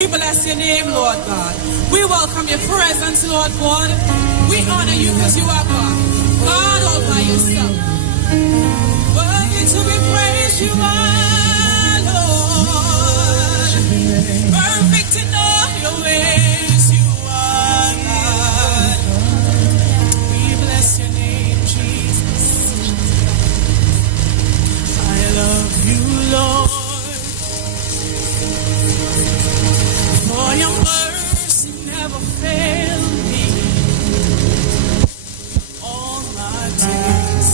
We bless your name, Lord God. We welcome your presence, Lord God. We honor you because you are God. God all by yourself. Worthy to be praised, you are, Lord. Perfect in all your ways, you are God. We bless your name, Jesus. I love you, Lord. For your mercy never failed me. All my days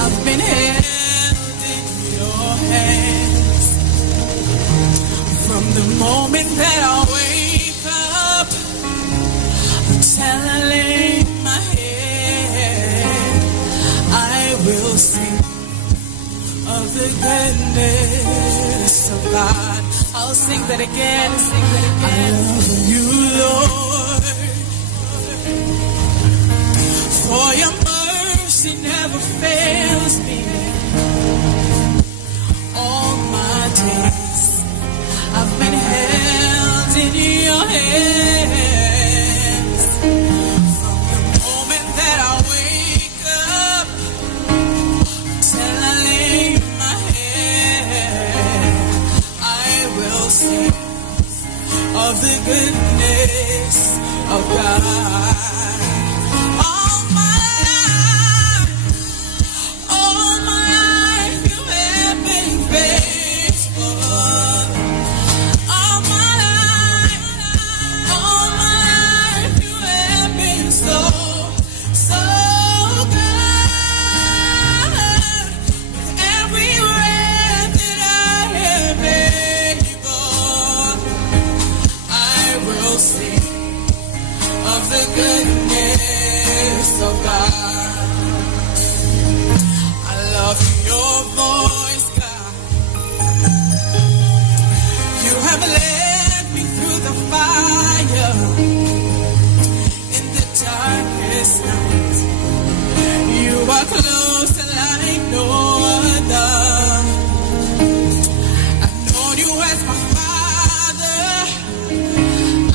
I've been held in your hands. From the moment that I wake up until I lay my head, I will sing of the goodness of God. I'll sing that again, I love you, Lord. For your mercy never fails me. All my days I've been held in your hands. From the moment that I wake up till I lay my head, I will sing of the goodness of God. All my life you have been faithful. All my life you have been so, so good. With every breath that I am able, I will sing of the goodness of God. I love your voice, God. You have led me through the fire in the darkest night. You are close like no other. I've known you as my father.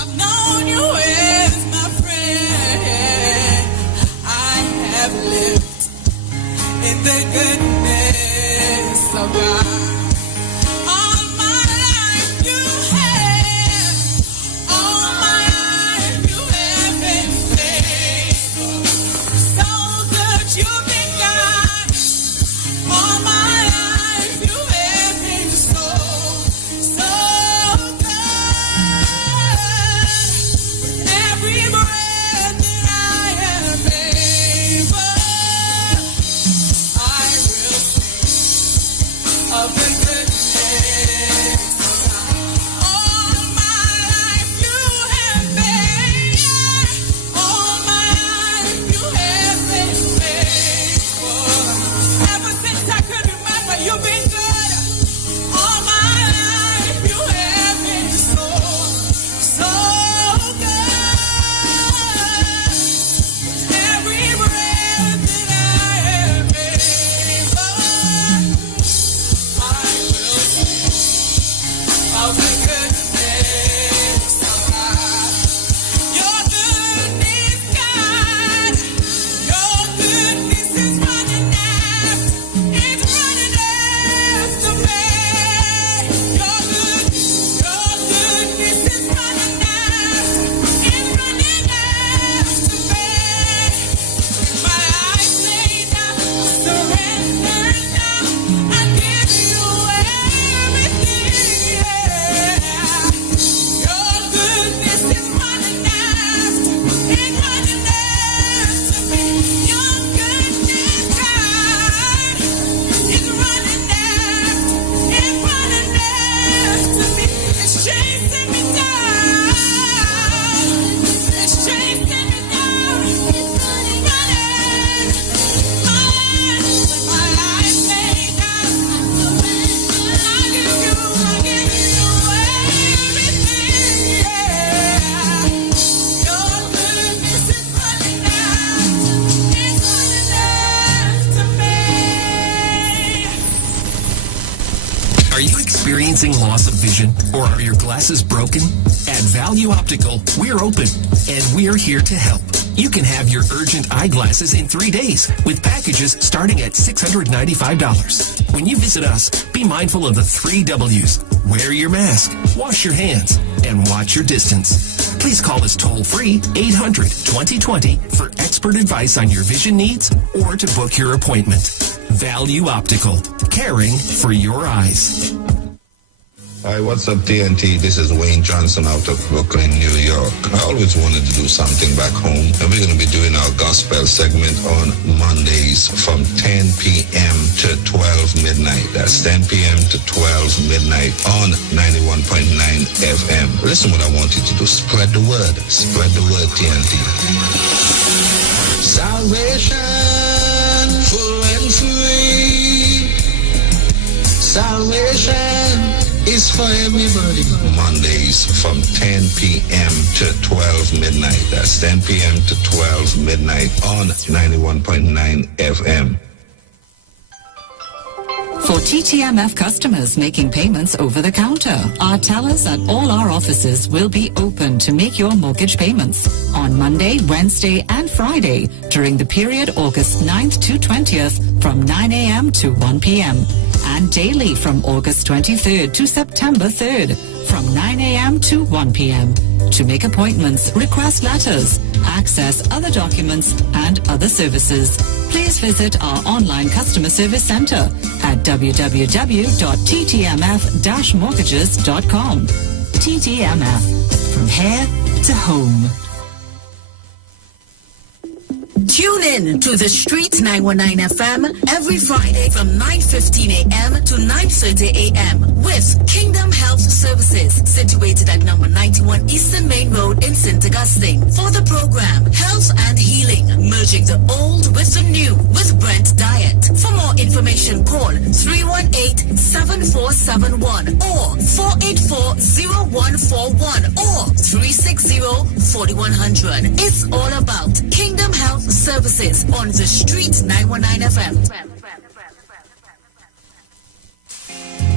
I've known you as my friend. I have lived in the goodness of God. All my life you have, all my life you have been faithful. So good you've been God. experiencing loss of vision, or are your glasses broken? At Value Optical, we're open, and we're here to help. You can have your urgent eyeglasses in 3 days with packages starting at $695. When you visit us, be mindful of the 3 W's. Wear your mask, wash your hands, and watch your distance. Please call us toll-free 800-2020 for expert advice on your vision needs or to book your appointment. Value Optical, caring for your eyes. Hi, what's up, TNT? This is Wayne Johnson out of Brooklyn, New York. I always wanted to do something back home, and we're going to be doing our gospel segment on Mondays from 10 p.m. to 12 midnight. That's 10 p.m. to 12 midnight on 91.9 FM. Listen what I want you to do. Spread the word. Spread the word, TNT. Salvation, full and free. Salvation is for everybody. Mondays from 10 p.m. to 12 midnight. That's 10 p.m. to 12 midnight on 91.9 FM. For TTMF customers making payments over the counter, our tellers at all our offices will be open to make your mortgage payments on Monday, Wednesday, and Friday during the period August 9th to 20th from 9 a.m. to 1 p.m. and daily from August 23rd to September 3rd from 9 a.m. to 1 p.m. To make appointments, request letters, access other documents, and other services, please visit our online customer service center at www.ttmf-mortgages.com. TTMF, from here to home. Tune in to The Street 919 FM every Friday from 9:15 a.m. to 9:30 a.m. with Kingdom Health Services, situated at number 91 Eastern Main Road in St. Augustine. For the program, Health and Healing, merging the old with the new with Brent Diet. For more information, call 318-7471 or 484-0141 or 360-4100. It's all about Kingdom Health Services on The Street 919 FM.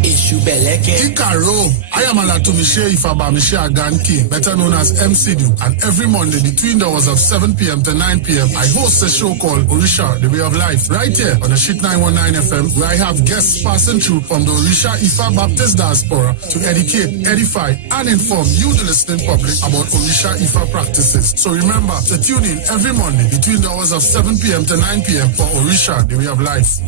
Kikaro, I am Alatumishe Ifaba Mishe Aganki, better known as MCDU, and every Monday between the hours of 7 p.m. to 9 p.m. I host a show called Orisha, The Way of Life, right here on the Street 919 FM, where I have guests passing through from the Orisha Ifa Baptist Diaspora to educate, edify, and inform you, the listening public, about Orisha Ifa practices. So remember to tune in every Monday between the hours of 7 p.m. to 9 p.m. for Orisha, The Way of Life.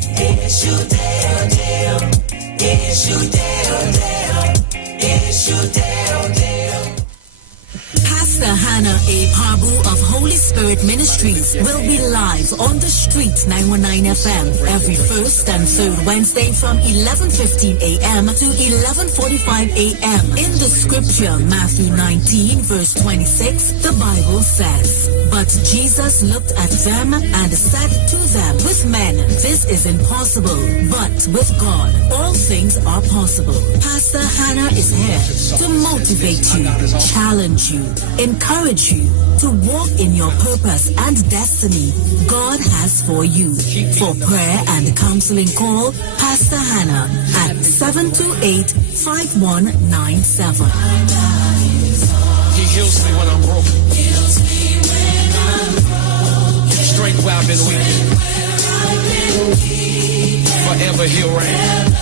Pastor Hannah A. Parbu of Holy Spirit Ministries will be live on The Street 919 FM every first and third Wednesday from 11:15 a.m. to 11:45 a.m. In the scripture, Matthew 19 verse 26, the Bible says, "But Jesus looked at them and said to them, with men this is impossible, but with God all things are possible." Pastor Hannah is here to motivate you, challenge you, encourage you to walk in your purpose and destiny God has for you. For prayer and counseling, call Pastor Hannah at 728-5197. He heals me when I'm broken. Strength where I've been weak. Forever he'll reign.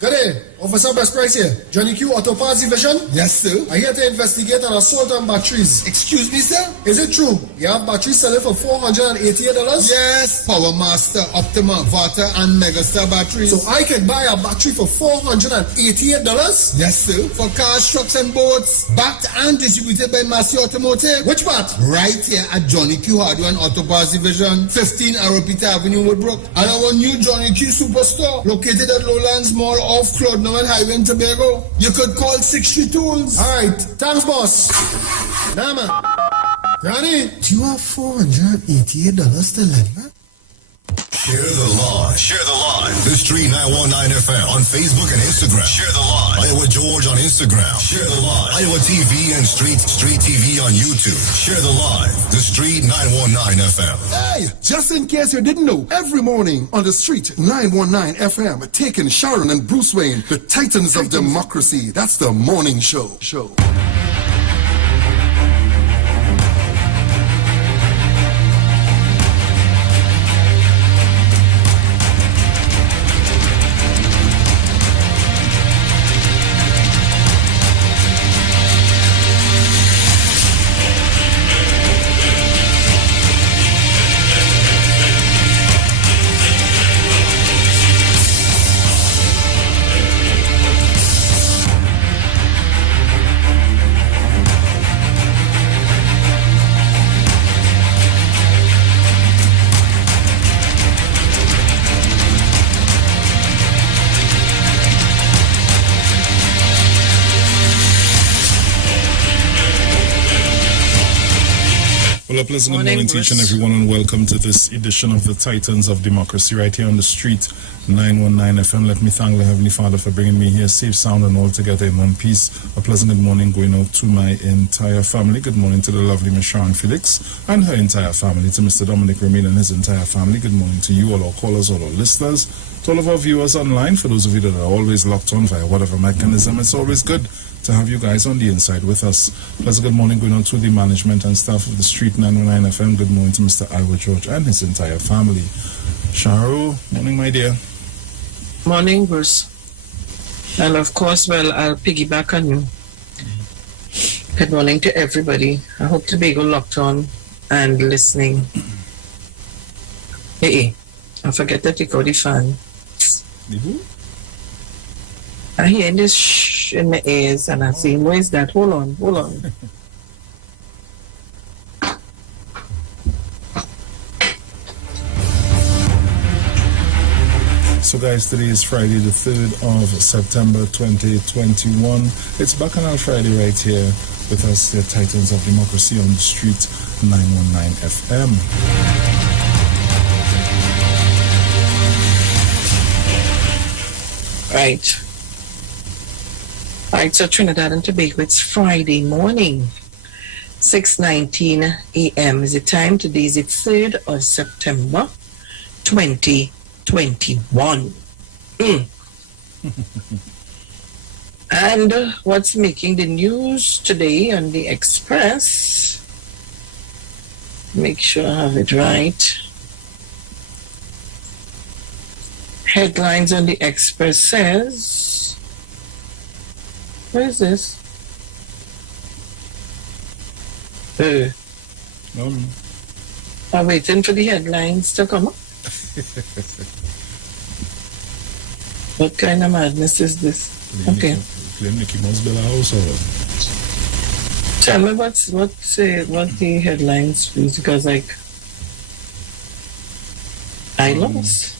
Good day. Officer Best Price here. Johnny Q Auto Parts Division? Yes, sir. I'm here to investigate an assault on batteries. Excuse me, sir? Is it true you have batteries selling for $488? Yes. Power Master, Optima, Vata, and Megastar batteries. So I can buy a battery for $488? Yes, sir. For cars, trucks, and boats. Backed and distributed by Massey Automotive. Which part? Right here at Johnny Q Hardware and Auto Parts Division, 15 Aropita Avenue, Woodbrook. And our new Johnny Q Superstore, located at Lowlands Mall off Claude Highway in Tobago. You could call 60 Tools. Alright, thanks boss. Nah man. Granny, Do you have $488 to lend, man? Share the live. Share the live. The Street 919 FM on Facebook and Instagram. Share the live. Iowa George on Instagram. Share the live. Iowa TV and Street TV on YouTube. Share the live. The Street 919 FM. Hey, just in case you didn't know, every morning on the Street 919 FM, taking Sharon and Bruce Wayne, the Titans of Democracy. That's the morning show. A pleasant good morning to each and everyone, and welcome to this edition of the Titans of Democracy right here on the Street 919 FM. Let me thank the Heavenly Father for bringing me here safe, sound, and all together in one piece. A pleasant good morning going out to my entire family. Good morning to the lovely Miss Sharon Felix and her entire family, to Mr. Dominic Ramin and his entire family. Good morning to you, all our callers, all our listeners, to all of our viewers online. For those of you that are always locked on via whatever mechanism, it's always good to have you guys on the inside with us. Pleasant good morning going on to the management and staff of the Street 919 FM. Good morning to Mr. Iwer George and his entire family. Sharo, morning, my dear. Morning, Bruce. And of course, well, I'll piggyback on you. Good morning to everybody. I hope Tobago locked on and listening. Hey, I forget that you got the fan. I hear this shh in my ears and I say, where's that? Hold on. So guys, today is Friday the 3rd of September 2021. It's Bacchanal Friday right here with us, the Titans of Democracy on the Street 919 FM. Right, so Trinidad and Tobago, it's Friday morning, 6:19 a.m. is the time. Today is the 3rd of September, 2021. And what's making the news today on the Express? Make sure I have it right. Headlines on the Express says, where is this? I'm waiting for the headlines to come up. What kind of madness is this? Okay. Tell me what the headlines, please, because I lost.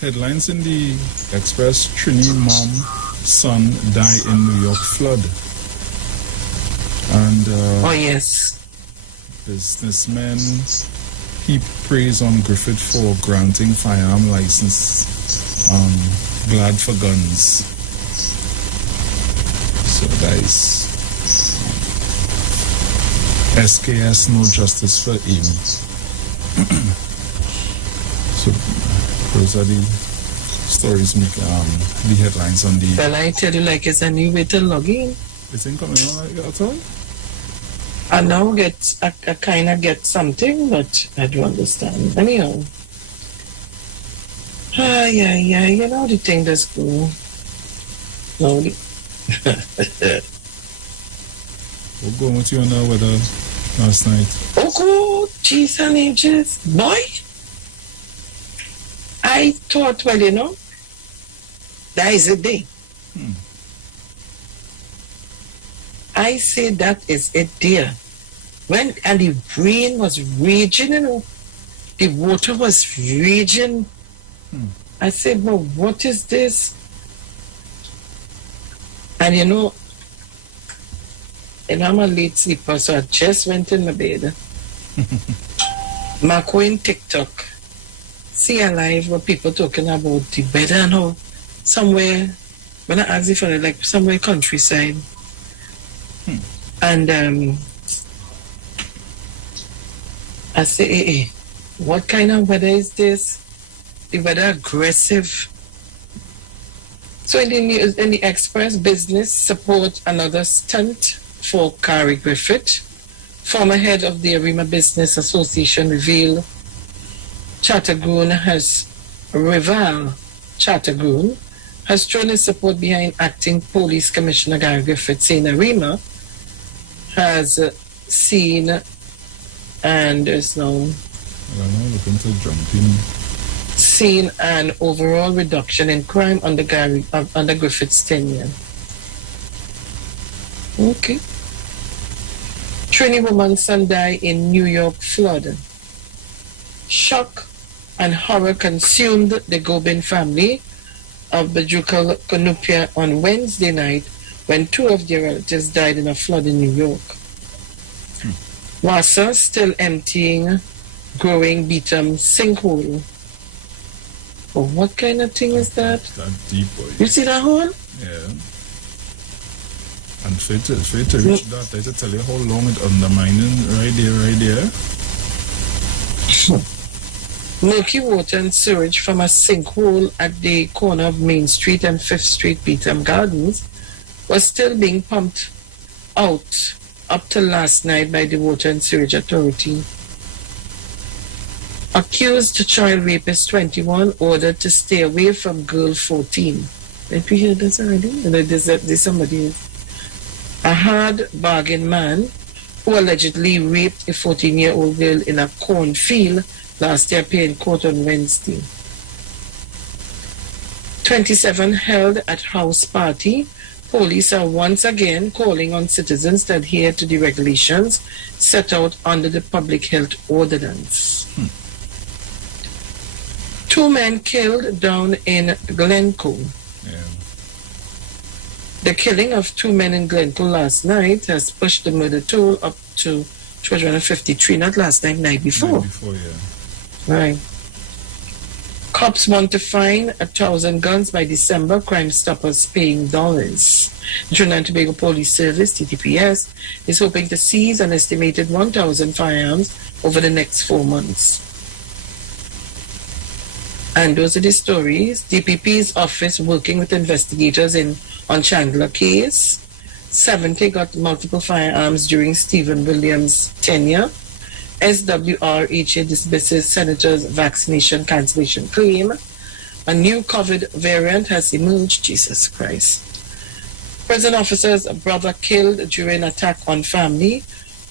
Headlines in the Express: Trini mom, son die in New York flood. And oh yes, businessmen heap praise on Griffith for granting firearm license. Glad for guns. So guys, SKS no justice for Amy. So those are the stories make the headlines on the. Well, I tell you, it's a new way to log in. It's ain't coming on like that at all? I now I kind of get something, but I don't understand. Anyhow. Yeah, you know the thing that's cool. No. We'll go with you on the weather last night. Oh, jeez and ages. Boy. I thought, well, that is a day. I say that is a day. And the rain was raging, the water was raging. I said, well, what is this? And I'm a late sleeper, so I just went in my bed. Marco in TikTok. see alive what people talking about the weather and how somewhere, when I ask if like somewhere countryside, and I say, hey, what kind of weather is this? The weather aggressive. So in the news, in the Express, business support another stunt for Carrie Griffith. Former head of the Arima Business Association revealed Chattergoon has thrown his support behind acting police commissioner Gary Griffith, saying Arima has seen and is now seen an overall reduction in crime under Griffith's tenure. Okay. Trini woman's son died in New York flood. Shock and horror consumed the Gobin family of Bajukal Konupia on Wednesday night when two of their relatives died in a flood in New York. Wassa still emptying growing Beatum sinkhole. Oh, what kind of thing is that? That deep, boy. You see that hole? Yeah. And for it to reach that, I to tell you how long it undermining right there. Murky water and sewage from a sinkhole at the corner of Main Street and 5th Street, Beatum Gardens, was still being pumped out up till last night by the Water and Sewage Authority. Accused child rapist 21 ordered to stay away from girl 14. Did we hear this already? There's somebody. A hard bargain man who allegedly raped a 14-year-old girl in a cornfield last year appeared in court on Wednesday. 27 held at house party. Police are once again calling on citizens to adhere to the regulations set out under the Public Health Ordinance. 2 men killed down in Glencoe. The killing of 2 men in Glencoe last night has pushed the murder toll up to 253, not last night, night before. Night before, yeah. Right. Cops want to find 1,000 guns by December, Crime Stoppers paying dollars. The Trinidad and Tobago Police Service, TTPS, is hoping to seize an estimated 1,000 firearms over the next 4 months. And those are the stories. DPP's office working with investigators on Chandler case. 70 got multiple firearms during Stephen Williams' tenure. SWRHA dismisses Senator's vaccination cancellation claim. A new COVID variant has emerged. Jesus Christ. Prison officer's brother killed during attack on family.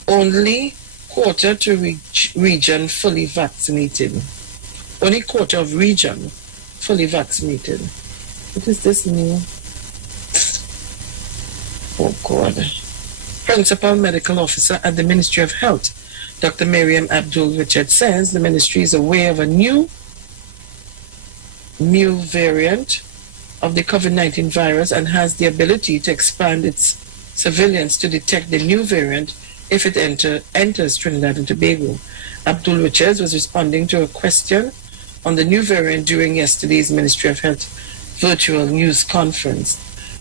Only quarter to region fully vaccinated. Only quarter of region fully vaccinated. What is this new? Oh God. Principal Medical Officer at the Ministry of Health, Dr. Miriam Abdul-Richard, says the ministry is aware of a new variant of the COVID-19 virus and has the ability to expand its surveillance to detect the new variant if it enters Trinidad and Tobago. Abdul-Richard was responding to a question on the new variant during yesterday's Ministry of Health virtual news conference.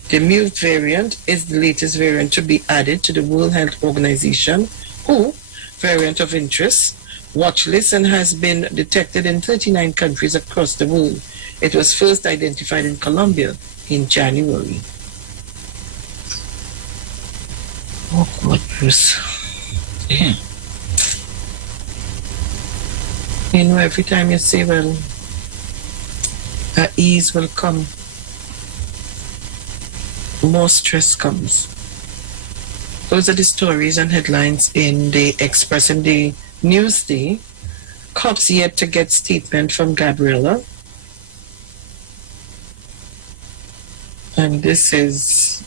The new variant is the latest variant to be added to the World Health Organization, WHO variant of interest watch list, and has been detected in 39 countries across the world. It was first identified in Colombia in January. Oh God, Bruce. Yeah. You know, every time you say, well, ease will come, more stress comes. Those are the stories and headlines in the Express and the Newsday. Cops yet to get statement from Gabriella. And this is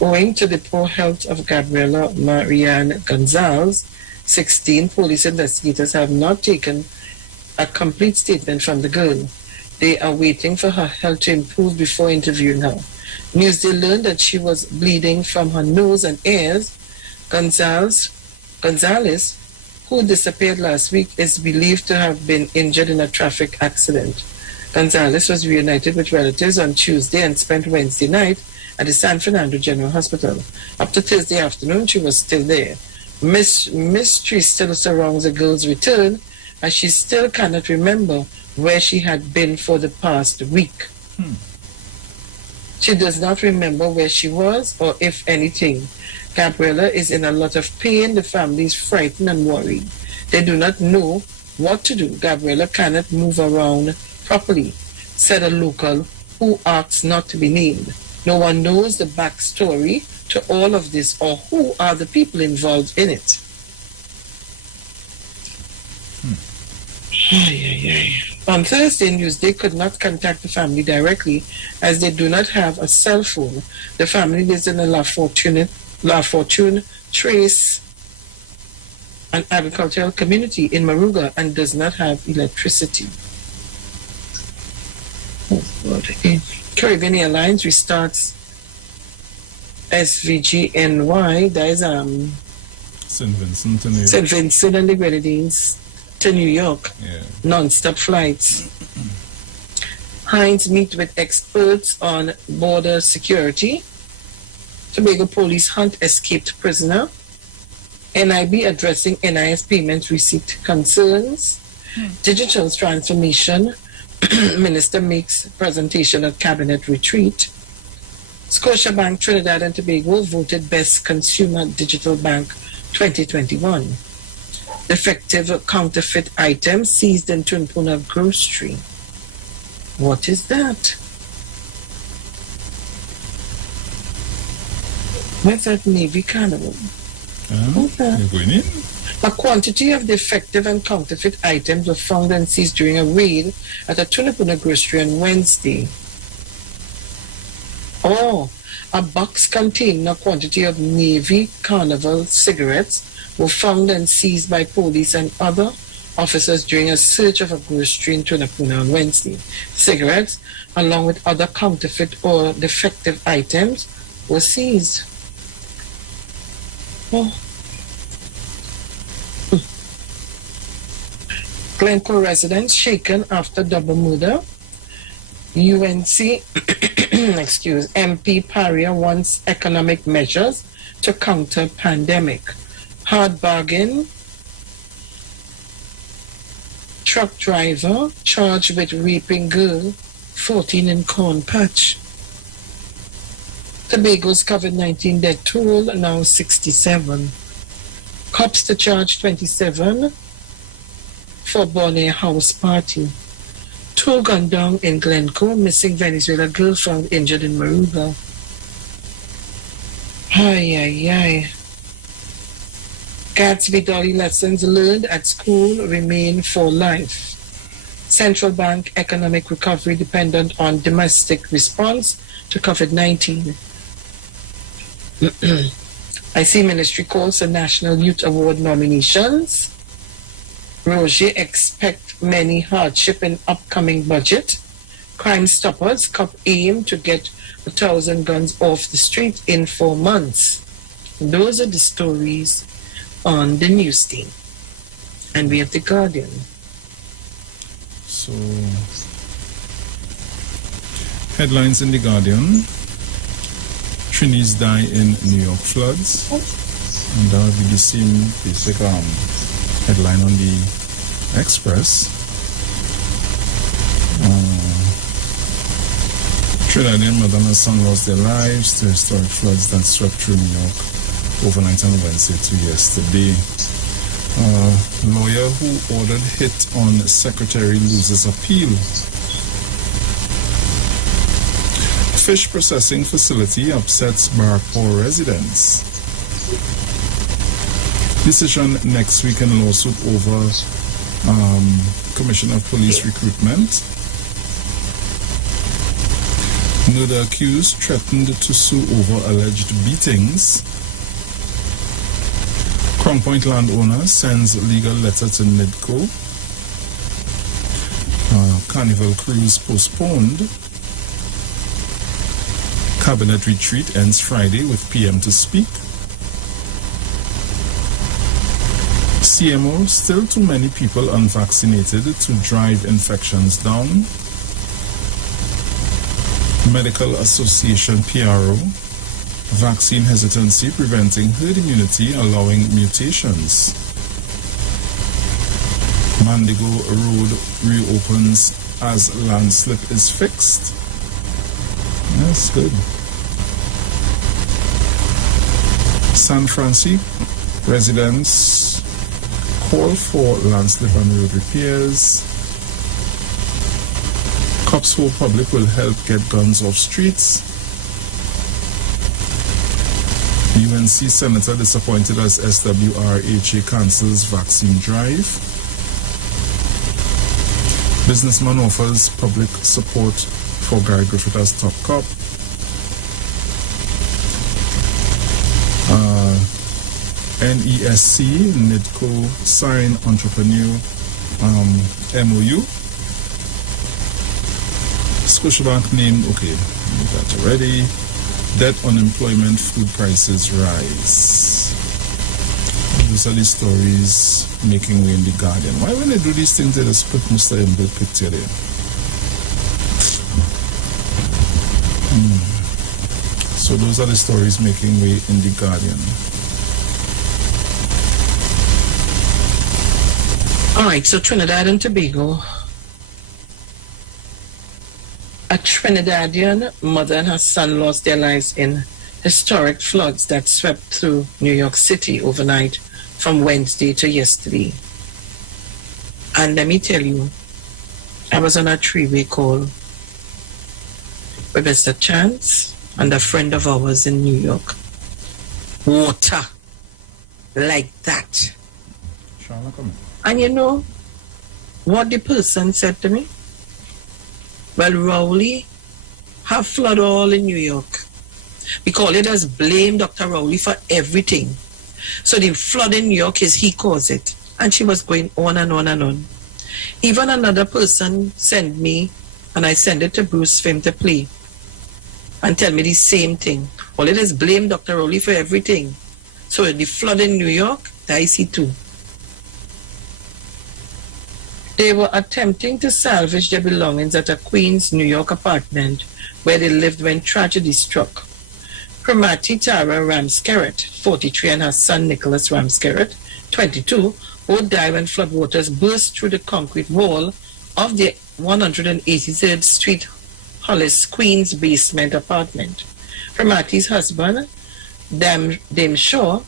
owing to the poor health of Gabriela Marianne Gonzalez, 16, police investigators have not taken a complete statement from the girl. They are waiting for her health to improve before interviewing her. Newsday learned that she was bleeding from her nose and ears. Gonzalez, who disappeared last week, is believed to have been injured in a traffic accident. Gonzalez was reunited with relatives on Tuesday and spent Wednesday night at the San Fernando General Hospital. Up to Thursday afternoon, she was still there. Mystery still surrounds the girl's return, as she still cannot remember where she had been for the past week. She does not remember where she was or if anything. Gabriella is in a lot of pain. The family is frightened and worried. They do not know what to do. Gabriella cannot move around properly, said a local who asks not to be named. No one knows the backstory to all of this or who are the people involved in it. On Thursday news, they could not contact the family directly as they do not have a cell phone. The family lives in a La Fortune Trace, an agricultural community in Maruga, and does not have electricity. Caribbean Airlines restarts SVGNY, that is St. Vincent to New York. St. Vincent and the Grenadines to New York. Non-stop flights. Hines meet with experts on border security. Tobago police hunt escaped prisoner. NIB addressing NIS payments receipt concerns. Digital transformation. Minister makes presentation at cabinet retreat. Scotiabank Trinidad and Tobago voted best consumer digital bank 2021. Defective counterfeit items seized in Tunpuna grocery. What is that? Where's that Navy Carnival? You're going in? A quantity of defective and counterfeit items were found and seized during a raid at a Tunapuna grocery on Wednesday. A box containing a quantity of Navy Carnival cigarettes were found and seized by police and other officers during a search of a grocery in Tunapuna on Wednesday. Cigarettes, along with other counterfeit or defective items, were seized. Glencoe residents shaken after double murder. UNC MP Paria wants economic measures to counter pandemic. Hard bargain. Truck driver charged with raping girl 14 in Corn Patch. Tobago's COVID-19 death toll now 67. Cops to charge 27 for Bonnet house party. Two gunned down in Glencoe, missing Venezuela girl found injured in Maruga. Gatsby Dolly lessons learned at school remain for life. Central bank economic recovery dependent on domestic response to COVID-19. I see ministry calls for National Youth Award nominations. Roger expect many hardship in upcoming budget. Crime Stoppers COP aim to get 1,000 guns off the street in 4 months. Those are the stories on the news team. And we have The Guardian. So, headlines in The Guardian. Trinis die in New York floods. And that will be the same basic headline on the Express. Trinidadian mother and son lost their lives to historic floods that swept through New York overnight on Wednesday to yesterday. Lawyer who ordered hit on secretary loses appeal. Fish processing facility upsets Barpore residents. Decision next week in lawsuit over Commissioner of Police recruitment. Another accused threatened to sue over alleged beatings. Crown Point landowner sends legal letter to NIDCO. Carnival cruise postponed. Cabinet retreat ends Friday with PM to speak. CMO, still too many people unvaccinated to drive infections down. Medical Association PRO, vaccine hesitancy preventing herd immunity, allowing mutations. Mandigo Road reopens as landslip is fixed. That's good. San Francisco residents call for landslip and road repairs. Cops for Public will help get guns off streets. UNC Senator disappointed as SWRHA cancels vaccine drive. Businessman offers public support for Guy Griffith as top cop. NESC, NIDCO, sign entrepreneur MOU. Scotiabank name, okay, that already. Debt, unemployment, food prices rise. Those are the stories making way in the Guardian. Why when they do these things, they just put Mr. Emble picture there? So those are the stories making way in the Guardian. All right, so Trinidad and Tobago. A Trinidadian mother and her son lost their lives in historic floods that swept through New York City overnight from Wednesday to yesterday. And let me tell you, I was on a three-way call with Mr. Chance and a friend of ours in New York. Water like that. And you know what the person said to me? Well, Rowley have flood all in New York. Because it has blamed Dr. Rowley for everything. So the flood in New York is he caused it. And she was going on and on and on. Even another person sent me, and I sent it to Bruce for him to play, and tell me the same thing. Well, it has blamed Dr. Rowley for everything. So the flood in New York, I see too. They were attempting to salvage their belongings at a Queens, New York apartment where they lived when tragedy struck. Primati Tara Ramskerrett, 43, and her son Nicholas Ramskerrett, 22, both died when floodwaters burst through the concrete wall of the 183rd Street Hollis, Queens basement apartment. Primati's husband, Damishwa,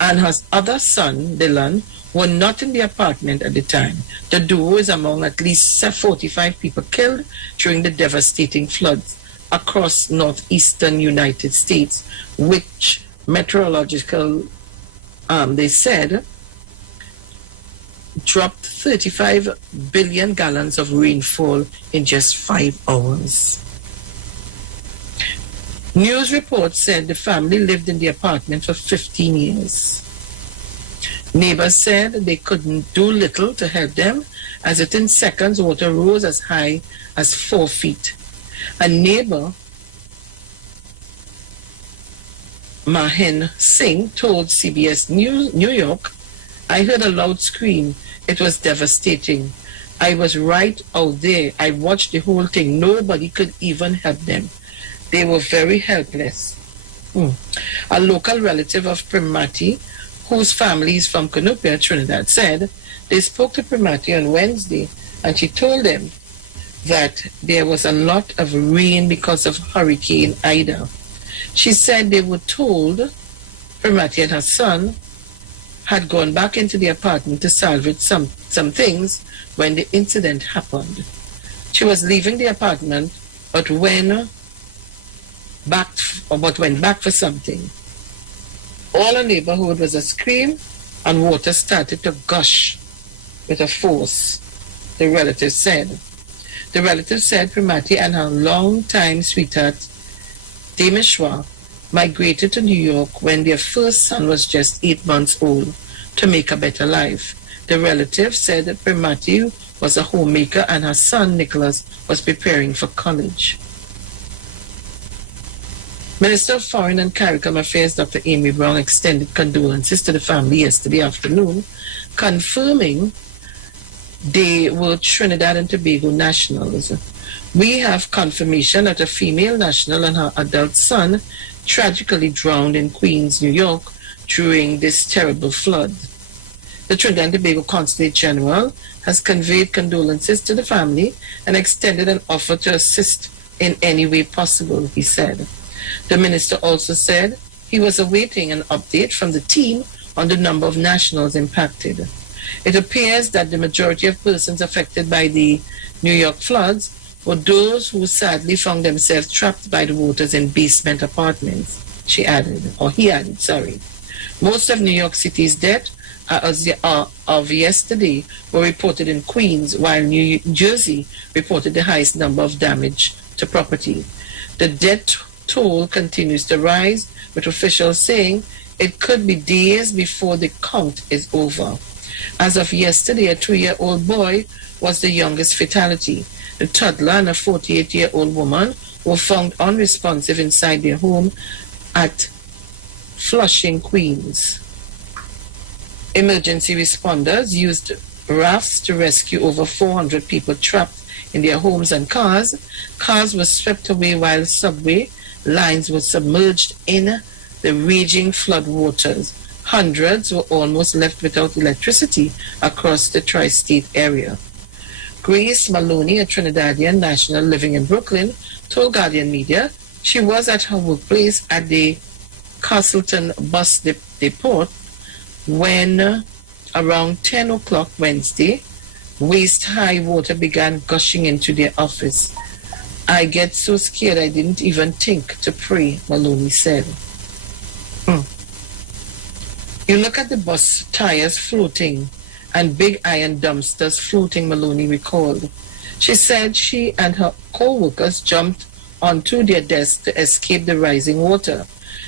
and her other son, Dylan, were not in the apartment at the time. The duo is among at least 45 people killed during the devastating floods across northeastern United States, which meteorological, they said, dropped 35 billion gallons of rainfall in just 5 hours. News reports said the family lived in the apartment for 15 years. Neighbors said they couldn't do little to help them, as within seconds water rose as high as 4 feet. A neighbor, Mahin Singh, told CBS New York, "I heard a loud scream. It was devastating. I was right out there. I watched the whole thing. Nobody could even help them. They were very helpless." A local relative of Primati, whose family is from Cunupia, Trinidad, said they spoke to Primati on Wednesday and she told them that there was a lot of rain because of Hurricane Ida. She said they were told Primati and her son had gone back into the apartment to salvage some things when the incident happened. She was leaving the apartment but went back for something. All a neighborhood was a scream and water started to gush with a force, the relative said. The relative said Primati and her longtime sweetheart, Damishwa, migrated to New York when their first son was just 8 months old to make a better life. The relative said that Primati was a homemaker and her son, Nicholas, was preparing for college. Minister of Foreign and CARICOM Affairs Dr. Amy Brown extended condolences to the family yesterday afternoon, confirming they were Trinidad and Tobago nationals. We have confirmation that a female national and her adult son tragically drowned in Queens, New York during this terrible flood. The Trinidad and Tobago Consulate General has conveyed condolences to the family and extended an offer to assist in any way possible, he said. The minister also said he was awaiting an update from the team on the number of nationals impacted. It appears that the majority of persons affected by the New York floods were those who sadly found themselves trapped by the waters in basement apartments, he added. Most of New York City's deaths of yesterday were reported in Queens, while New Jersey reported the highest number of damage to property. The death toll continues to rise, with officials saying it could be days before the count is over. As of yesterday, a 2-year-old boy was the youngest fatality. A toddler and a 48-year-old woman were found unresponsive inside their home at Flushing, Queens. Emergency responders used rafts to rescue over 400 people trapped in their homes and cars. Cars were swept away while subway lines were submerged in the raging flood waters. Hundreds were almost left without electricity across the tri-state area. Grace Maloney, a Trinidadian national living in Brooklyn, told Guardian Media she was at her workplace at the Castleton bus depot when around 10 o'clock Wednesday, waist-high water began gushing into their office. I get so scared I didn't even think to pray, Maloney said. You look at the bus tires floating and big iron dumpsters floating, Maloney recalled. She said she and her co-workers jumped onto their desks to escape the rising water.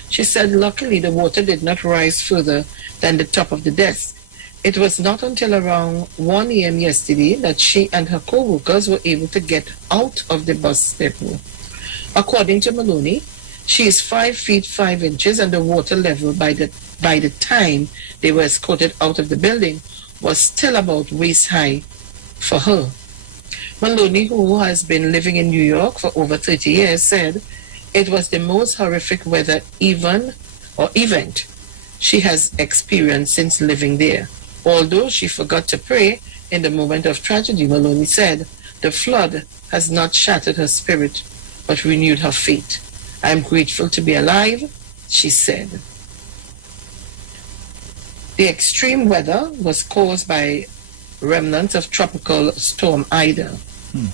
She said luckily the water did not rise further than the top of the desk. It was not until around 1 a.m. yesterday that she and her co-workers were able to get out of the bus depot. According to Maloney, she is 5 feet 5 inches, and the water level by the time they were escorted out of the building was still about waist high for her. Maloney, who has been living in New York for over 30 years, said it was the most horrific weather event she has experienced since living there. Although she forgot to pray in the moment of tragedy, Maloney said the flood has not shattered her spirit but renewed her faith. I am grateful to be alive, she said. The extreme weather was caused by remnants of Tropical Storm Ida.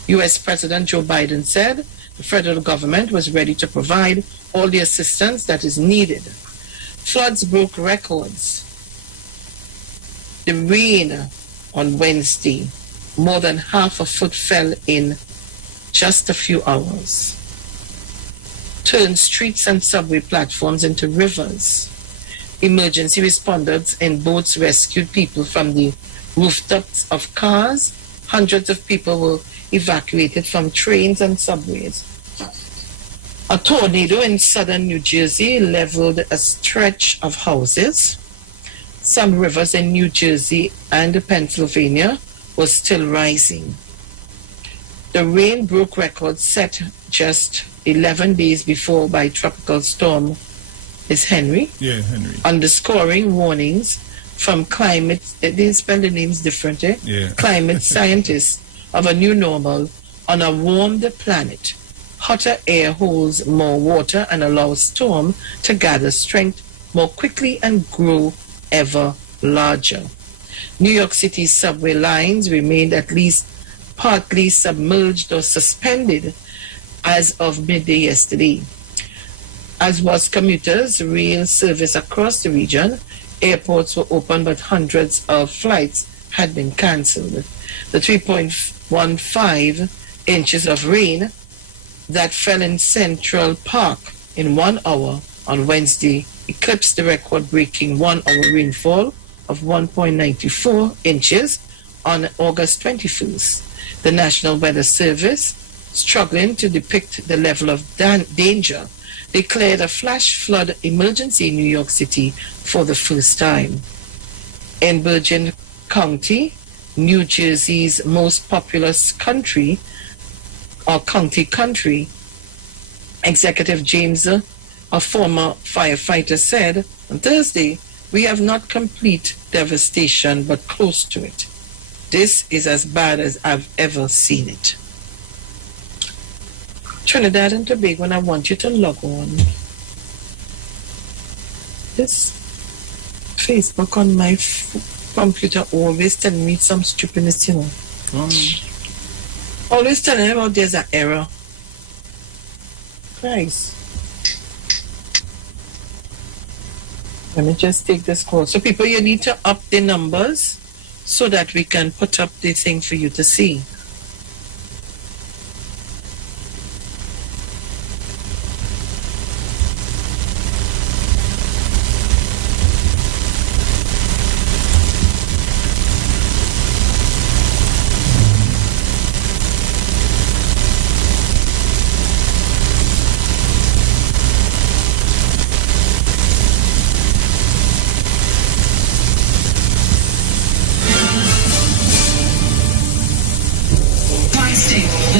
U.S. President Joe Biden said the federal government was ready to provide all the assistance that is needed. Floods broke records. The rain on Wednesday, more than half a foot fell in just a few hours, turned streets and subway platforms into rivers. Emergency responders in boats rescued people from the rooftops of cars. Hundreds of people were evacuated from trains and subways. A tornado in southern New Jersey leveled a stretch of houses. Some rivers in New Jersey and Pennsylvania were still rising. The rain broke records set just 11 days before by Tropical Storm Henry. Yeah, Henry. Underscoring warnings from climate, they spell the names different, climate scientists of a new normal on a warmed planet. Hotter air holds more water and allows storm to gather strength more quickly and grow ever larger. New York City's subway lines remained at least partly submerged or suspended as of midday yesterday. As was commuters' rail service across the region, airports were open but hundreds of flights had been cancelled. The 3.15 inches of rain that fell in Central Park in 1 hour on Wednesday eclipsed the record-breaking 1-hour rainfall of 1.94 inches on August 21st. The National Weather Service struggling to depict the level of danger, declared a flash flood emergency in New York City for the first time. In Bergen County, New Jersey's most populous county, Executive James, a former firefighter, said on Thursday, "We have not complete devastation, but close to it. This is as bad as I've ever seen it." Trinidad and Tobago, and I want you to log on. This Facebook on my computer always telling me some stupidness, you know. Always telling me about there's an error. Christ. Let me just take this call. So people, you need to up the numbers so that we can put up the thing for you to see.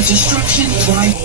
Destruction right.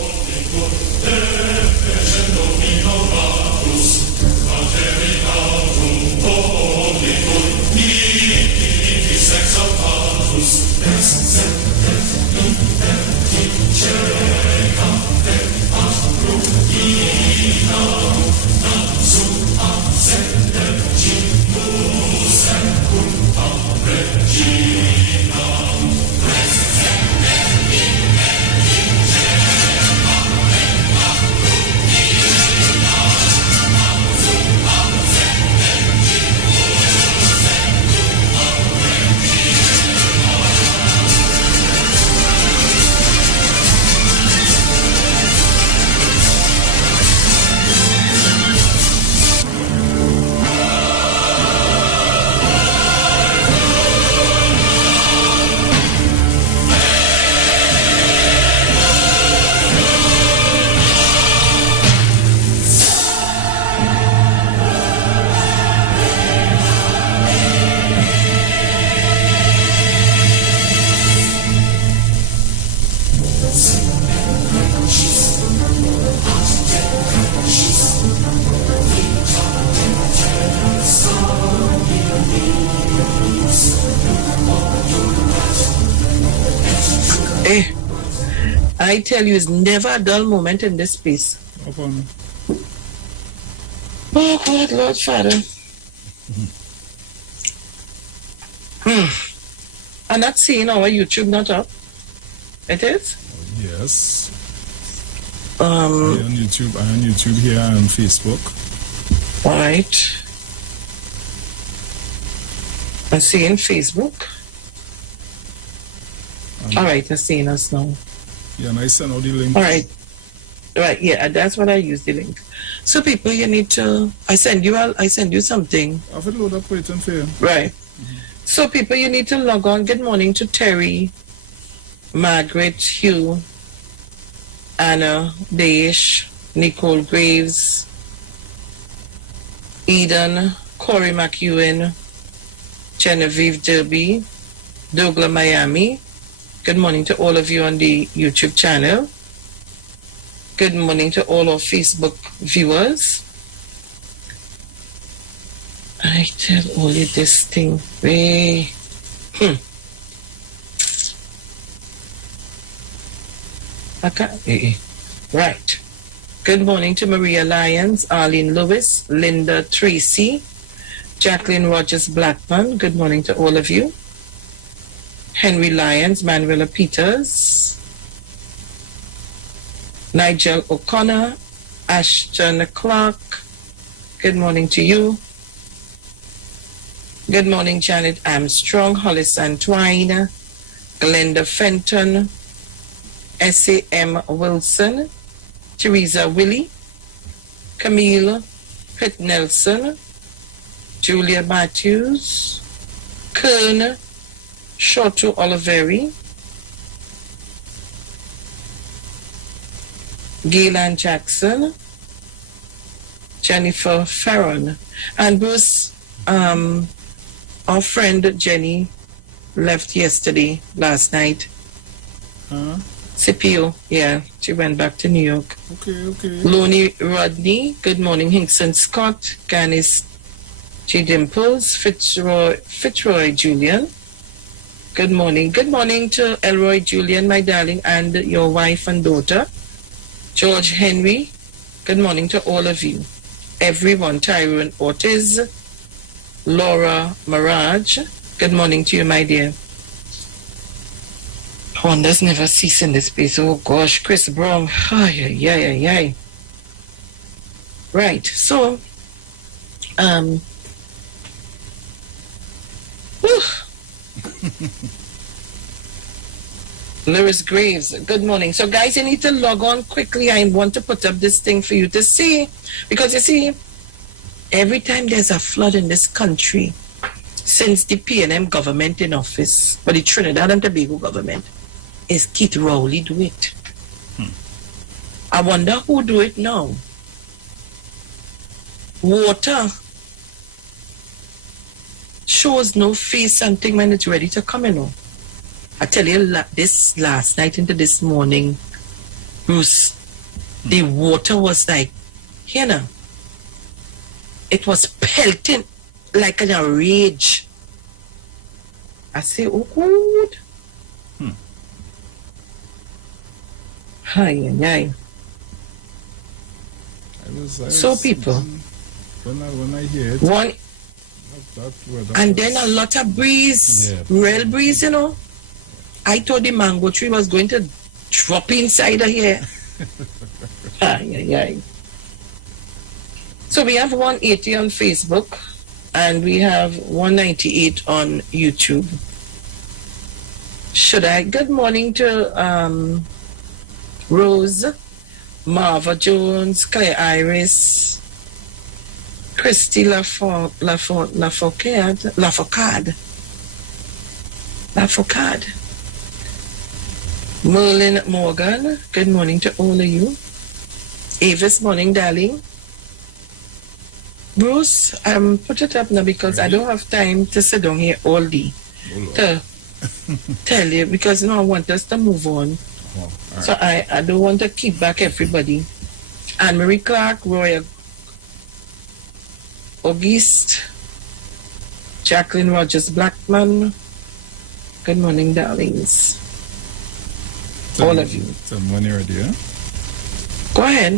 I tell you, it's never a dull moment in this place. Oh, God, Lord Father. I'm not seeing our YouTube not up. It is? Yes. I'm on YouTube here and Facebook. All right. I'm seeing Facebook. All right, I'm seeing us now. Yeah, and I sent out the link. All right. Right, yeah, that's what I use the link. So people, you need to, I send you something. I've load up waiting for you. Right. So people, you need to log on. Good morning to Terry, Margaret, Hugh, Anna, Deish, Nicole Graves, Eden, Corey McEwen, Genevieve Derby, Douglas Miami. Good morning to all of you on the YouTube channel. Good morning to all our Facebook viewers. I tell all you this thing. Right. Good morning to Maria Lyons, Arlene Lewis, Linda Tracy, Jacqueline Rogers Blackman. Good morning to all of you. Henry Lyons, Manuela Peters, Nigel O'Connor, Ashton Clark. Good morning to you. Good morning, Janet Armstrong, Hollis Antwine, Glenda Fenton, S.A.M. Wilson, Teresa Willie, Camille Pitt Nelson, Julia Matthews, Kern Shorto Oliveri, Gaylan Jackson, Jennifer Farron, and Bruce, our friend Jenny left last night. CPU, yeah, she went back to New York. Okay. Lonnie Rodney, good morning. Hinkson Scott, Ganis G. Dimples, Fitzroy Julian. Good morning. Good morning to Elroy Julian, my darling, and your wife and daughter. George Henry, good morning to all of you. Everyone, Tyrone Ortiz, Laura Mirage, good morning to you, my dear. Wonders never cease in this place. Oh gosh, Chris Brown. Ay. Right, so, Lewis Graves, good morning. So guys, you need to log on quickly. I want to put up this thing for you to see, because you see, every time there's a flood in this country, since the PNM government in office, but the Trinidad and Tobago government, is Keith Rowley do it. I wonder who do it now. Water shows no face and thing when it's ready to come in. I tell you, this last night into this morning, Bruce, the water was like, it was pelting like in a rage. I say, oh good. Ay. So people, when I hear it, one, and then a lot of breeze, real breeze, I thought the mango tree was going to drop inside of here. Ay. So we have 180 on Facebook, and we have 198 on YouTube. Good morning to Rose, Marva Jones, Claire Iris, Christy Lafocade, Merlin Morgan, good morning to all of you. Avis, morning, darling. Bruce, put it up now because I don't have time to sit down here all day to tell you, because I want us to move on. Right. So I don't want to keep back everybody. Anne-Marie Clark, Roy Auguste, Jacqueline Rogers Blackman. Good morning, darlings. All of you. Tell me when you're ready, yeah? Go ahead.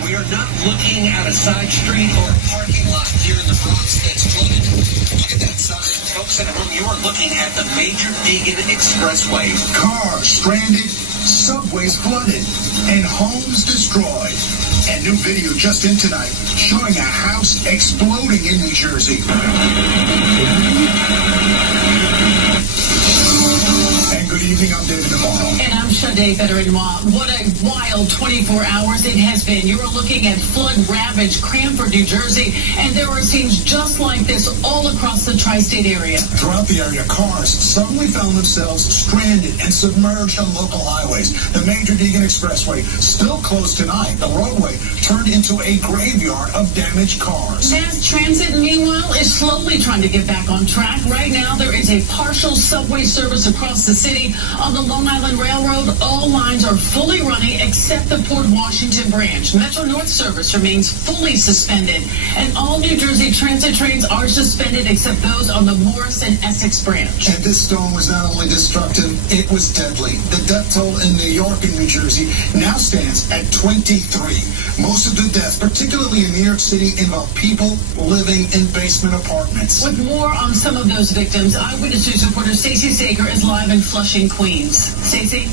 We are not looking at a side street or a parking lot here in the Bronx that's flooded. Look at that sign. Folks at home, you are looking at the Major Deegan Expressway. Cars stranded, subways flooded, and homes destroyed. And new video just in tonight showing a house exploding in New Jersey. And good evening, I'm David Navarro. And I'm Sade Better-in-Law. What a wild 24 hours it has been. You're looking at flood-ravaged Cranford, New Jersey, and there are scenes just like this all across the tri-state area. Throughout the area, cars suddenly found themselves stranded and submerged on local highways. The Major Deegan Expressway still closed tonight. The roadway turned into a graveyard of damaged cars. Mass transit, meanwhile, is slowly trying to get back on track. Right now, there is a partial subway service across the city. On the Long Island Railroad, all lines are fully running except the Port Washington branch. Metro North service remains fully suspended, and all New Jersey transit trains are suspended except those on the Morris and Essex branch. And this storm was not only destructive, it was deadly. The death toll in New York and New Jersey now stands at 23. Most of the deaths, particularly in New York City, involve people living in basement apartments. With more on some of those victims, Eyewitness News reporter Stacey Sager is live in Flushing, Queens. Stacey?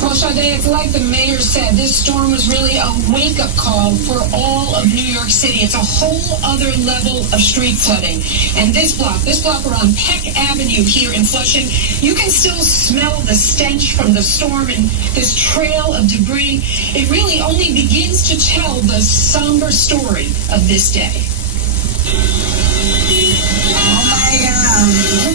Well, Sade, it's like the mayor said, this storm was really a wake-up call for all of New York City. It's a whole other level of street flooding. And this block around Peck Avenue here in Flushing, you can still smell the stench from the storm and this trail of debris. It really only begins to tell the somber story of this day. Oh my God.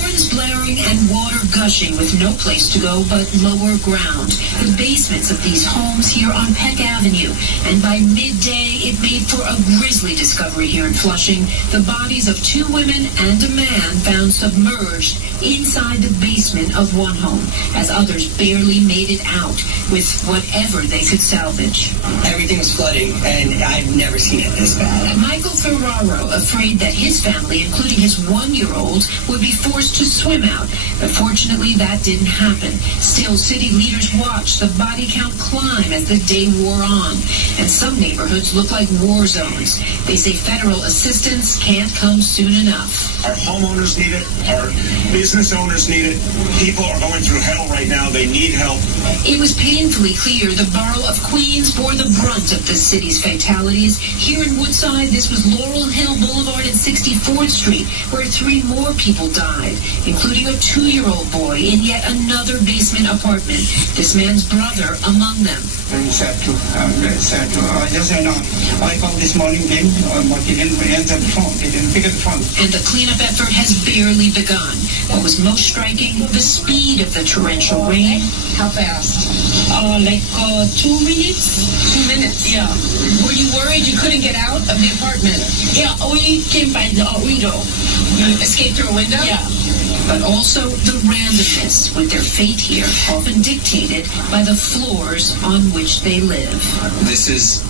Horns blaring and water gushing. hushing with no place to go but lower ground. The basements of these homes here on Peck Avenue. And by midday, it made for a grisly discovery here in Flushing. The bodies of 2 women and a man found submerged inside the basement of one home, as others barely made it out with whatever they could salvage. Everything was flooding, and I've never seen it this bad. Michael Ferraro, afraid that his family, including his 1-year-old, would be forced to swim out. But fortunately, that didn't happen. Still, city leaders watched the body count climb as the day wore on. And some neighborhoods look like war zones. They say federal assistance can't come soon enough. Our homeowners need it. Our business owners need it. People are going through hell right now. They need help. It was painfully clear the borough of Queens bore the brunt of the city's fatalities. Here in Woodside, this was Laurel Hill Boulevard and 64th Street, where 3 more people died, including a 2-year-old boy in yet another basement apartment. This man's brother among them. Very sad too. Very sad too. Just I called this morning then, but he didn't answer the phone. He didn't pick up the phone. And the cleanup effort has barely begun. What was most striking, the speed of the torrential rain. How fast? Like 2 minutes. 2 minutes? Yeah. Were you worried you couldn't get out of the apartment? Yeah, we came by the window. You escaped through a window? Yeah. But also the randomness with their fate here, often dictated by the floors on which they live. This is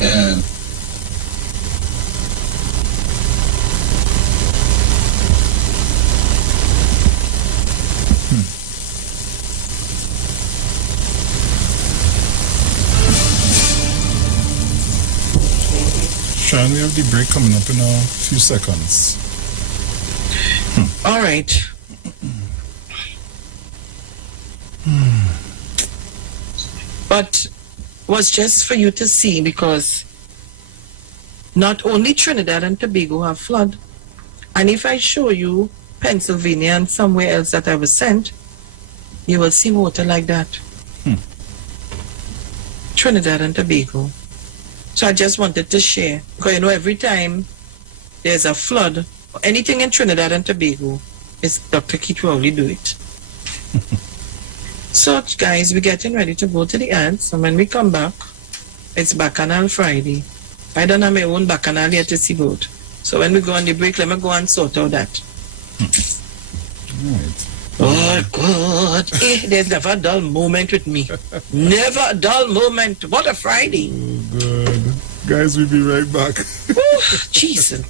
Sean, we have the break coming up in a few seconds. All right. But was just for you to see, because not only Trinidad and Tobago have flood, and if I show you Pennsylvania and somewhere else that I was sent, you will see water like that. Trinidad and Tobago. So I just wanted to share, because you know every time there's a flood, anything in Trinidad and Tobago, it's Dr. Keith will only do it. So guys, we're getting ready to go to the ads, and when we come back, it's Bacchanal Friday. I don't have my own Bacchanal yet to see about. So when we go on the break, let me go and sort out that. Right. Oh God, there's never a dull moment with me. Never a dull moment. What a Friday. Oh, good. Guys, we'll be right back. Jesus.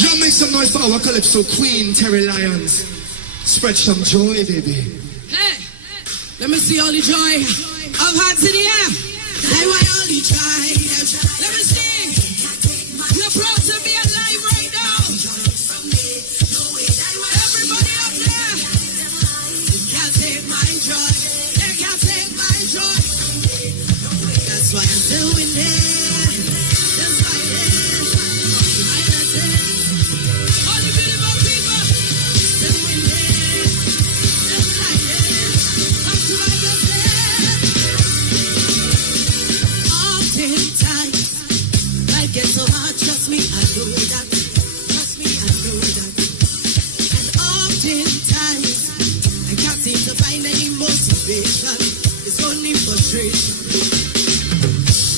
Y'all make some noise for our Calypso Queen, Terry Lyons. Spread some joy, baby. Hey, let me see all the joy of hands in the air. I want all the joy. Let me see. You're proud to be alive right now. Everybody up there. They can't take my joy. They can't take my joy. That's why I'm doing it. That's why it is. I got it. All the beautiful people. Doing it. That's why it is. That's why I got it. Oftentimes, life gets so hard. Trust me, I know that. Trust me, I know that. And oftentimes, I can't seem to find any motivation. It's only frustration.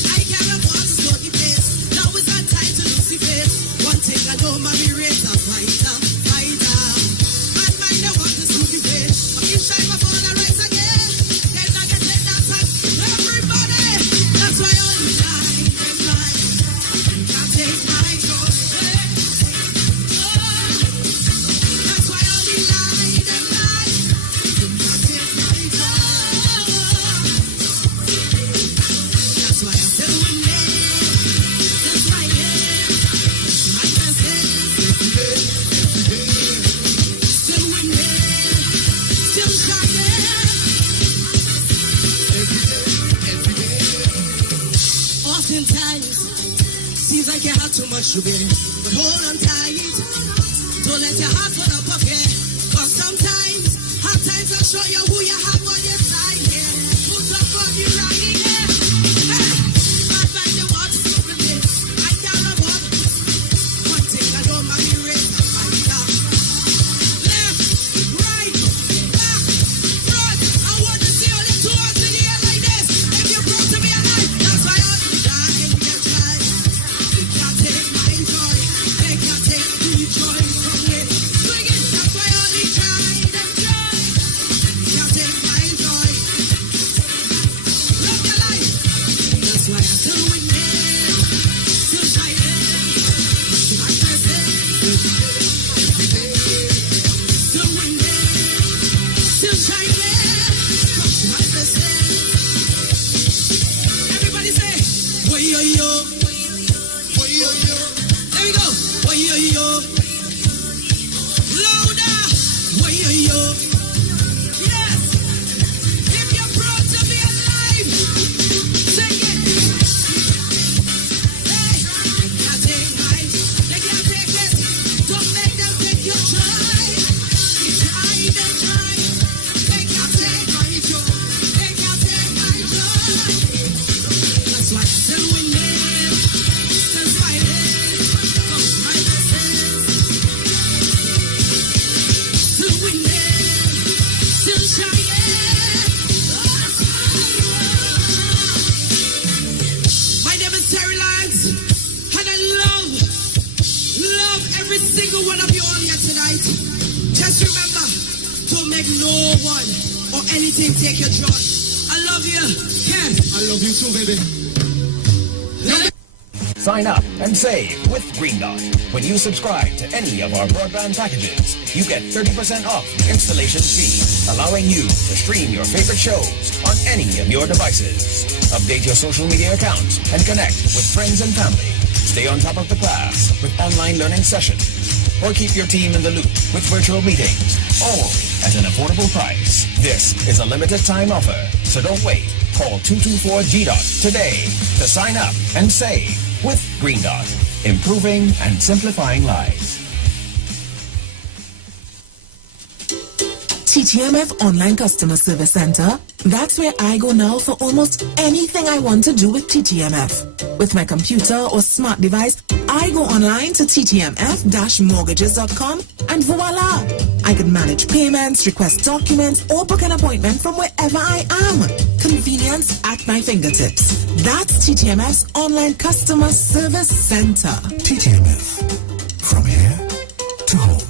I can't afford to slow the pace. Now is our time to lose the face. One thing I know, mommy raise a fighter, fighter. Man, mind the want to smooth the way. But each time I fall, I rise again. Then I get let down, everybody. That's why all the time, them lies. Can't take my joy. Seems like you have too much to bear, but hold on tight. Don't let your heart run up here. Cause sometimes, hard times will show you who you have on your side. Yeah, put up on you right here. Hey, bad mind the water stupid this. I can't afford. One thing I don't mind you raise up my top. Left, right, back, front. I want to see all your two hands in the air like this. If you're proud to be alive, that's why all the time we get tried. They can't take my joy. They can't take the joy from me. Swing it, that's why all the tried and tried. They can't take my joy. Love your life. That's why I'm still winning, still shining. I can say, still winning, still shining. Come to my blessing. Everybody say, way yo yo. There we go. Way yo yo. Louder. Way yo yo. Yes. If you're proud to be alive, sing it. Hey, can't take mine. They can't take it. Don't make them take your joy. Try, they'll try. They can't take my joy. They can't take my joy. That's why I'm still winning, still fighting. Come to my blessings. Still winning, still shining. My name is Terry Lance, and I love every single one of you all here tonight. Just remember, don't make no one or anything take your joy. I love you. Yes. I love you too, baby. Sign up and save with Green Dot. When you subscribe to any of our broadband packages, you get 30% off the installation fee, allowing you to stream your favorite shows on any of your devices. Update your social media accounts and connect with friends and family. Stay on top of the class with online learning sessions. Or keep your team in the loop with virtual meetings, all at an affordable price. This is a limited time offer, so don't wait. Call 224-GDOT today to sign up and save with Green Dot, improving and simplifying lives. TTMF Online Customer Service Center. That's where I go now for almost anything I want to do with TTMF. With my computer or smart device, I go online to ttmf-mortgages.com and voila! I can manage payments, request documents, or book an appointment from wherever I am. Convenience at my fingertips. That's TTMF's Online Customer Service Center. TTMF. From here to home.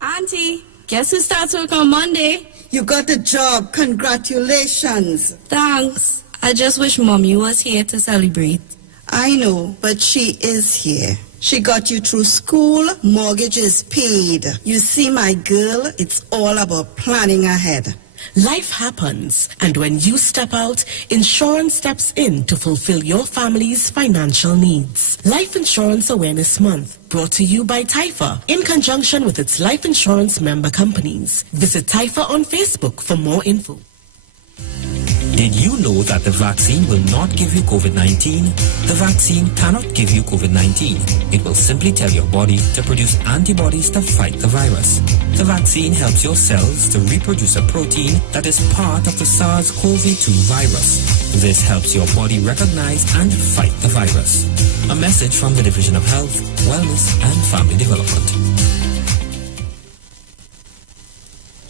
Auntie, guess who starts work on Monday? You got the job. Congratulations. Thanks. I just wish Mommy was here to celebrate. I know, but she is here. She got you through school. Mortgage is paid. You see, my girl, it's all about planning ahead. Life happens, and when you step out, insurance steps in to fulfill your family's financial needs. Life Insurance Awareness Month, brought to you by TIFA, in conjunction with its life insurance member companies. Visit TIFA on Facebook for more info. Did you know that the vaccine will not give you COVID-19? The vaccine cannot give you COVID-19. It will simply tell your body to produce antibodies to fight the virus. The vaccine helps your cells to reproduce a protein that is part of the SARS-CoV-2 virus. This helps your body recognize and fight the virus. A message from the Division of Health, Wellness and Family Development.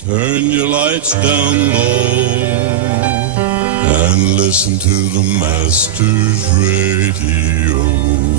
Turn your lights down low and listen to the Master's Radio.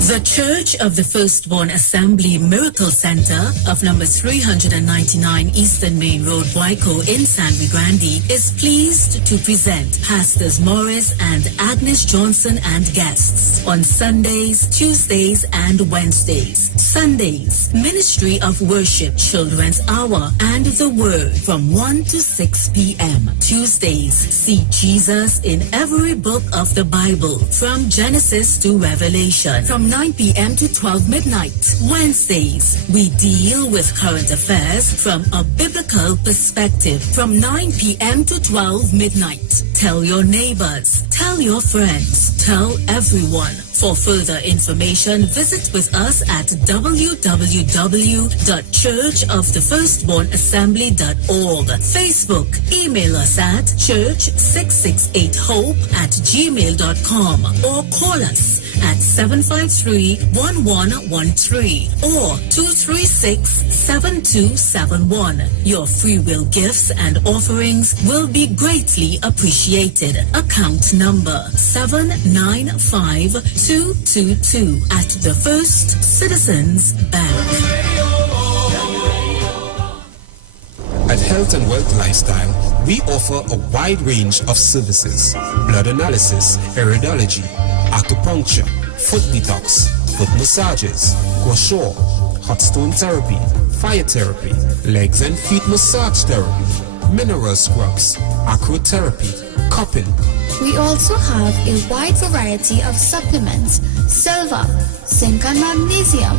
The Church of the Firstborn Assembly Miracle Center of number 399 Eastern Main Road, Boyko in San Luis Grande is pleased to present Pastors Morris and Agnes Johnson and guests on Sundays, Tuesdays, and Wednesdays. Sundays, Ministry of Worship, Children's Hour, and the Word from 1 to 6 p.m. Tuesdays, see Jesus in every book of the Bible from Genesis to Revelation from 9 p.m. to 12 midnight. Wednesdays, we deal with current affairs from a biblical perspective from 9 p.m. to 12 midnight. Tell your neighbors, tell your friends, tell everyone. For further information, visit with us at www.churchofthefirstbornassembly.org. Facebook, email us at church668hope@gmail.com or call us at 753-1113 or 236-7271. Your free will gifts and offerings will be greatly appreciated. Account number 795222 at the First Citizens Bank. At Health and Wealth Lifestyle, we offer a wide range of services: blood analysis, iridology, acupuncture, foot detox, foot massages, gua sha, hot stone therapy, fire therapy, legs and feet massage therapy, mineral scrubs, acrotherapy, cupping. We also have a wide variety of supplements: silver, zinc and magnesium,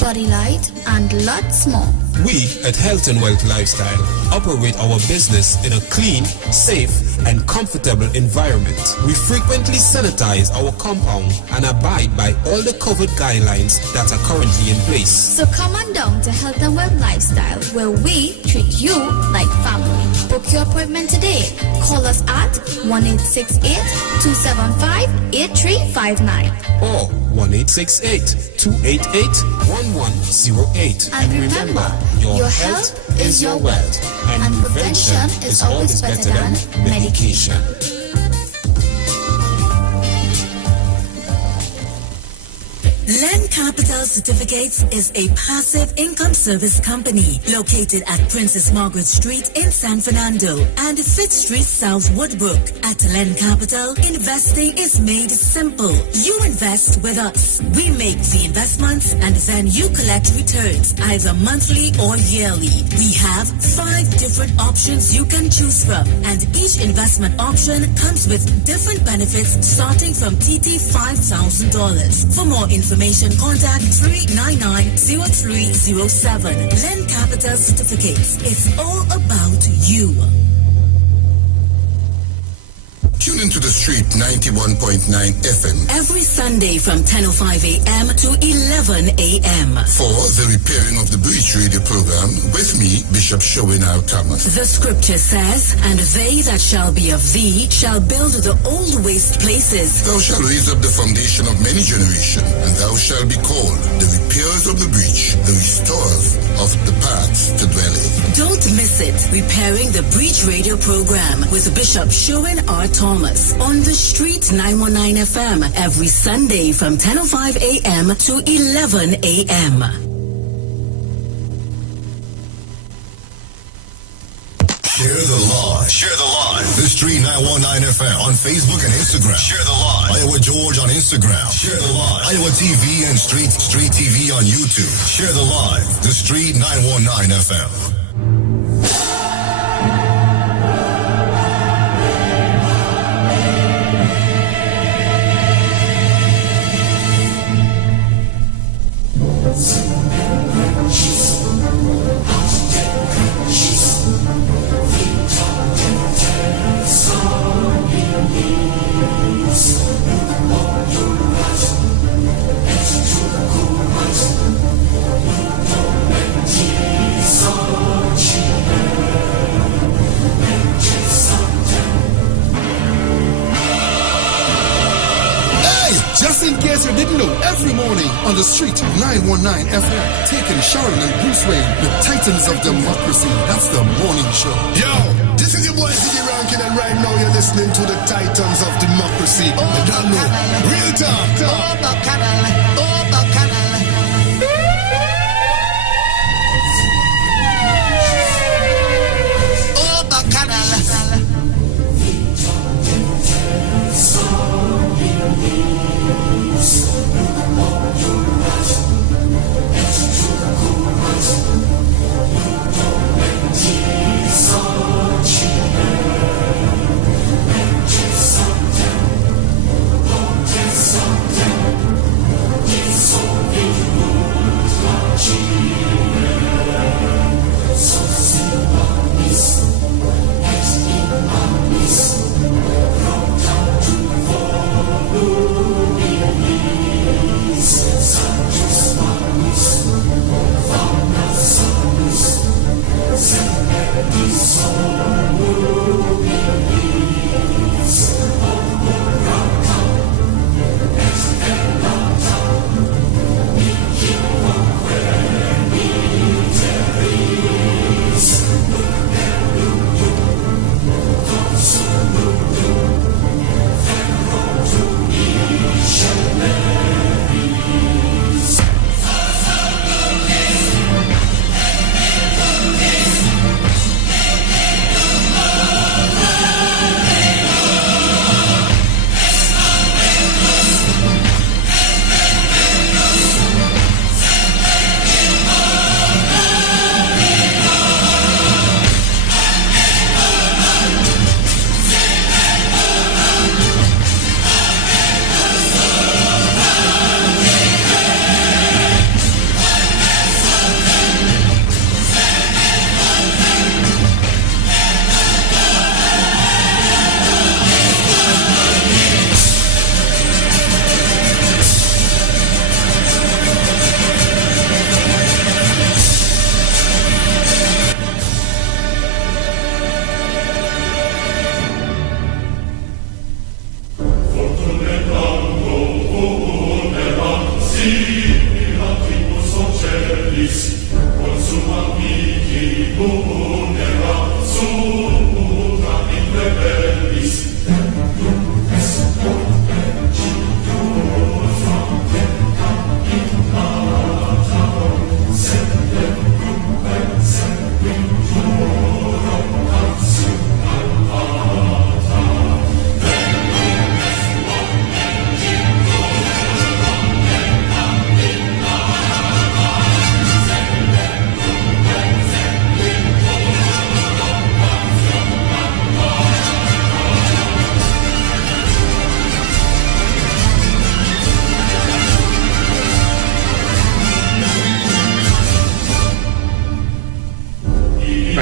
body light, and lots more. We at Health and Wealth Lifestyle operate our business in a clean, safe, and comfortable environment. We frequently sanitize our compound and abide by all the COVID guidelines that are currently in place. So come on down to Health and Wealth Lifestyle, where we treat you like family. Book your appointment today. Call us at 1-868-275-8359 or 1-868-288-1108. And remember, your health is your wealth, and prevention is always better than medication. Land Capital Certificates is a passive income service company located at Princess Margaret Street in San Fernando and Fifth Street South Woodbrook. At Land Capital, investing is made simple. You invest with us. We make the investments and then you collect returns either monthly or yearly. We have 5 different options you can choose from, and each investment option comes with different benefits starting from TT $5,000. For more information, contact 399-0307. Land Capital Certificates. It's all about you. Tune into the street 91.9 FM every Sunday from 10:05 a.m. to 11 a.m. for the Repairing of the Breach radio program with me, Bishop Showinau Thomas. The scripture says, "And they that shall be of thee shall build the old waste places. Thou shalt raise up the foundation of many generations, and thou shalt be called the repairers of the breach, the restorers of the paths to dwell in." Don't miss it. Repairing the Breach radio program with Bishop Sherwin R. Thomas on the street 919 FM every Sunday from 10:05 a.m. to 11 a.m. Share the live. Share the live. The Street 919 FM on Facebook and Instagram. Share the live. Iowa George on Instagram. Share the live. Iowa TV and Street TV on YouTube. Share the live. The Street 919 FM. Just in case you didn't know, every morning on the street 919 FM, taking Sharon and Bruce Wayne, the Titans of Democracy. That's the morning show. Yo, this is your boy C.D. Rankin, and right now you're listening to the Titans of Democracy. Real talk.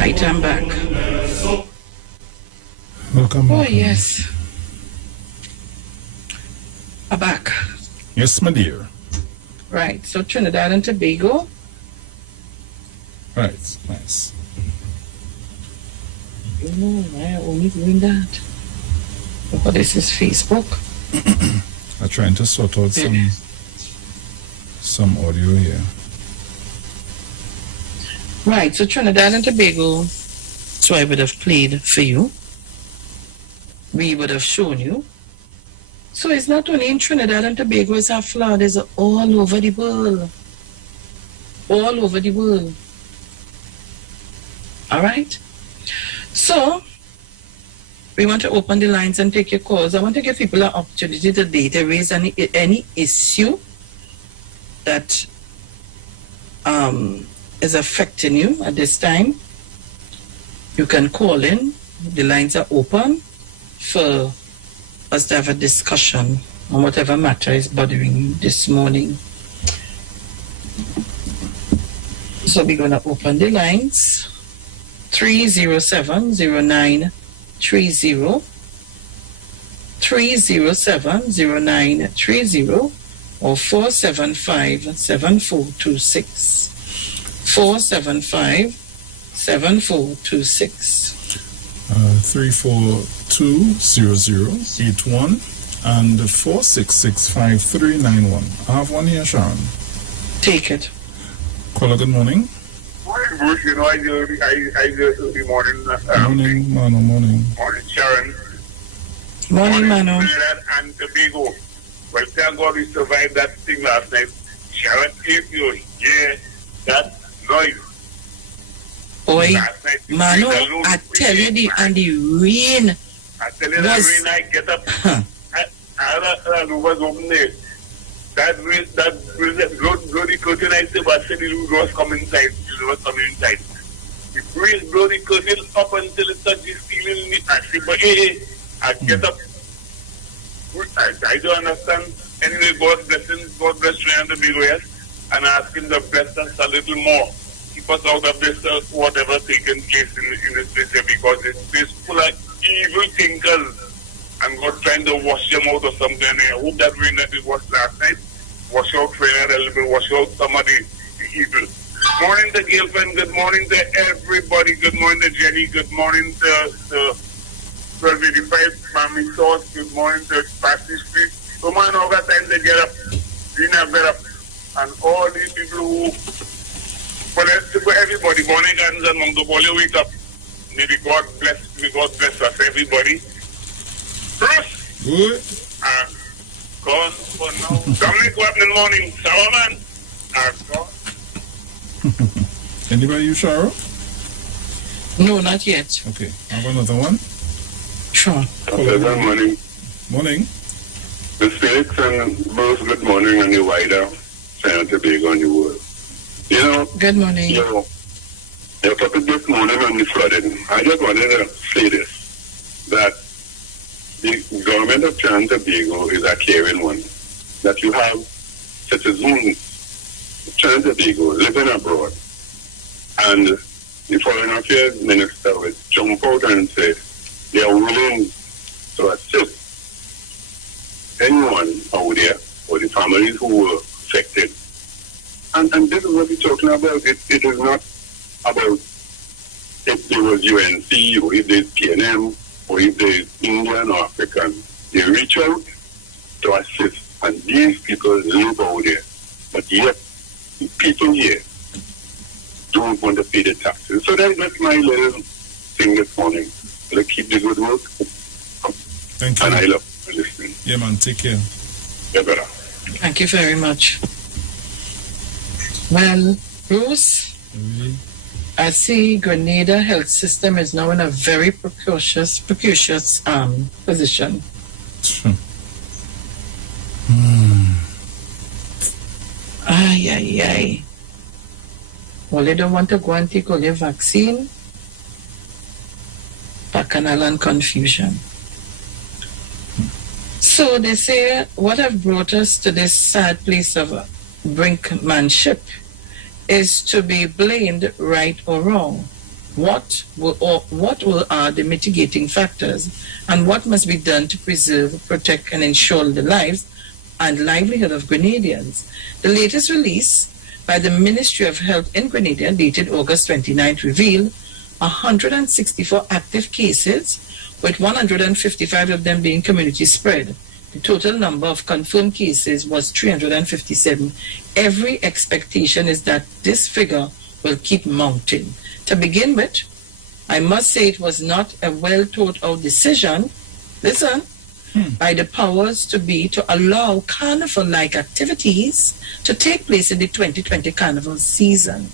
Right, I'm back. Welcome. Oh, yes. I'm back. Yes, my dear. Right, so Trinidad and Tobago. Right, nice. Oh, why are only doing that? Oh, this is Facebook. I'm trying to sort out some audio here. Right, so Trinidad and Tobago, so I would have played for you. We would have shown you. So it's not only in Trinidad and Tobago, it's a flood, it's all over the world. All over the world. All right? So, we want to open the lines and take your calls. I want to give people an opportunity today to raise any issue that is affecting you at this time. You can call in. The lines are open for us to have a discussion on whatever matter is bothering you this morning. So we're going to open the lines. 307-0930, 307-0930, or 475-7426. 475-7426. 342-0081 and 466-5391. I have one here, Sharon. Take it. Caller, good morning. Morning, Bruce. You know, I do early morning. Morning, Mano, morning. Morning, Sharon. Morning, Mano. Trinidad and Tobago. Well, thank God we survived that thing last night. Sharon, if you hear that noise. Oi, Mano, I tell you, the rain. I tell you, the rain, I get up. I was open there. That blow the curtain, I said, but said it was coming inside. It was coming inside. The breeze blow the curtain up until it touched the ceiling. I said, but hey, I get up. I don't understand. Anyway, God bless Trinidad and Tobago, yes, and ask him to bless us a little more. Keep us out of this, whatever taking place in this place here, because it's full of evil thinkers. And God trying to wash them out or something. I hope that rain that it was last night wash out Trinidad a little bit, wash out some of the evil. Good morning to Gilfin, good morning to everybody, good morning to Jenny, good morning to 1285 Mammy Sauce, good morning to Passy Street. So man, all that time they get up, Gina get up, and all these people who, for everybody, Bonnie Gardens and Mount Bolio, wake up. May God bless us, everybody. Bruce. Good. Gone for now. Dominic, what in the morning? Sour man. Gone. Anybody, you, Sharo? No, not yet. Okay. I have another one. Sure. Good morning. Morning. The Felix and Bruce, good morning, and the wider Trinidad and Tobago on the world. You know, good morning. Your topic this morning on the flooding. I just wanted to say this, that the government of Trinidad and Tobago is a caring one. That you have citizens of Trinidad and Tobago living abroad, and the Foreign Affairs Minister would jump out and say they are willing to assist anyone out there or the families who were affected. And this is what we're talking about. It is not about if there was UNC or if there's PNM or if there's Indian or African. They reach out to assist, and these people live out there. But yet, the people here don't want to pay the taxes. So that's my little thing this morning. Let's keep the good work. Thank you. And I love listening. Yeah, man. Take care. Yeah, better. Thank you very much. Well, Bruce, I see Grenada health system is now in a very precocious position. Ay. Well, they don't want to go and take all your vaccine. Bacchanal and confusion. So they say, what have brought us to this sad place of brinkmanship is to be blamed right or wrong. what are the mitigating factors and what must be done to preserve, protect, and ensure the lives and livelihood of Grenadians. The latest release by the Ministry of Health in Grenada, dated August 29th, revealed 164 active cases, with 155 of them being community spread. The total number of confirmed cases was 357. Every expectation is that this figure will keep mounting. To begin with, I must say it was not a well thought out decision, by the powers to be to allow carnival-like activities to take place in the 2020 carnival season,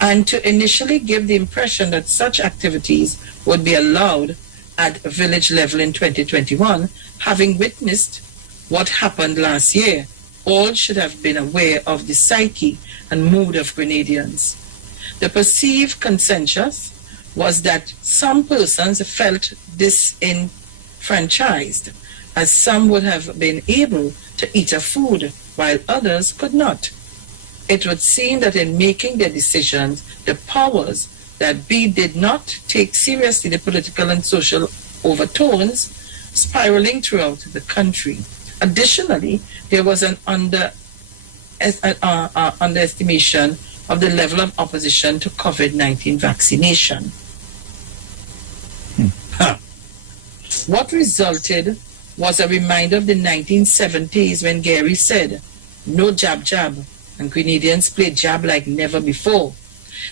and to initially give the impression that such activities would be allowed at village level in 2021, having witnessed what happened last year. All should have been aware of the psyche and mood of Grenadians. The perceived consensus was that some persons felt disenfranchised, as some would have been able to eat a food while others could not. It would seem that in making their decisions, the powers that be did not take seriously the political and social overtones spiraling throughout the country. Additionally, there was an underestimation of the level of opposition to COVID-19 vaccination. What resulted was a reminder of the 1970s when Gary said, "No jab jab," and Grenadians played jab like never before.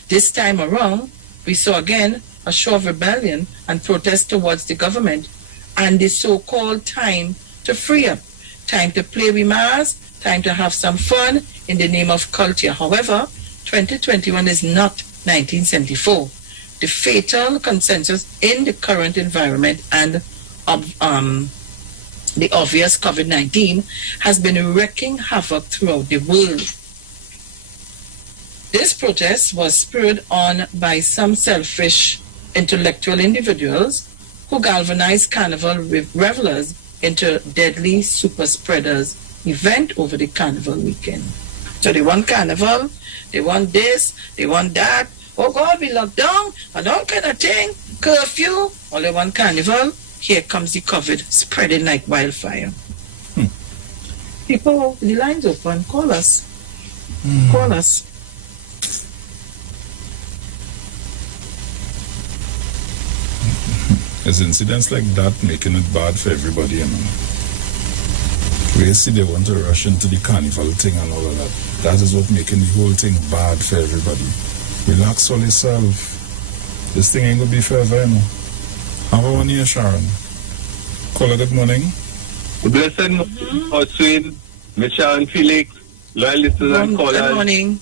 This time around, we saw again a show of rebellion and protest towards the government and the so-called time to free up, time to play with Mars, time to have some fun in the name of culture. However, 2021 is not 1974. The fatal consensus in the current environment and the obvious COVID-19 has been wreaking havoc throughout the world. This protest was spurred on by some selfish intellectual individuals who galvanized carnival revelers into deadly super spreaders event over the carnival weekend. So they want carnival, they want this, they want that. Oh God, we locked down, and all kind of thing, curfew, all they want carnival. Here comes the COVID spreading like wildfire. People, the line's open. Call us. Call us. There's incidents like that making it bad for everybody, you know. We see they want to rush into the carnival thing and all of that. That is what making the whole thing bad for everybody. Relax all yourself. This thing ain't gonna be forever, you know. Have a one here, Sharon. Caller, good morning. Blessed Oswin, Michelle and Felix, loyal listeners and callers. Good morning.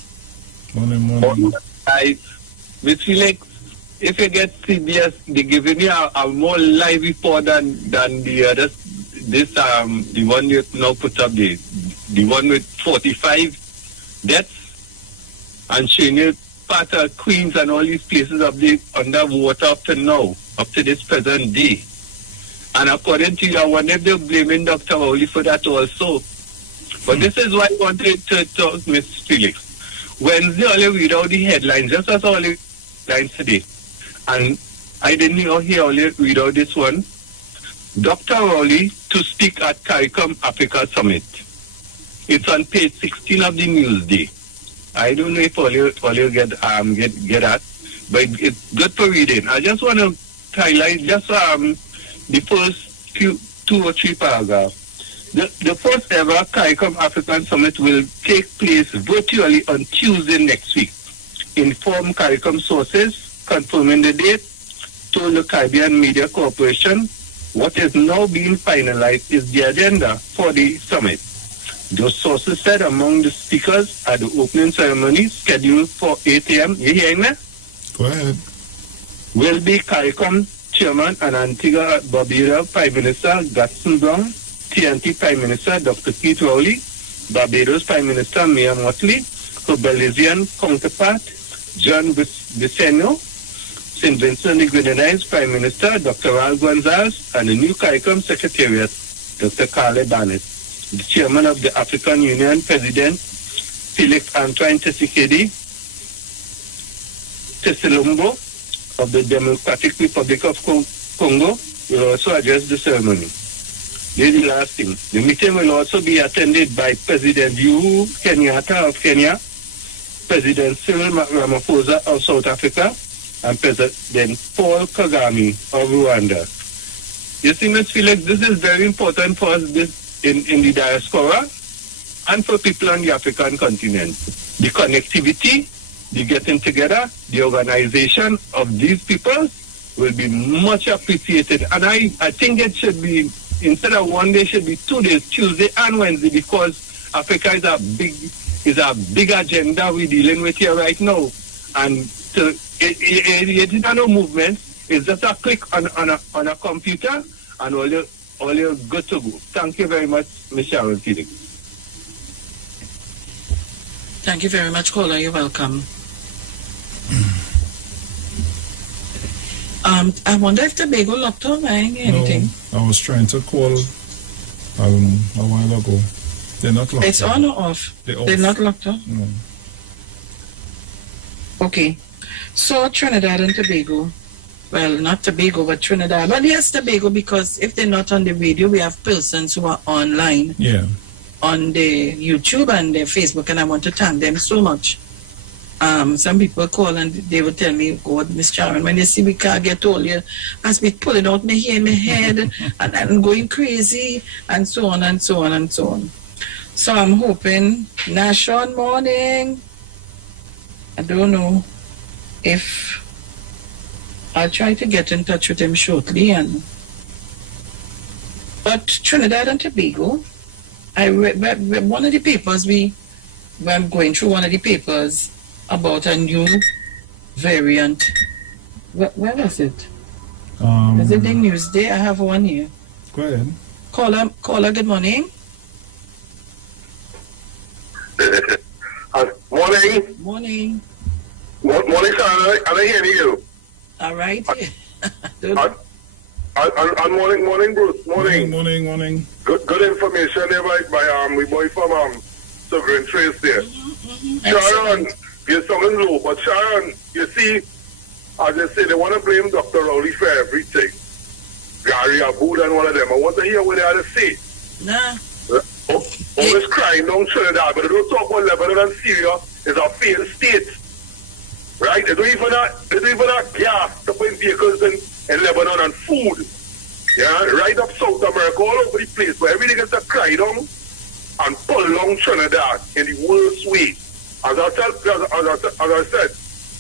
Morning. Miss Felix, if you get CBS, they're giving you a more live report than the other. The one you now put up the one with 45 deaths and showing you part of Queens and all these places underwater up to now, up to this present day. And according to you, I wonder if they're blaming Dr. Rowley for that also. But this is why I wanted to talk, Ms. Felix. Wednesday, only read out the headlines, just as all the headlines today. And I didn't hear only read out this one. Dr. Rowley to speak at CARICOM Africa Summit. It's on page 16 of the Newsday. I don't know if all you get that, but it's good for reading. I just want to highlight just the first two or three paragraphs. The first ever CARICOM African Summit will take place virtually on Tuesday next week. Inform CARICOM sources confirming the date, told the Caribbean Media Corporation. What is now being finalized is the agenda for the summit. Those sources said among the speakers at the opening ceremony scheduled for 8 a.m. You hearing me? Go ahead. Will be CARICOM Chairman and Antigua Barbuda Prime Minister Gaston Brown, TNT Prime Minister Dr. Keith Rowley, Barbados Prime Minister Mia Motley, her Belizean counterpart John Viceno, St. Vincent and the Grenadines Prime Minister Dr. Raul Gonzalez, and the new CARICOM Secretariat Dr. Carle Barnett. The Chairman of the African Union President Felix Antoine Tshisekedi Tshilombo of the Democratic Republic of Congo will also address the ceremony. This is the last thing. The meeting will also be attended by President Uhuru Kenyatta of Kenya, President Cyril Ramaphosa of South Africa, and President Paul Kagame of Rwanda. You see, Ms. Felix, this is very important for us in the diaspora and for people on the African continent. The connectivity, the getting together, the organization of these people will be much appreciated. And I think it should be, instead of one day, it should be 2 days, Tuesday and Wednesday, because Africa is a big agenda we're dealing with here right now. And it is no movement. It's just a click on a computer, and all you're good to go. Thank you very much, Ms. Sharon Felix. Thank you very much, caller. You're welcome. I wonder if Tobago locked on anything. No, I was trying to call a while ago. They're not locked. It's on or off? They're not locked on? No. Okay. So Trinidad and Tobago, well, not Tobago, but Trinidad. But yes, Tobago, because if they're not on the radio, we have persons who are online. Yeah. On the YouTube and the Facebook, and I want to thank them so much. Some people call and they will tell me, God, Miss Sharon, when you see we can't get all you, as me pulling out my hair in my head and going crazy, and so on and so on and so on. So I'm hoping, Nashon morning, I don't know if I'll try to get in touch with him shortly. But Trinidad and Tobago, I read one of the papers, I'm going through one of the papers about a new variant. Where is it? Is it the Newsday? I have one here. Go ahead. Caller, good morning. Morning. Morning. Morning, Sharon. I hear you. All right. And morning, Bruce. Morning. Good information there by my boy from Sovereign Trace there. Sharon, you're sounding low, but Sharon, you see, as they say, they want to blame Dr. Rowley for everything. Gary Aboud and one of them. I want to hear what they have to say. Nah. Always crying down Trinidad, but they don't talk about Lebanon and Syria is a failed state. Right? They don't even have gas to put in vehicles in Lebanon and food. Yeah, right up South America, all over the place, where everything is to cry down and pull down Trinidad in the worst way. As I said,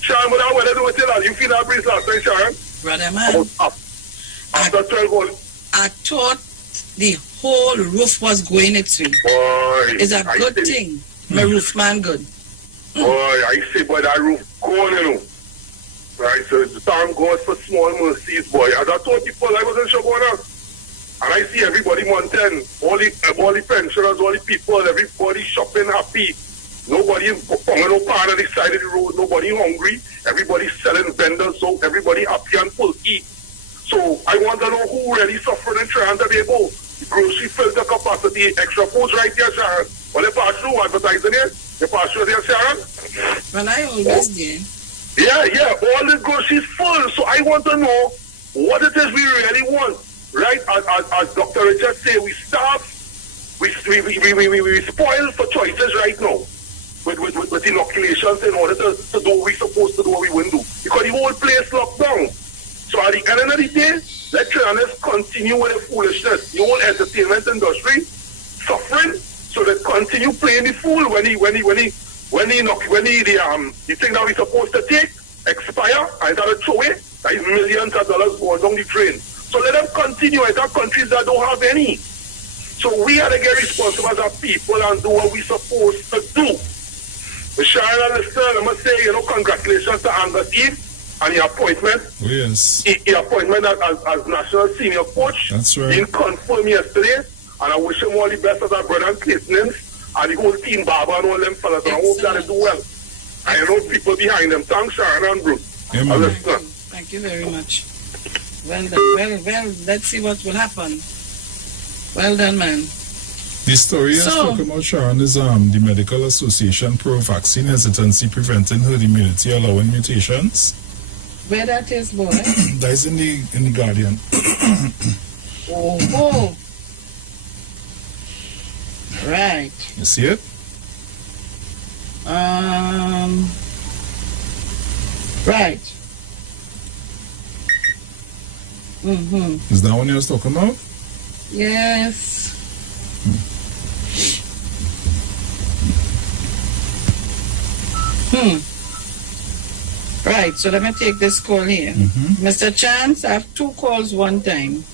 Sharon, what I want to do with you, you feel that breeze last night, Sharon? Brother man, after 12 hours. I thought the whole roof was going its way. Boy, it's a good thing. My roof man good. Boy, I say, boy, that roof gone, you know. Right, so the time goes for small mercies, boy. As I told people, I wasn't sure going on. And I see everybody mountain, all the pensioners, all the people, everybody shopping happy. Nobody on no part of the side of the road, nobody hungry. Everybody selling vendors out, everybody happy and full eat. So I want to know who really suffering and trying to be able. The grocery filter capacity, extra foods right here, Sharon. Well, they pass through advertising here. They pass through there, Sharon. Well, I always did. Yeah, all the groceries full. So I want to know what it is we really want, right? As Dr. Richard say, we starve, we spoil for choices right now with inoculations in order to do what we're supposed to do, what we wouldn't do. Because the whole place locked down. So at the end of the day, let Trinidadans continue with the foolishness. The whole entertainment industry suffering, so they continue playing the fool when the thing that we're supposed to take expire and that throw away, that is millions of dollars going down the drain. So let them continue. It's our countries that don't have any. So we have to get responsible as a people and do what we're supposed to do. Sharon, listen, I must say, congratulations to Angus Eve and your appointment. Oh, yes. Your appointment as national senior coach. That's right. Being confirmed yesterday. And I wish him all the best as our brother and Claytonins and the whole team, Baba and all them fellas. And I hope that they do well. I know people behind them. Thanks, Sharon and Bruce. Yeah, Thank you very much. Well, let's see what will happen. Well done, man. The story I spoke about, Sharon, is the Medical Association pro-vaccine hesitancy preventing herd immunity allowing mutations. Where that is, boy? That is in the Guardian. Oh. Right. You see it? Right. Mm-hmm. Is that one you was talking about? Yes. Right, so let me take this call here. Mr. Chance, I have 2 calls one time.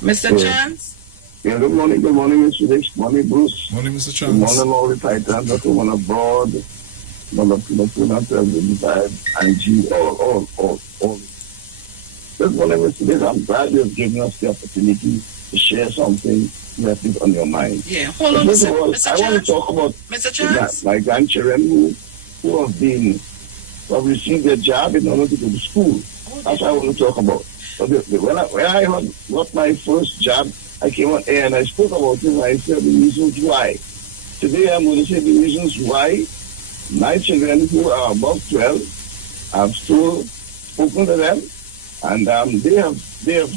Mr. Chance? Yeah, good morning, Mr. Dix. Morning, Bruce. Morning, Mr. Chance. Good morning, all the Titans, everyone abroad. Mother and G, all. Good morning, Mr. Dix. I'm glad you've given us the opportunity to share something that is on your mind. Yeah, hold on, Mr. I want to talk about Mr. Chance? my grandchildren who have received their job in order to go to school. That's what I want to talk about. But when I got my first job, I came on air and I spoke about it and I said the reasons why. Today I'm going to say the reasons why my children who are above 12, I've still spoken to them, and they have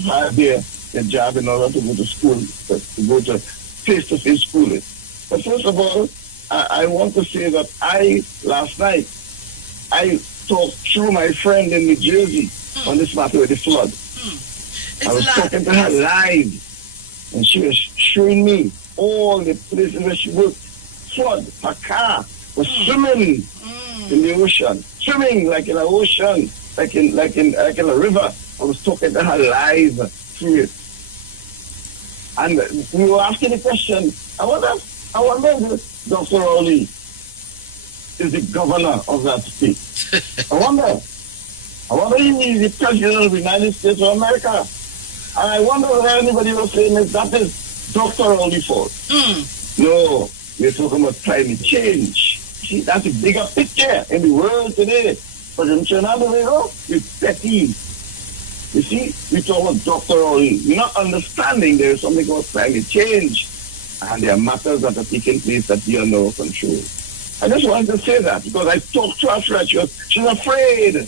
had their job in order to go to school, to go to face-to-face schooling. But first of all, I want to say that last night, I talked through my friend in New Jersey on this matter with the flood. I was talking to her live, and she was showing me all the places where she worked. Flood, her car was swimming in the ocean, swimming like in an ocean, like in a river. I was talking to her live through it, and we were asking the question. I wonder if Dr. Rowley is the governor of that state. I wonder if he's the president of the United States of America. And I wonder whether anybody was saying that is Dr. Rowley's fault. No, we're talking about climate change. See, that's a bigger picture in the world today. But in Trinidad and Tobago, it's petty. You see, we talk about Dr. Rowley. We're not understanding there is something called climate change. And there are matters that are taking place that we are under control. I just wanted to say that because I talked to her friend. She's afraid.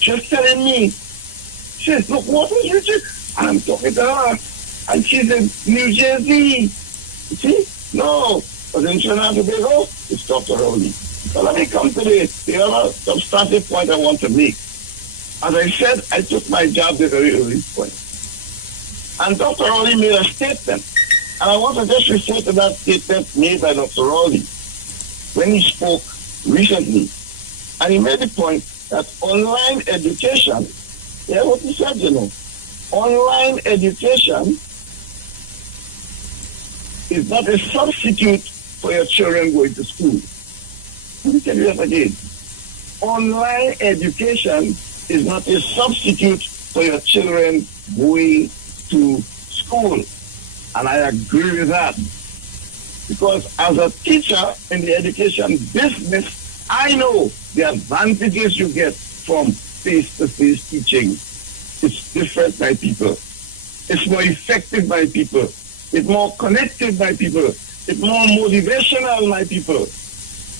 She's telling me, she says, look, what is Richard? And I'm talking to her. And she's in New Jersey. You see? No. But in Trinidad and Tobago, it's Dr. Rowley. So let me come to the other substantive point I want to make. As I said, I took my job the very early point. And Dr. Rowley made a statement. And I want to just refer to that statement made by Dr. Rowley when he spoke recently. And he made the point that online education, yeah, what he said, online education is not a substitute for your children going to school. Let me tell you that again. Online education is not a substitute for your children going to school. And I agree with that. Because as a teacher in the education business, I know the advantages you get from face-to-face teaching. It's different by people. It's more effective by people. It's more connected by people. It's more motivational by people.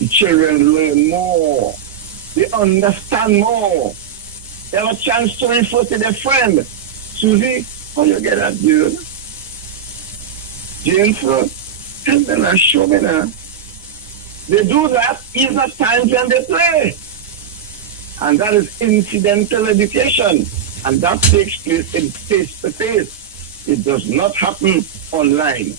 The children learn more. They understand more. They have a chance to refer to their friend. Susie, how you get that, dude? James, tell them and show me now. They do that in the times when they play. And that is incidental education. And that takes place in face-to-face. It does not happen online.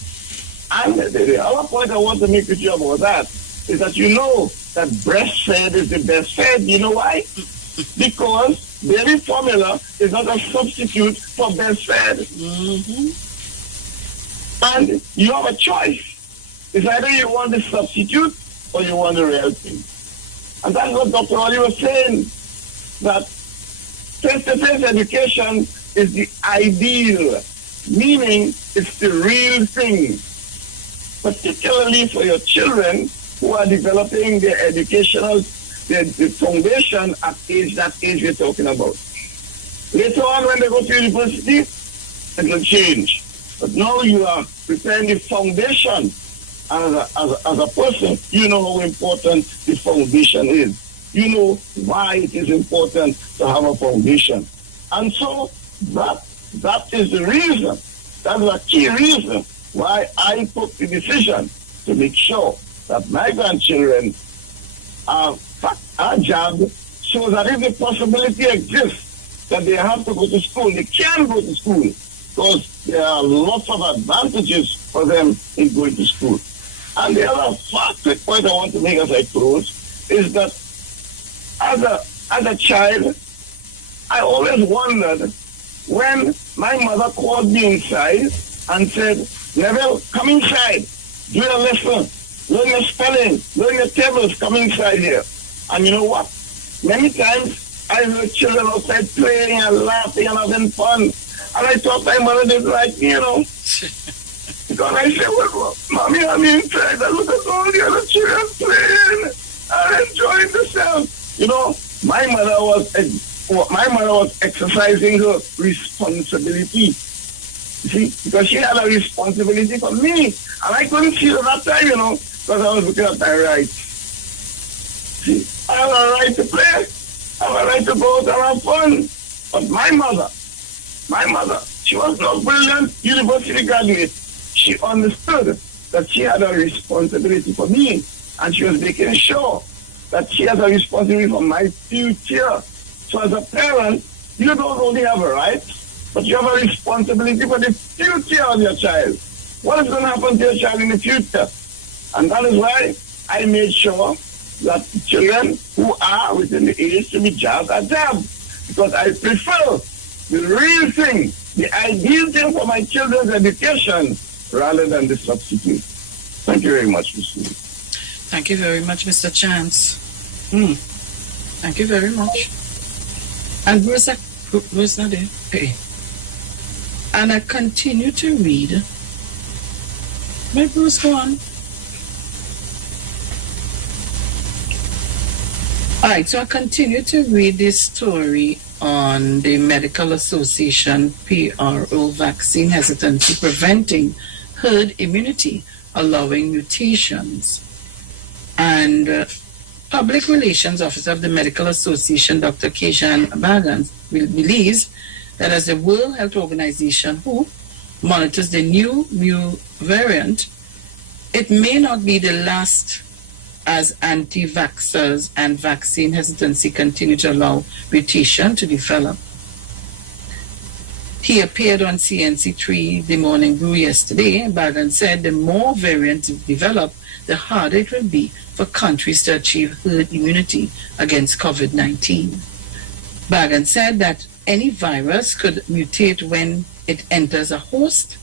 And the other point I want to make with you about that is that you know that breastfed is the best fed. You know why? Because baby formula is not a substitute for breastfed. And you have a choice. It's either you want the substitute or you want the real thing. And that's what Dr. Rowley was saying, that face-to-face education is the ideal, meaning it's the real thing, particularly for your children who are developing their educational, the foundation at that age we're talking about. Later on, when they go to university, it will change. But now you are preparing the foundation. And as a person, you know how important the foundation is. you know why it is important to have a foundation. And so that is the reason, that's a key reason why I took the decision to make sure that my grandchildren are jabbed, so that if the possibility exists that they have to go to school, they can go to school, because there are lots of advantages for them in going to school. And the other quick point I want to make as I close is that as a child, I always wondered when my mother called me inside and said, Neville, come inside, do your lesson, learn your spelling, learn your tables, come inside here. And you know what? Many times I heard children outside playing and laughing and having fun. And I thought my mother didn't like me, you know. Because I said, well, Mommy, I'm inside. I look at all the other children playing and enjoying themselves. You know, my mother was exercising her responsibility. You see, because she had a responsibility for me. And I couldn't see it at that time, you know, because I was looking at my rights. See, I have a right to play. I have a right to go out and have fun. But my mother, she was not brilliant university graduate. She understood that she had a responsibility for me, and she was making sure that she has a responsibility for my future. So as a parent, you don't only have a right, but you have a responsibility for the future of your child. What is going to happen to your child in the future? And that is why I made sure that the children who are within the age to be jabbed are jabbed. Because I prefer the real thing, the ideal thing for my children's education, rather than the substitute. Thank you very much, Mr. Lee. Thank you very much, Mr. Chance. Thank you very much. And where's that there? Okay. And I continue to read. Where Bruce go on? Alright, so I continue to read this story on the Medical Association PRO vaccine hesitancy preventing herd immunity, allowing mutations. And Public Relations Officer of the Medical Association, Dr. Keishan Bagans, believes that as the World Health Organization, who monitors the new variant, it may not be the last as anti-vaxxers and vaccine hesitancy continue to allow mutation to develop. He appeared on CNC3, The Morning Brew, yesterday. Bagan said the more variants develop, the harder it will be for countries to achieve herd immunity against COVID-19. Bagan said that any virus could mutate when it enters a host,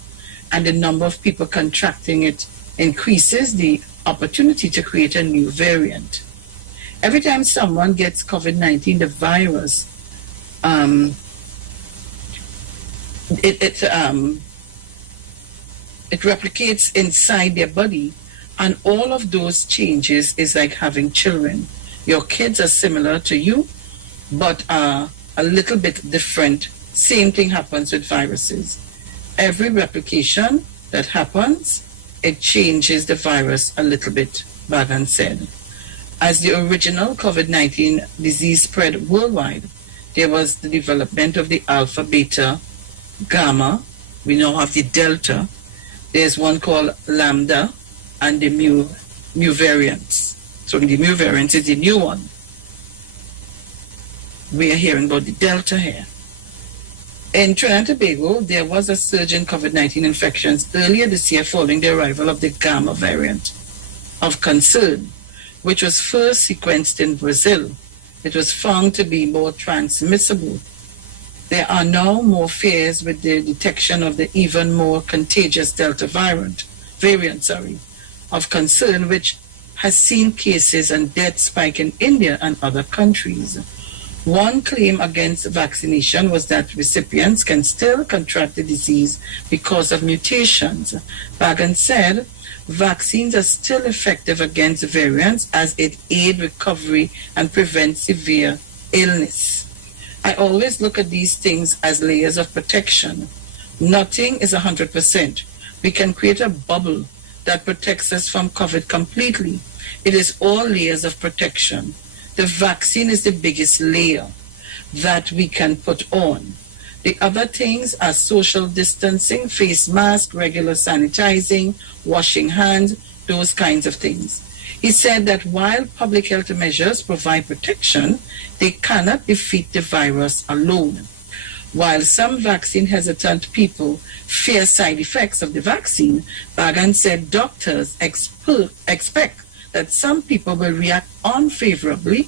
and the number of people contracting it increases the opportunity to create a new variant. Every time someone gets COVID-19, the virus it replicates inside their body, and all of those changes is like having children. Your kids are similar to you, but are a little bit different. Same thing happens with viruses. Every replication that happens, it changes the virus a little bit, Bagan said. As the original COVID-19 disease spread worldwide, there was the development of the alpha, beta, gamma. We now have the delta. There's one called lambda and the mu variants. So the mu variant is the new one. We are hearing about the delta here. In Trinidad and Tobago, there was a surge in COVID-19 infections earlier this year following the arrival of the Gamma variant of concern, which was first sequenced in Brazil. It was found to be more transmissible. There are now more fears with the detection of the even more contagious Delta variant of concern, which has seen cases and deaths spike in India and other countries. One claim against vaccination was that recipients can still contract the disease because of mutations. Bagan said vaccines are still effective against variants as it aids recovery and prevents severe illness. I always look at these things as layers of protection. Nothing is 100%. We can create a bubble that protects us from COVID completely. It is all layers of protection. The vaccine is the biggest layer that we can put on. The other things are social distancing, face mask, regular sanitizing, washing hands, those kinds of things. He said that while public health measures provide protection, they cannot defeat the virus alone. While some vaccine-hesitant people fear side effects of the vaccine, Bagan said doctors expect that some people will react unfavorably.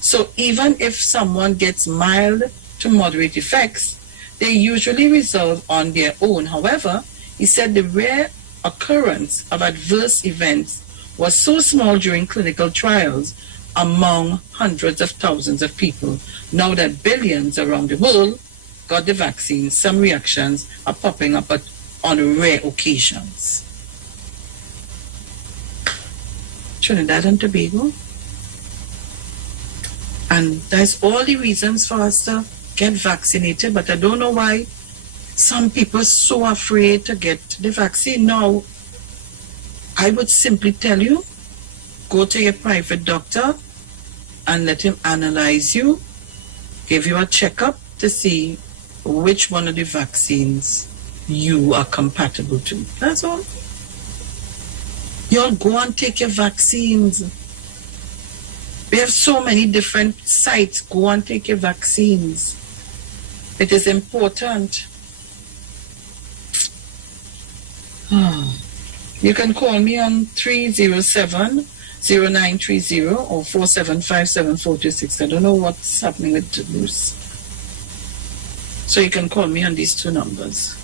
So even if someone gets mild to moderate effects, they usually resolve on their own. However, he said the rare occurrence of adverse events was so small during clinical trials among hundreds of thousands of people. Now that billions around the world got the vaccine, some reactions are popping up on rare occasions. Trinidad and Tobago. And that's all the reasons for us to get vaccinated, but I don't know why some people are so afraid to get the vaccine. Now, I would simply tell you, go to your private doctor and let him analyze you, give you a checkup to see which one of the vaccines you are compatible to. That's all. Y'all go and take your vaccines. We have so many different sites. Go and take your vaccines. It is important. You can call me on 307-0930 or 4757-426. I don't know what's happening with Bruce. So you can call me on these two numbers.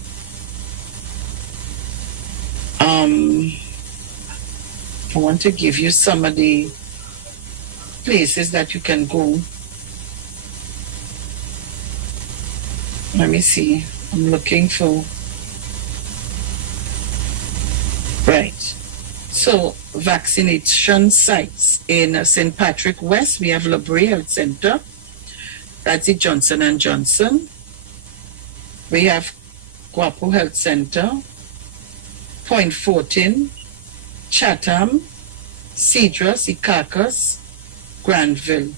I want to give you some of the places that you can go. Let me see. I'm looking for... Right. So, vaccination sites. In St. Patrick West, we have La Brea Health Center. That's the Johnson & Johnson. We have Guapo Health Center, Point Fortin, Chatham, Cedros, Icacos, Granville.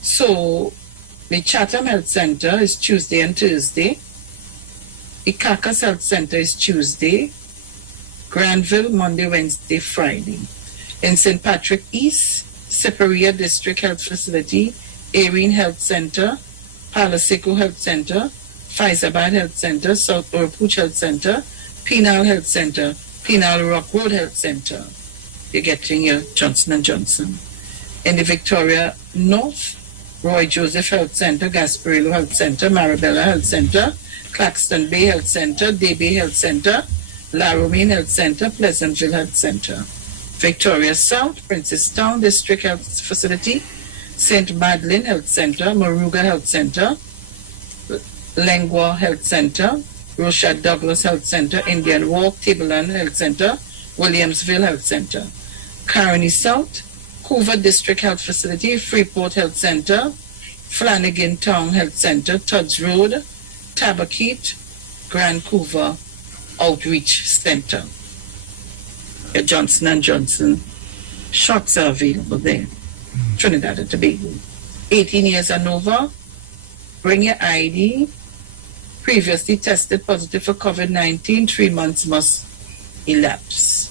So, the Chatham Health Center is Tuesday and Thursday. Icacos Health Center is Tuesday. Granville, Monday, Wednesday, Friday. In St. Patrick East, Separia District Health Facility, Erin Health Center, Palaseco Health Center, Faizabad Health Center, South Orpooch Health Center, Penal Health Center, Penal Rock Road Health Center. You're getting your Johnson & Johnson. In the Victoria North, Roy Joseph Health Center, Gasparillo Health Center, Marabella Health Center, Claxton Bay Health Center, Day Bay Health Center, La Romaine Health Center, Pleasantville Health Center. Victoria South, Princestown District Health Facility, St. Madeleine Health Center, Moruga Health Center, Lengua Health Center, Rochard Douglas Health Center, Indian Walk, Tableland Health Center, Williamsville Health Center. Caroni South, Hoover District Health Facility, Freeport Health Center, Flanagan Town Health Center, Tudds Road, Tabakeet, Grand Couva Outreach Center. Your Johnson & Johnson shots are available there. Trinidad and Tobago. 18 years and over, bring your ID. Previously tested positive for COVID-19, 3 months must elapse.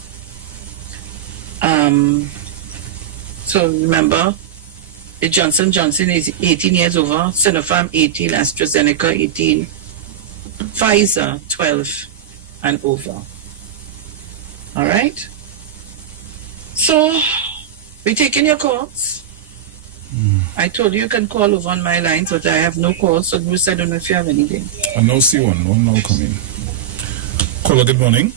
So remember, the Johnson & Johnson is 18 years over, Sinopharm 18, AstraZeneca 18, Pfizer 12 and over. All right? So, we're taking your calls. I told you can call over on my lines, but I have no calls, so Bruce, I don't know if you have anything. I now see one now coming. Caller, good morning.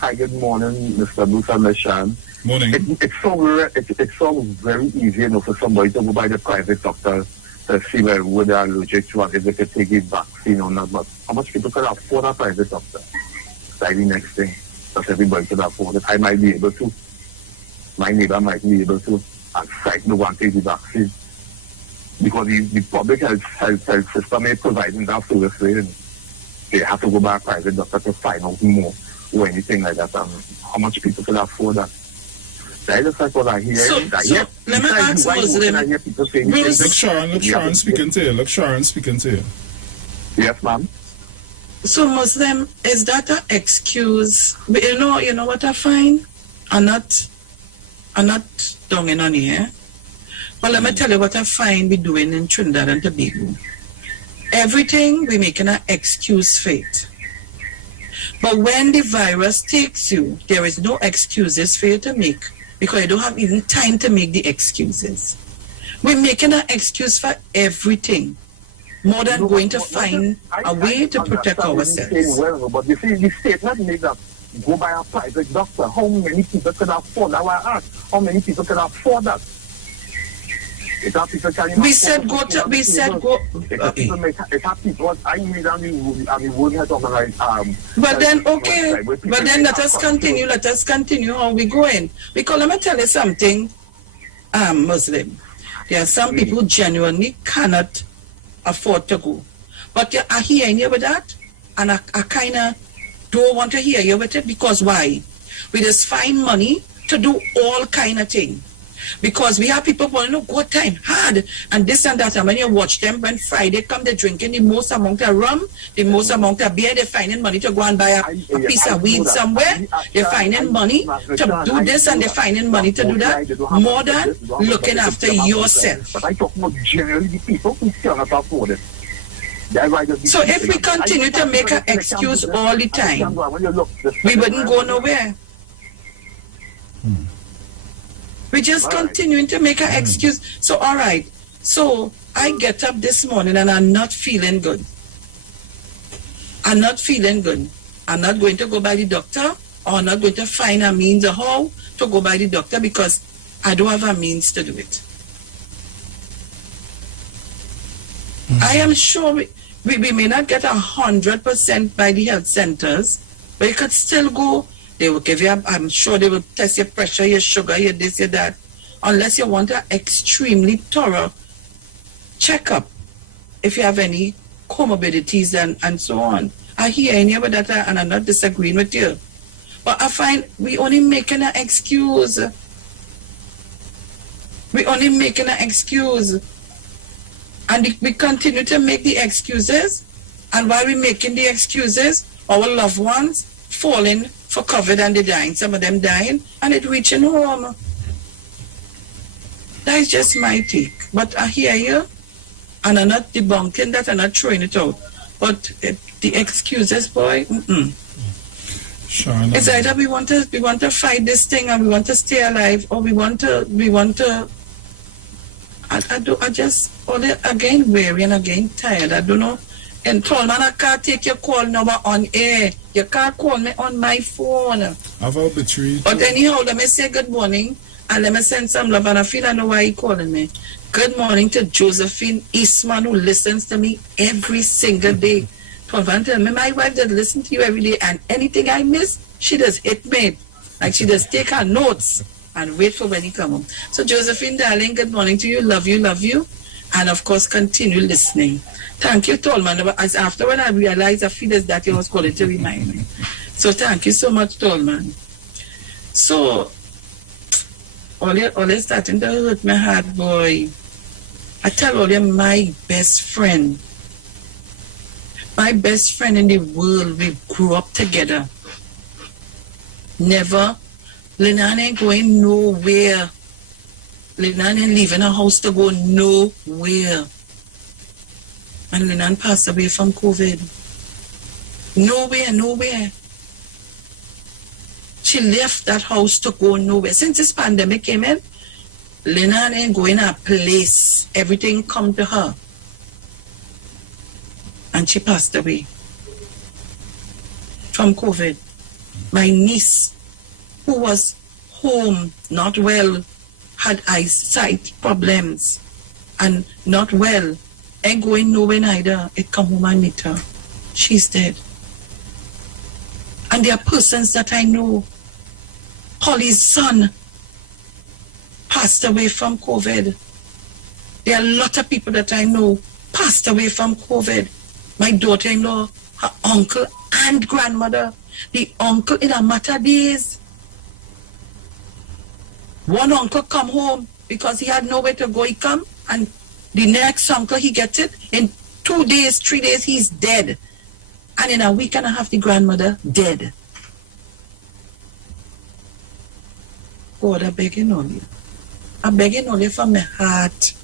Hi, good morning, Mr. Bruce and Leshan. Morning. It's so very easy, you know, for somebody to go by the private doctor to see whether they're allergic to and if they could take a vaccine or not. But how much people can afford a private doctor? That's the next thing. Because everybody can afford it. I might be able to. My neighbor might be able to. And site no one take the vaccine. Because the public health system is providing that service for you. They have to go by a private doctor to find out more or anything like that. How much people can afford that? That is what I hear. So let me ask Muslim. Look, Sharon speaking to you. Look, Sharon speaking to you. Yes, ma'am. So Muslim, is that an excuse? You know what I find? I'm not down in on here. But let me tell you what I find we doing in Trinidad and Tobago. Everything we making an excuse for it. But when the virus takes you, there is no excuses for you to make because you don't have even time to make the excuses. We're making an excuse for everything more than going to find a way to protect ourselves. Well, but you see, the statement made that go by a private doctor. How many people can afford that? I ask, how many people can afford that? We said go. If people, I read on the World Health Organization. But then let us continue. Let us continue how we going. Because let me tell you something, Muslim. There are some people who genuinely cannot afford to go. But I hear you with that, and I kind of don't want to hear you with it because why? We just find money to do all kind of things. Because we have people who go time hard and this and that, and when you watch them, when Friday come, they're drinking the most amount of rum, the most amount of beer, they're finding money to go and buy a piece of weed somewhere, they're finding money to do this and they're finding money to do that, more than looking after yourself. But I talk about generally the people who cannot afford it. So if we continue to make an excuse all the time, we wouldn't go nowhere. We just continuing to make an excuse. So, all right. So, I get up this morning and I'm not feeling good. I'm not feeling good. I'm not going to go by the doctor, or I'm not going to find a means of how to go by the doctor because I don't have a means to do it. I am sure we may not get 100% by the health centers, but you could still go. They will give you, I'm sure they will test your pressure, your sugar, your this, your that. Unless you want an extremely thorough checkup. If you have any comorbidities and so on. I hear you about that and I'm not disagreeing with you. But I find we only making an excuse. We only making an excuse. And we continue to make the excuses. And while we're making the excuses, our loved ones falling for COVID and they're dying. Some of them dying and it reaching home. That is just my take. But I hear you and I'm not debunking that, I'm not throwing it out. But the excuses, boy, Sure, it's either we want to fight this thing and we want to stay alive, or we want to I just again weary and again tired. I don't know. And Tolman, I can't take your call number on air. You can't call me on my phone. I've obituary. But anyhow, let me say good morning and let me send some love. And I feel I know why you're calling me. Good morning to Josephine Eastman, who listens to me every single day. Tolman, tell me my wife does listen to you every day, and anything I miss, she does hit me. Like she does take her notes and wait for when you come home. So Josephine, darling, good morning to you. Love you. And of course, continue listening. Thank you, Tolman. As after when I realized, I feel as that you was calling to remind me. So thank you so much, Tolman. So, all you starting to hurt my heart, boy. I tell all you, my best friend in the world, we grew up together. Never. Lenan ain't going nowhere. Lenan ain't leaving her house to go nowhere. And Lenan passed away from COVID. Nowhere. She left that house to go nowhere. Since this pandemic came in, Lenan ain't going a place. Everything come to her. And she passed away from COVID. My niece, who was home, not well, had eyesight problems and not well, ain't going nowhere neither. It come home and meet her. She's dead. And there are persons that I know. Holly's son passed away from COVID. There are a lot of people that I know passed away from COVID. My daughter-in-law, her uncle and grandmother, the uncle in a matter of days. One uncle come home because he had nowhere to go. He come, and the next uncle, he gets it. In 2 days, 3 days, he's dead. And in a week and a half, the grandmother dead. God, I'm begging on you. I'm begging on you from my heart.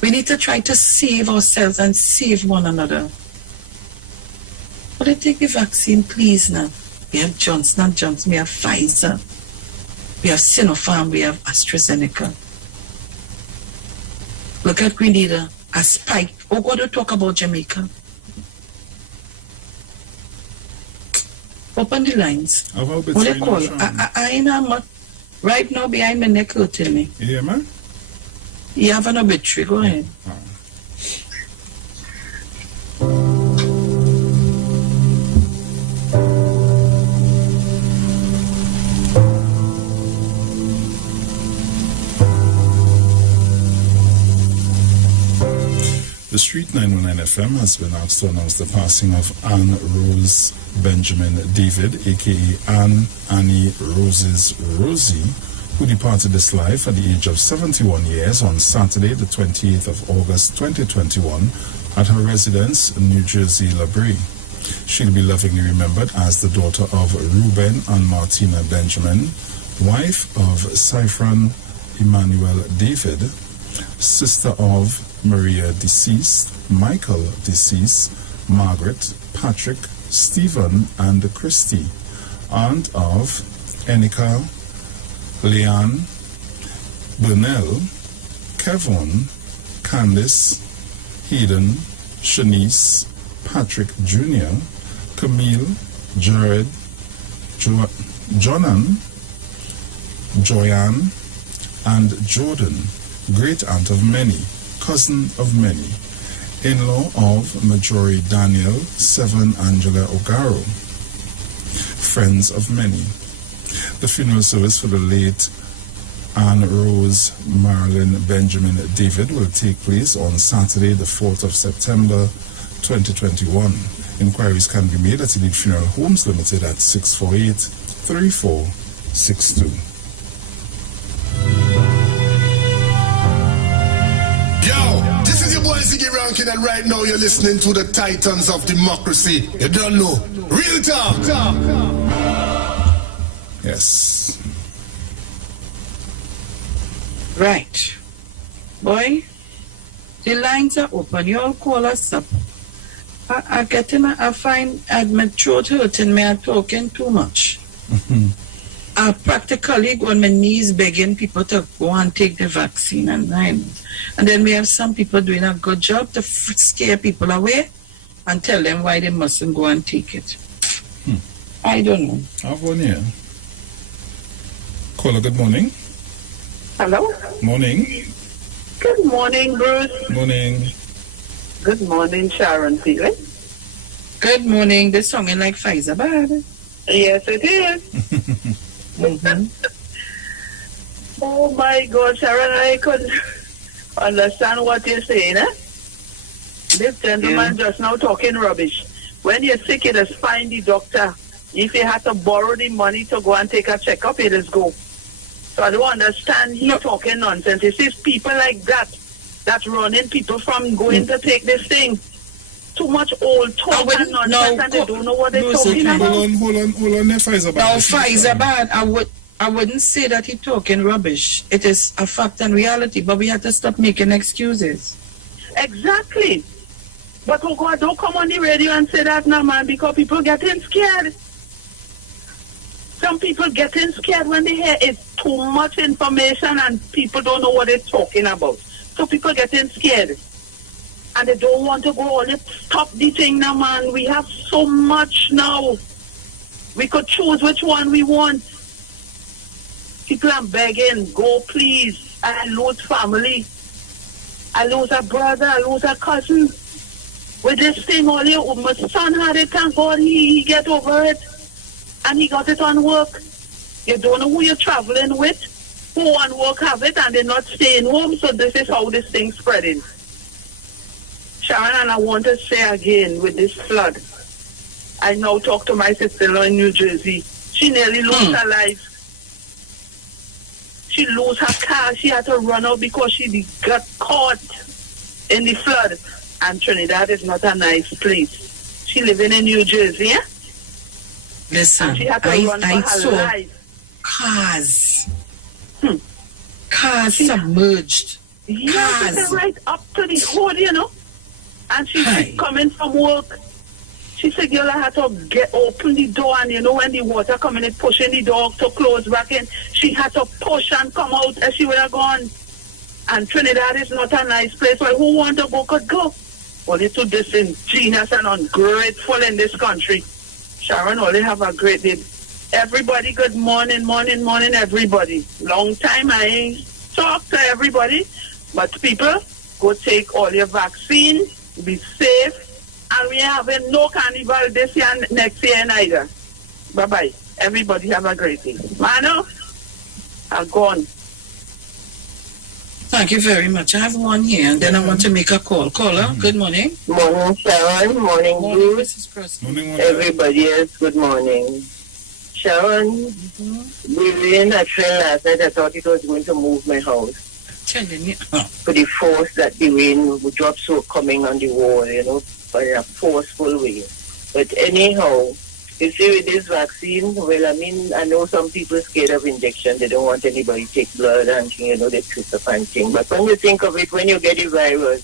We need to try to save ourselves and save one another. But I take the vaccine, please now. We have Johnson & Johnson, we have Pfizer, we have Sinopharm, we have AstraZeneca. Look at Grenada, a spike. Oh, God, to talk about Jamaica. Open the lines. What do you call? I know right now behind my neck hurting me. Yeah, man? You have an obituary, go ahead. The Street 919 FM has been asked to announce the passing of Anne Rose Benjamin David, a.k.a. Annie Rose's Rosie, who departed this life at the age of 71 years on Saturday, the 28th of August 2021, at her residence, New Jersey, La Brea. She'll be lovingly remembered as the daughter of Reuben and Martina Benjamin, wife of Cyphron Emmanuel David, sister of Maria deceased, Michael deceased, Margaret, Patrick, Stephen, and Christy, aunt of Enika, Leanne, Burnell, Kevon, Candice, Hayden, Shanice, Patrick Jr., Camille, Jared, Jonan, Joyanne, and Jordan, great aunt of many, cousin of many, in-law of Majori Daniel, Seven Angela Ogaro, friends of many. The funeral service for the late Anne Rose Marilyn Benjamin David will take place on Saturday, the 4th of September 2021. Inquiries can be made at Elite Funeral Homes Limited at 648-3462. Yo, this is your boy Ziggy Rankin, and right now you're listening to the Titans of Democracy. You don't know. Real talk. Yes. Right. Boy, the lines are open. You all call us up. I find my throat hurting me. I'm talking too much. I practically go on my knees begging people to go and take the vaccine, and then we have some people doing a good job to scare people away and tell them why they mustn't go and take it. I don't know. I have one here. Caller, good morning. Hello? Morning. Good morning, Bruce. Morning. Good morning, Sharon Peeling. Good morning. This song is like Pfizer, bad. Yes, it is. Oh my God, Sharon, I could understand what you're saying, eh? This gentleman just now talking rubbish. When you're sick, you just find the doctor. If you have to borrow the money to go and take a checkup, you just go. So I don't understand he's talking nonsense. It is people like that that's running people from going to take this thing. Too much old talk and nonsense, and they don't know what they're talking about. Hold on, Pfizer bad. No, Pfizer bad. I wouldn't say that he's talking rubbish. It is a fact and reality, but we have to stop making excuses. Exactly. But oh God, don't come on the radio and say that now, man, because people getting scared. Some people getting scared when they hear it's too much information and people don't know what they're talking about. So people getting scared. And they don't want to go on it. Stop the thing now, man. We have so much now. We could choose which one we want. People are begging, go please. I lose family. I lose a brother. I lose a cousin. With this thing, my son had it, thank God he get over it. And he got it on work. You don't know who you're traveling with. Who on work have it and they're not staying home. So this is how this thing's spreading. Sharon, and I want to say again with this flood, I now talk to my sister-in-law in New Jersey. She nearly lost her life. She lose her car. She had to run out because she got caught in the flood. And Trinidad is not a nice place. She living in New Jersey, yeah? Listen, and she had to run for her saw life. Cars submerged. Yeah, she right up to the hood, you know. And she's coming from work. She said, girl, I had to open the door, and you know, when the water coming in, pushing the door to close back in, she had to push and come out as she would have gone. And Trinidad is not a nice place. Well, who want to go could go. Only to disingenuous and ungrateful in this country. Sharon, only have a great day. Everybody, good morning, everybody. Long time I ain't talk to everybody, but people, go take all your vaccine, be safe, and we are having no carnival this year and next year neither. Bye-bye. Everybody have a great day. Mano, I'm gone. Thank you very much. I have one here, and then I want to make a call. Caller, good morning. Morning, Sharon. Morning, Mrs. Preston. Morning. Everybody else, good morning. Sharon, the rain I fell last night, I thought it was going to move my house. Telling you. For the force that the rain would drop so coming on the wall, you know, by a forceful way. But anyhow, you see with this vaccine, well, I mean, I know some people are scared of injection. They don't want anybody to take blood and, you know, they twist up and thing. But when you think of it, when you get the virus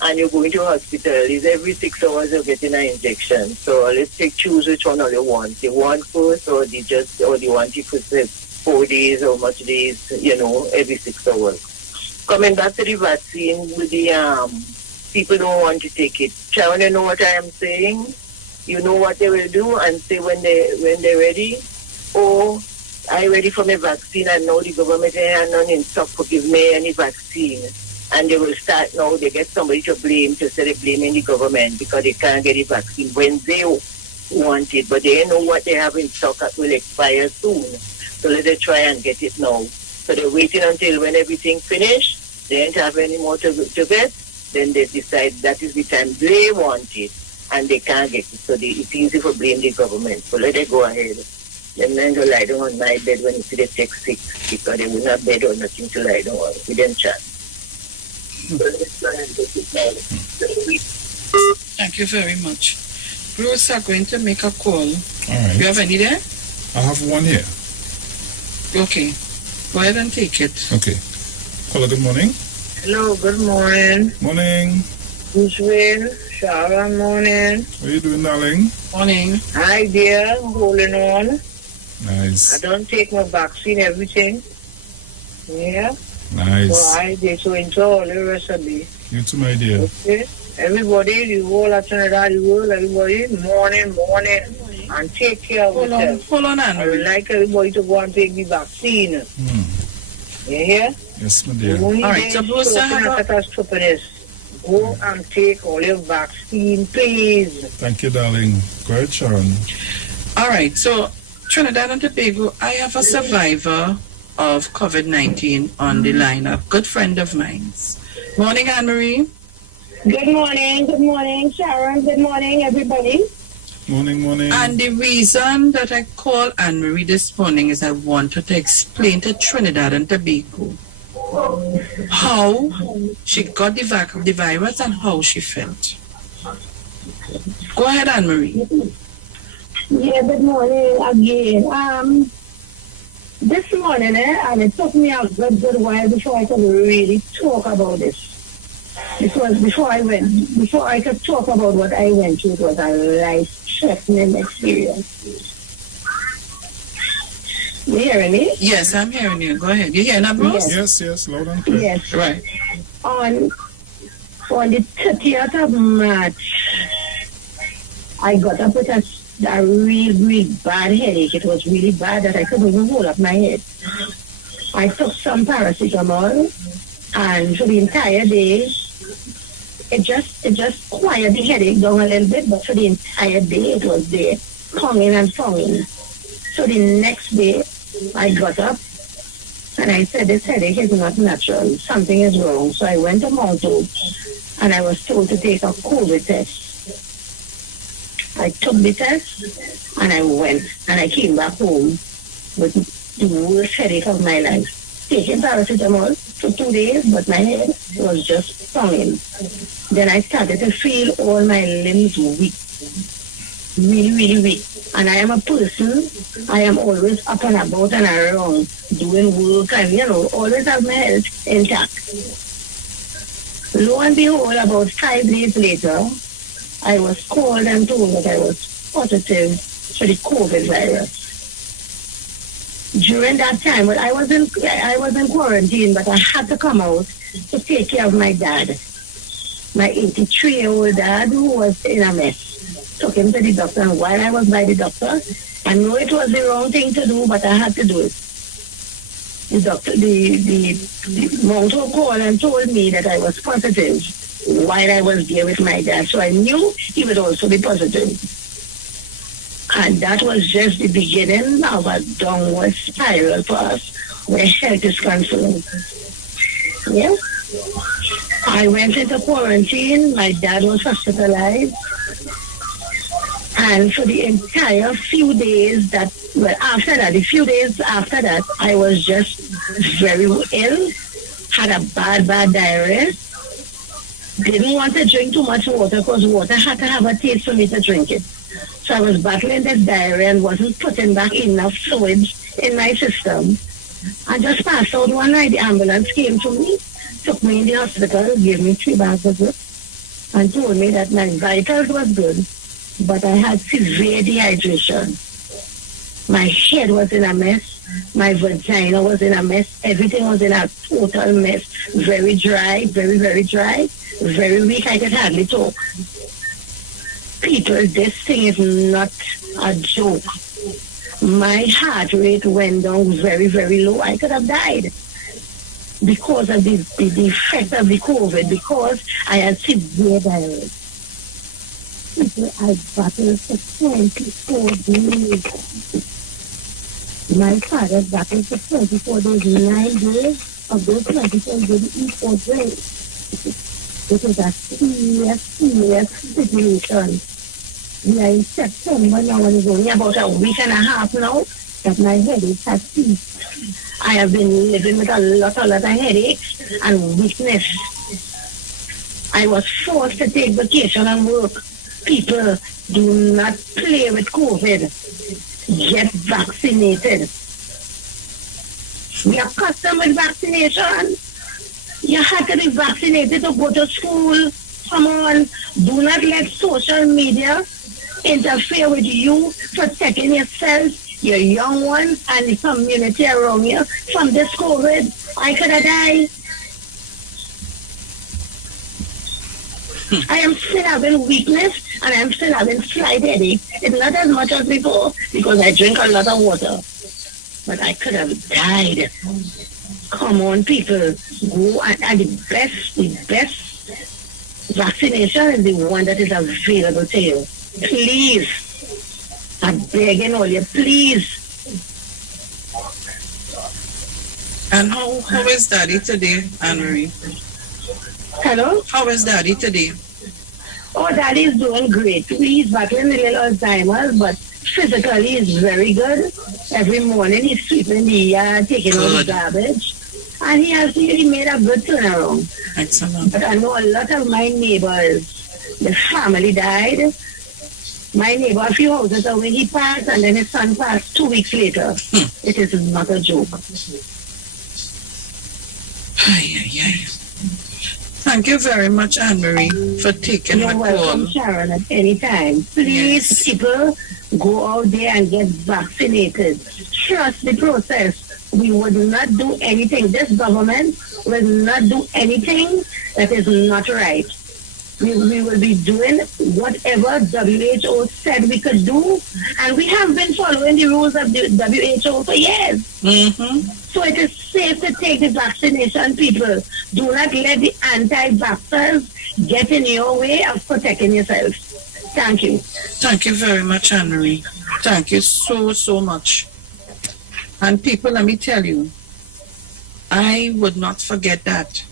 and you go into hospital, it's every 6 hours you're getting an injection. So let's choose which one you want. The one first or the one you put 4 days or much days, you know, every 6 hours. Coming back to the vaccine with the people don't want to take it. Sharon, you know what I am saying? You know what they will do and say when they're ready, oh, I'm ready for my vaccine and now the government ain't none in stock to give me any vaccine. And they will start now, they get somebody to blame, to say they're blaming the government because they can't get the vaccine when they want it. But they know what they have in stock that will expire soon. So let them try and get it now. So they're waiting until when everything finished, they don't have any more to get, then they decide that is the time they want it. And they can't get it. So it's easy for blame the government. So let it go ahead. Them men go lie down on my bed when you see they take sick because they will not bed or nothing to lie down on. We didn't chat. Thank you very much. Bruce are going to make a call. All right. You have any there? I have one here. Okay. Go ahead and take it. Okay. Caller, good morning. Hello, good morning. Morning. Israel, Sharon, morning. How are you doing, darling? Morning. Hi, dear. I'm holding on. Nice. I don't take my vaccine, everything. Yeah. Nice. So I did so enjoy all the rest of the. You too, my dear. Okay. Everybody, the whole of Trinidad, the world, everybody, morning, and take care of yourself. Hold on, I would like everybody to go and take the vaccine. You hear? Yes, my dear. All right, so Bruce, I have go and take all your vaccine, please. Thank you, darling. Go ahead, Sharon. All right, so Trinidad and Tobago, I have a survivor of COVID-19 on the line, a good friend of mine. Morning, Anne-Marie. Good morning, Sharon. Good morning, everybody. Morning. And the reason that I call Anne-Marie this morning is I wanted to explain to Trinidad and Tobago how she got the virus and how she felt. Go ahead, Anne-Marie. Yeah, good morning again. This morning, and it took me a good while before I could really talk about this. Because before I could talk about what I went through, it was a life-threatening experience. You hearing me? Yes, I'm hearing you. Go ahead. You hearing that, Bruce? Yes, loud and clear. Yes. Right. On the 30th of March, I got up with a real bad headache. It was really bad that I couldn't even hold up my head. I took some paracetamol, and for the entire day, it just quieted the headache down a little bit, but for the entire day it was there, tonguing and tonguing. So the next day, I got up and I said, this headache is not natural. Something is wrong. So I went to Mount Hope and I was told to take a COVID test. I took the test and I went and I came back home with the worst headache of my life. taking paracetamol for 2 days, but my head was just pounding. Then I started to feel all my limbs weak, really, really weak. And I am a person, I am always up and about and around, doing work and, always have my health intact. Lo and behold, about 5 days later, I was called and told that I was positive for the COVID virus. During that time, I was in quarantine, but I had to come out to take care of my dad, my 83-year-old dad who was in a mess. Took him to the doctor, and while I was by the doctor, I knew it was the wrong thing to do, but I had to do it. The doctor, the monk called and told me that I was positive while I was there with my dad, so I knew he would also be positive. And that was just the beginning of a downward spiral for us where health is concerned. Yes? I went into quarantine. My dad was hospitalized. And for the entire few days the few days after that, I was just very ill, had a bad diarrhea. Didn't want to drink too much water because water had to have a taste for me to drink it. So I was battling this diarrhea and wasn't putting back enough fluids in my system. I just passed out one night. The ambulance came to me, took me in the hospital, gave me 3 bags of it, and told me that my vitals was good, but I had severe dehydration. My head was in a mess. My vagina was in a mess. Everything was in a total mess. Very dry, very, very dry. Very weak. I could hardly talk. People, this thing is not a joke. My heart rate went down very, very low. I could have died because of the effect of the COVID, because I had severe diarrhea. I battled for 24 days. My father battled for 24 days. 9 days of those 24 days eat or drink. It was a serious situation. We are in September now, and it's only about a week and a half now that my headache has ceased. I have been living with a lot of headaches and weakness. I was forced to take vacation and work. People, do not play with COVID. Get vaccinated. We are accustomed with vaccination. You have to be vaccinated to go to school. Come on. Do not let social media interfere with you protecting yourself, your young ones, and the community around you from this COVID. I could have died. I am still having weakness and I'm still having slight headache. It's not as much as before because I drink a lot of water. But I could have died. Come on, people. Go and the best vaccination is the one that is available to you. Please. I'm begging all you, please. And how is Daddy today, Anne-Marie? Hello? How is Daddy today? Oh, Daddy is doing great. He's battling a little Alzheimer's, but physically he's very good. Every morning he's sweeping the yard, taking out the garbage. And he made a good turnaround. Excellent. But I know a lot of my neighbors, the family died. My neighbor, a few houses away, he passed, and then his son passed 2 weeks later. It is not a joke. Thank you very much, Anne-Marie, for taking my call. You're welcome, Sharon, at any time. Please, people, go out there and get vaccinated. Trust the process. We would not do anything. This government will not do anything that is not right. We will be doing whatever WHO said we could do, and we have been following the rules of the WHO for years. Mm-hmm. So it is safe to take the vaccination, people. Do not let the anti-vaxxers get in your way of protecting yourself. Thank you. Thank you very much, Anne-Marie. Thank you so much. And people, let me tell you, I would not forget that.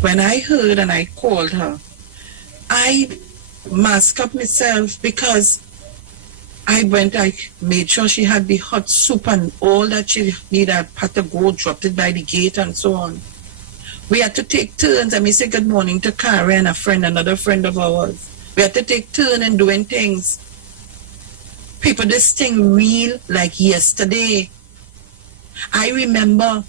When I heard and I called her, I masked up myself because I made sure she had the hot soup and all that she needed. I had to go, dropped it by the gate and so on. We had to take turns. And we say good morning to Karen, another friend of ours. We had to take turns in doing things. People, this thing real like yesterday. I remember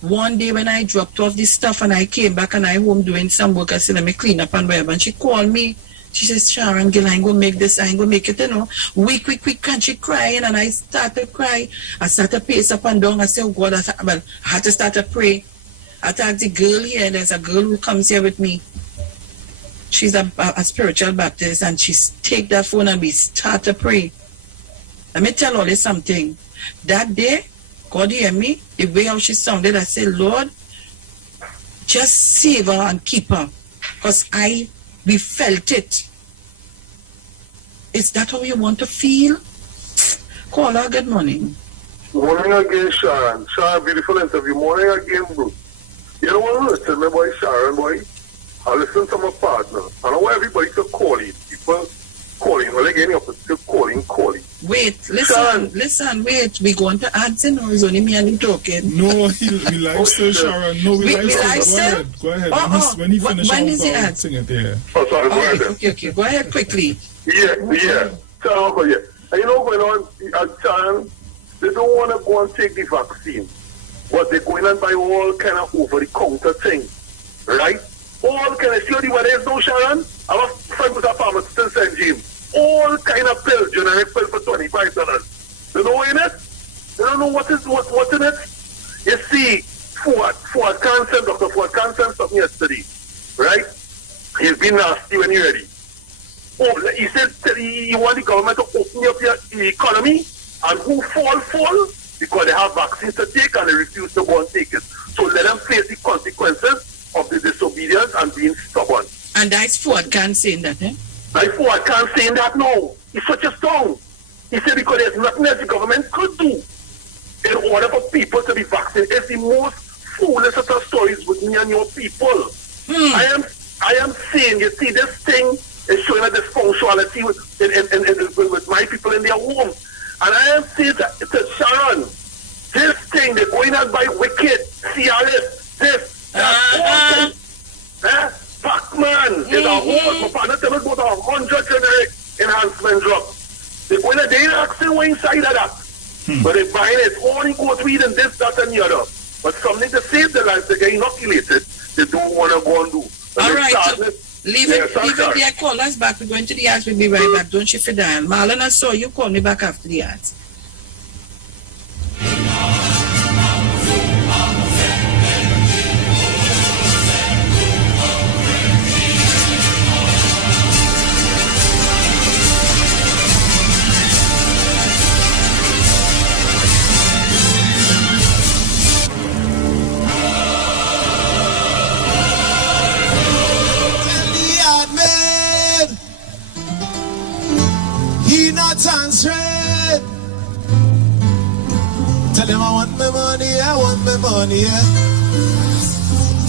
one day when I dropped off this stuff and I came back and I home doing some work. I said, let me clean up and whatever. And she called me. She says, Sharon, girl, I ain't gonna make this. I ain't gonna make it, Quick. And she crying and I started to cry. I started to pace up and down. I said, oh God, I had to start to pray. I thought the girl here, there's a girl who comes here with me. She's a spiritual Baptist and she take that phone and we start to pray. Let me tell all you something. That day, God hear me, the way how she sounded, I said, Lord, just save her and keep her. Because we felt it. Is that how you want to feel? Call her, good morning. Morning again, Sharon. Sharon, beautiful interview. Morning again, bro. You don't want to listen, my boy, Sharon, boy. I listen to my partner. I know why everybody keep calling. People calling. Well, again, you have to keep calling. Wait, listen, wait. We going to ads in or is only me and you talking? No, we live still, Sharon. No, we live still. Go ahead. When he finish off, sing it there. Oh, sorry, go ahead. Okay. Go ahead quickly. Yeah. So, and you know what's going on? Sharon, they don't want to go and take the vaccine. But they're going and buy all kind of over-the-counter thing. Right? All kind of, see what there is no, Sharon? I have a friend with a pharmacist in St. James. All kind of pills, generic pills for $25. You know in it? You don't know what's in it? You see, Ford Cancer, Dr. Ford Cancer something yesterday. Right? He's been nasty when you're ready. Oh, he said he want the government to open up the economy, and who fall? Because they have vaccines to take and they refuse to go and take it. So let them face the consequences of the disobedience and being stubborn. And that's Ford can't say that, eh? Like Ford can't say that, no. He's such a strong. He said because there's nothing else the government could do in order for people to be vaccinated. It's the most foolish of stories with me and your people. I am saying, you see, this thing is showing a dysfunctionality with my people in their home. And I am saying to Sharon, this thing, they're going out by wicked, CRS, this, that, Pac-Man, there's a whole, my partner tell us about 100 generic enhancement drugs. They're going to, they're asking what inside of that. But they're buying it, only goat weed and this, that, and the other. But something to save their lives, they get inoculated, they don't want to go and do. And all right, leave it there, call us back. We're going to the ads, we'll be right back. Don't shift it down. Marlon, I saw you, call me back after the ads. Answered. Tell him I want my money, yeah.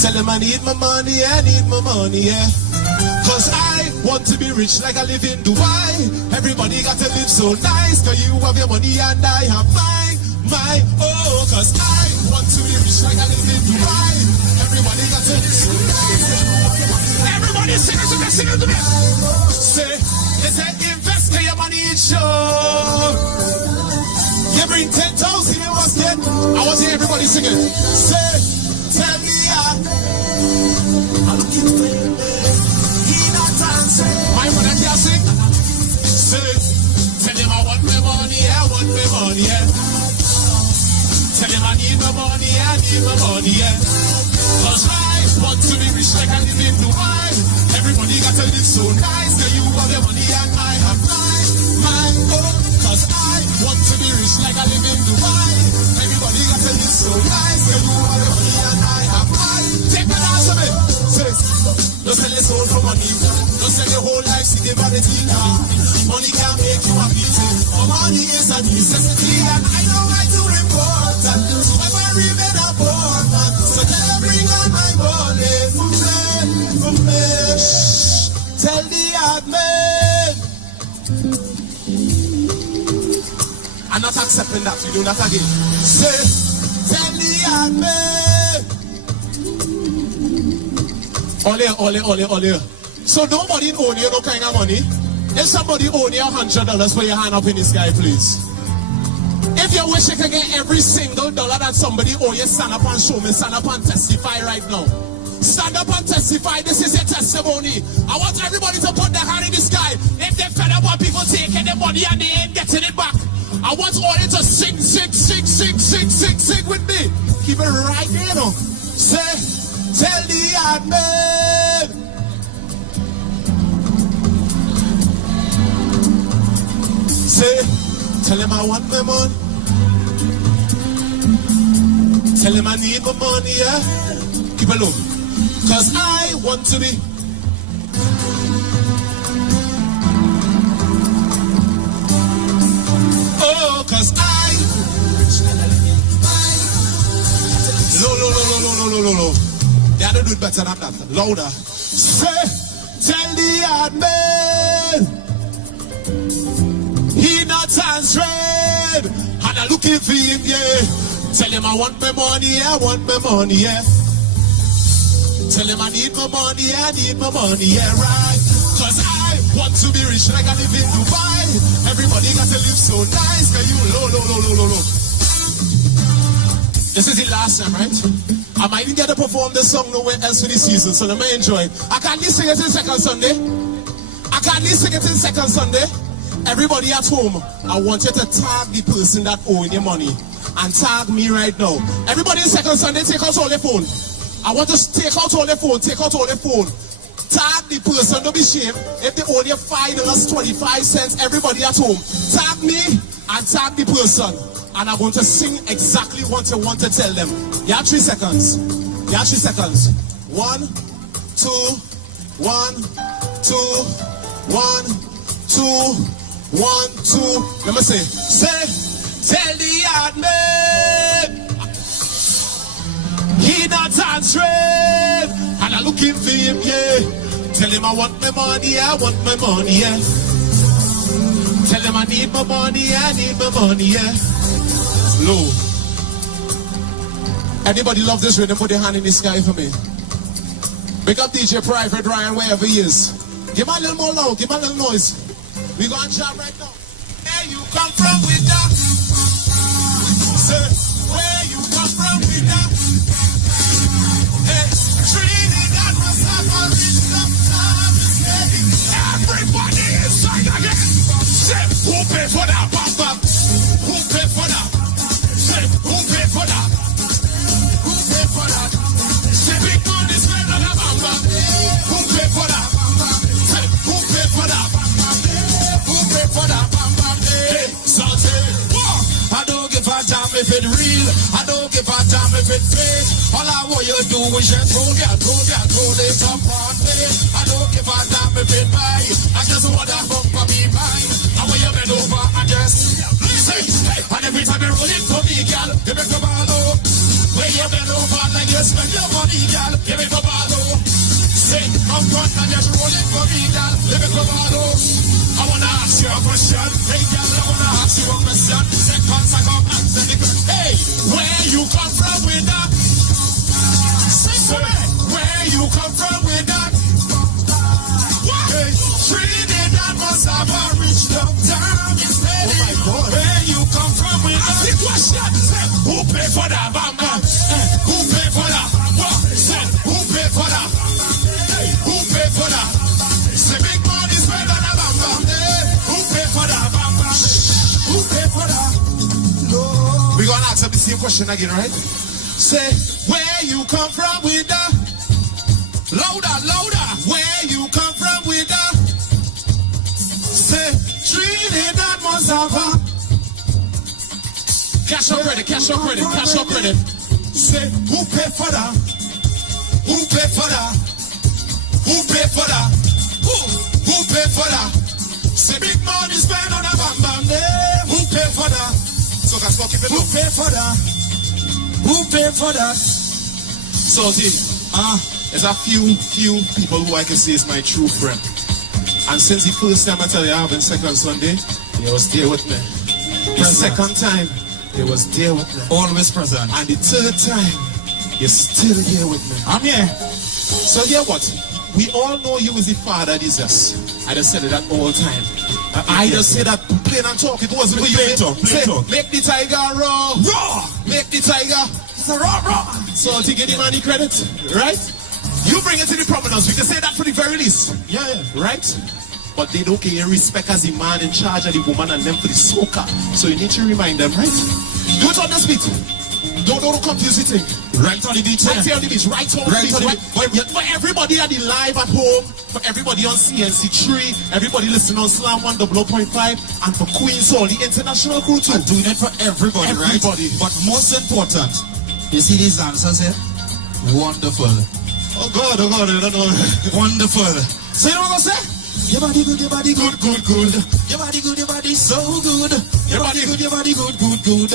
Tell him I need my money, I need my money, yeah. Cause I want to be rich like I live in Dubai. Everybody got to live so nice. Cause you have your money and I have mine. Oh, cause I want to be rich like I live in Dubai. Everybody got to live so nice. Everybody sing it to me. Say, they said invest your money in show. You bring 10,000 in basket. I want to hear everybody sing it. Say, tell me I'm looking for you. He not dancing. My mother can't sing. Say, tell him I want my money, yeah. Tell him I need my money, yeah. Cause I want to be rich like I live in Dubai. Everybody got to live so nice. Now you have your money and I have mine. Cause I want to be rich like I live in Dubai. Everybody got to live so nice. Now you have your money and I have mine. Take an answer, man. Don't sell your soul for money. Don't sell your whole life seeking vanity. Money can't make you happy. Money is a necessity and I know why to report that. So I will remain a poor man. So tell them bring on my money for me. Tell the hard man. not accepting that. We do that again. Say, tell the yard man. Ole. So nobody own you no kind of money. If somebody own you $100, put your hand up in the sky, please. If you wish you could get every single dollar that somebody owe you, stand up and show me, stand up and testify right now. Stand up and testify, this is your testimony. I want everybody to put their hand in the sky. If they're fed up on people taking their money and they ain't getting it back, I want all you to sing with me. Keep it right there, you know. Say, tell the yard man. Say, tell him I want my money. Tell him I need my money, yeah? Keep it low. Cause I want to be. Oh, cause I. Low. They had to do it better than that. Louder. Say, tell the yard man. He not hands red. And I'm looking for him, yeah. Tell him I want my money, yeah. Tell him I need my money, yeah, right. Cause I want to be rich like I live in Dubai. Everybody got to live so nice. Cause you low. This is the last time, right? I might even get to perform this song nowhere else for this season, so let me enjoy it. I can't sing it in second Sunday. Everybody at home, I want you to tag the person that owing you money. And tag me right now. Everybody in second Sunday, take out all your phone. I want to take out all your phone. Tag the person, don't be ashamed. If they owe you $5.25, everybody at home, tag me and tag the person. And I'm going to sing exactly what you want to tell them. You have 3 seconds. 1, 2, 1, 2, 1, 2, 1, 2. Let me say, tell the yard man. He not answering. And I'm looking for him, yeah. Tell him I want my money, yeah. Tell him I need my money, yeah. Low. Anybody love this rhythm? Put your hand in the sky for me. Big up DJ Private Ryan, wherever he is. Give me a little more loud, give me a little noise. We gonna jam right now. Where you come from with that? Say, where you come from with that? Hey, Trinidad must have a rich time. Everybody inside again. Say, who pay for that? Bam. Who pay for that? Say, who pay for that? Who pay for that? Say, big money spent on a bamba. Who pay for that? Say, who pay for that? Who pay for that? Hey, something. I don't give a damn if it's real. I don't give a damn if it's fake. All I want you to do is just throw it up on me. I don't give a damn if it's mine. I just want that bump for me mine. I want you bend over and just say, and every time you roll it for me, girl, you make a ball up. When you bend over like you spend your money, girl, you make a ball up. Say, come on and just roll it for me, girl, you make a ball up. I wanna ask you a question. Hey, girl, I wanna ask you a question. Seconds I come answer the question. Hey, where you come from with that? Say, where you come from with that? What? Hey, Trinidad must have a rich love time. Oh my God. Where you come from with that? Ask the question. Say, who pay for that, bamba? Who pay for that? What? Say, who pay for that? Hey, who pay for that? Say, big money spent on a bamba. Who pay for that, bamba? Who pay for that? No. We're gonna ask the same question again, right? Say, where you come from with that? Louder. Where you come from with that? Say, Trinidad must have a cash up credit. Say, who pay for that? Who pay for that? Who pay for that? Who pay for that? Say, big money spent on a bam. Who pay for that? So that's what keep it. Who pay for that? Who pay for that? So there's a few people who I can say is my true friend. And since the first time I tell you I have in second Sunday, he was there with me. The second time, you was there with me. Always present. And the third time, you're still here with me. I'm here. So hear what? We all know you is the father of Jesus. I just said it at all time. I just say that plain and talk. It wasn't for you. Make the tiger roar. Roar. Make the tiger. It's a roar. So to give the man the credit, right? You bring it to the prominence. We can say that for the very least. Yeah. Right? But they don't give respect as the man in charge of the woman and them for the soca. So you need to remind them, right? Do it on the beat. Don't confuse the thing. Right on the beach. Right here on the beach. Right on the beach. For everybody at the live at home, for everybody on CNC3, everybody listening on Slam 100.5, and for Queen's Hall, the international crew too. I'm doing it for everybody, right? But most important, you see these dancers here? Wonderful. Oh God, I don't know. Wonderful. So you know what I'm saying? Your body good, your body good. Your body good, your body so good. Your body good, your body good. Your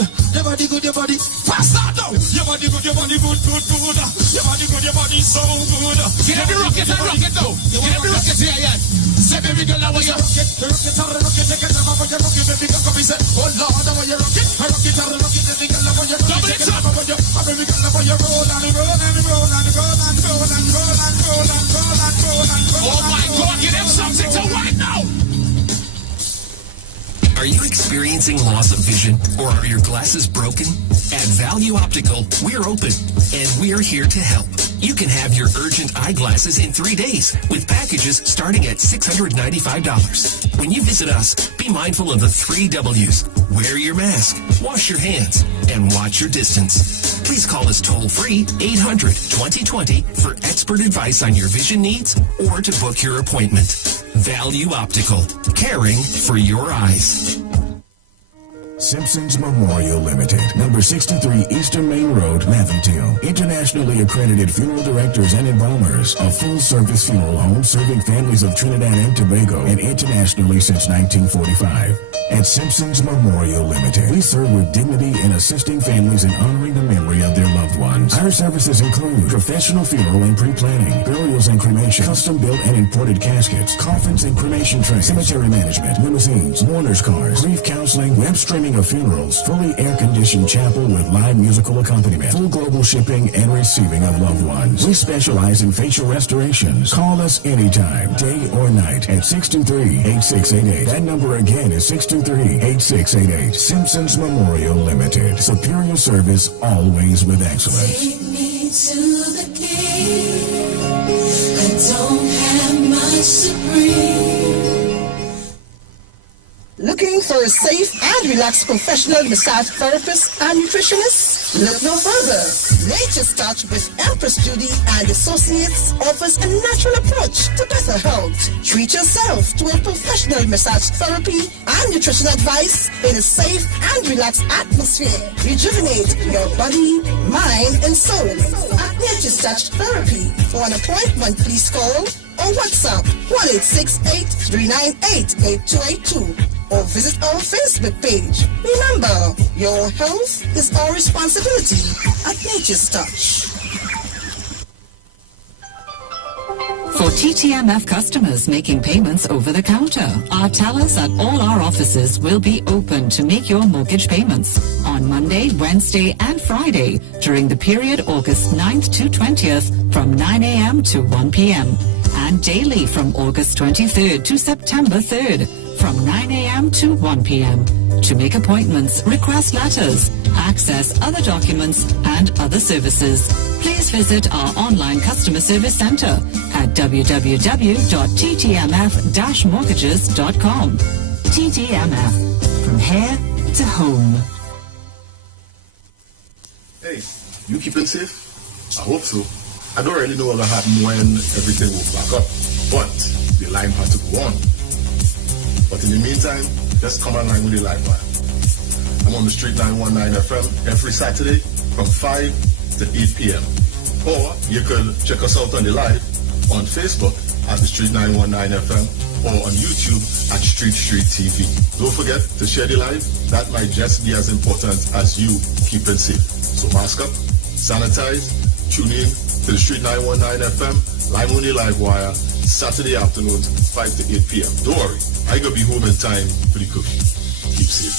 body good, your body faster now. Your body good, your body good. Your body good, your body so good. Get every rocket though. Get every rocket here, yeah. Say baby girl, I want you rocket. Take it over for your rocket, baby girl, come and say, oh Lord, I want your rocket. Rocket, baby girl, I want your rocket. Double it up. Baby girl, I want your roll and roll. Oh my God, get him something to right now. Are you experiencing loss of vision, or are your glasses broken? At Value Optical, we're open, and we're here to help. You can have your urgent eyeglasses in 3 days with packages starting at $695. When you visit us, be mindful of the 3 W's. Wear your mask, wash your hands, and watch your distance. Please call us toll-free 800-2020 for expert advice on your vision needs or to book your appointment. Value Optical, caring for your eyes. Simpson's Memorial Limited, number 63 Eastern Main Road, Laventille. Internationally accredited funeral directors and embalmers. A full-service funeral home serving families of Trinidad and Tobago and internationally since 1945. At Simpson's Memorial Limited, we serve with dignity in assisting families in honoring the memory of their loved ones. Our services include professional funeral and pre-planning, burials and cremation, custom-built and imported caskets, coffins and cremation trays, cemetery management, limousines, mourners cars, grief counseling, web streaming of funerals, fully air-conditioned chapel with live musical accompaniment, full global shipping and receiving of loved ones. We specialize in facial restorations. Call us anytime, day or night, at 623-8688. That number again is 623-8688. Simpsons Memorial Limited. Superior service, always with excellence. Take me to the king. I don't have much to bring. Looking for a safe and relaxed professional massage therapist and nutritionist? Look no further. Nature's Touch with Empress Judy and Associates offers a natural approach to better health. Treat yourself to a professional massage therapy and nutrition advice in a safe and relaxed atmosphere. Rejuvenate your body, mind, and soul at Nature's Touch Therapy. For an appointment, please call or WhatsApp 1-868-398-8282 or visit our Facebook page. Remember, your health is our responsibility at Nature's Touch. For TTMF customers making payments over the counter, our tellers at all our offices will be open to make your mortgage payments on Monday, Wednesday, and Friday during the period August 9th to 20th from 9 a.m. to 1 p.m. and daily from August 23rd to September 3rd from 9 a.m. to 1 p.m. To make appointments, request letters, access other documents, and other services, please visit our online customer service center at www.ttmf-mortgages.com. TTMF, from here to home. Hey, you keeping safe? I hope so. I don't really know what will happen when everything will back up, but the line has to go on. But in the meantime, just come online with the live wire. I'm on the Street 919 FM every Saturday from 5 to 8 p.m. Or you can check us out on the live on Facebook at the Street 919 FM or on YouTube at Street TV. Don't forget to share the live. That might just be as important as you keeping safe. So mask up, sanitize, tune in to the Street 919 FM, live on the live wire, Saturday afternoons, 5 to 8 p.m. Don't worry, I gonna be home in time for the cookie. Keep safe.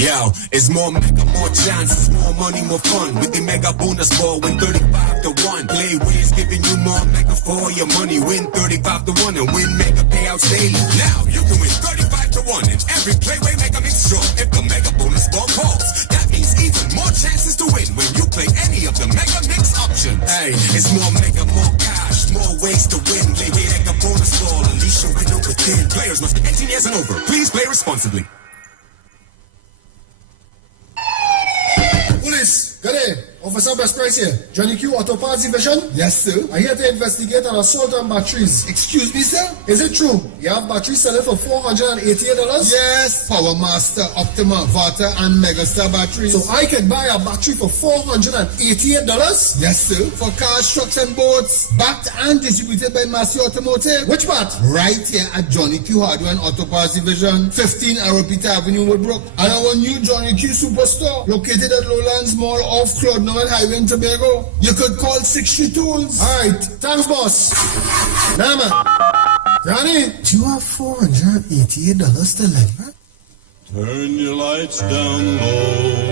Yo, it's more mega, more chances, more money, more fun. With the mega bonus ball, win 35 to 1. Play ways giving you more mega for your money. Win 35 to 1 and win mega payouts daily. Now you can win 35 to 1 in every playway mega mix draw. If the mega bonus ball calls, that means even more chances to win when you play any of the mega mix options. Hey, it's more mega, more cash, more ways to win. Play mega bonus ball, unleash your window within. Players must be 18 years and over. Please play responsibly. Police, good day. Officer Best Price here. Johnny Q Auto Parts Division? Yes, sir. I'm here to investigate an assault on batteries. Excuse me, sir? Is it true? You have batteries selling for $488? Yes. Power Master, Optima, Vata, and Megastar batteries. So I can buy a battery for $488? Yes, sir. For cars, trucks, and boats. Backed and distributed by Massey Automotive. Which part? Right here at Johnny Q Hardware and Auto Parts Division, 15 Aropita Avenue, Woodbrook. And our new Johnny Q Superstore, located at Lowlands Mall off Claude Highway in Tobago. You could call 60 Tools. Alright, thanks boss. Nah man. Johnny, do you have $488 to lend, man? Turn your lights down low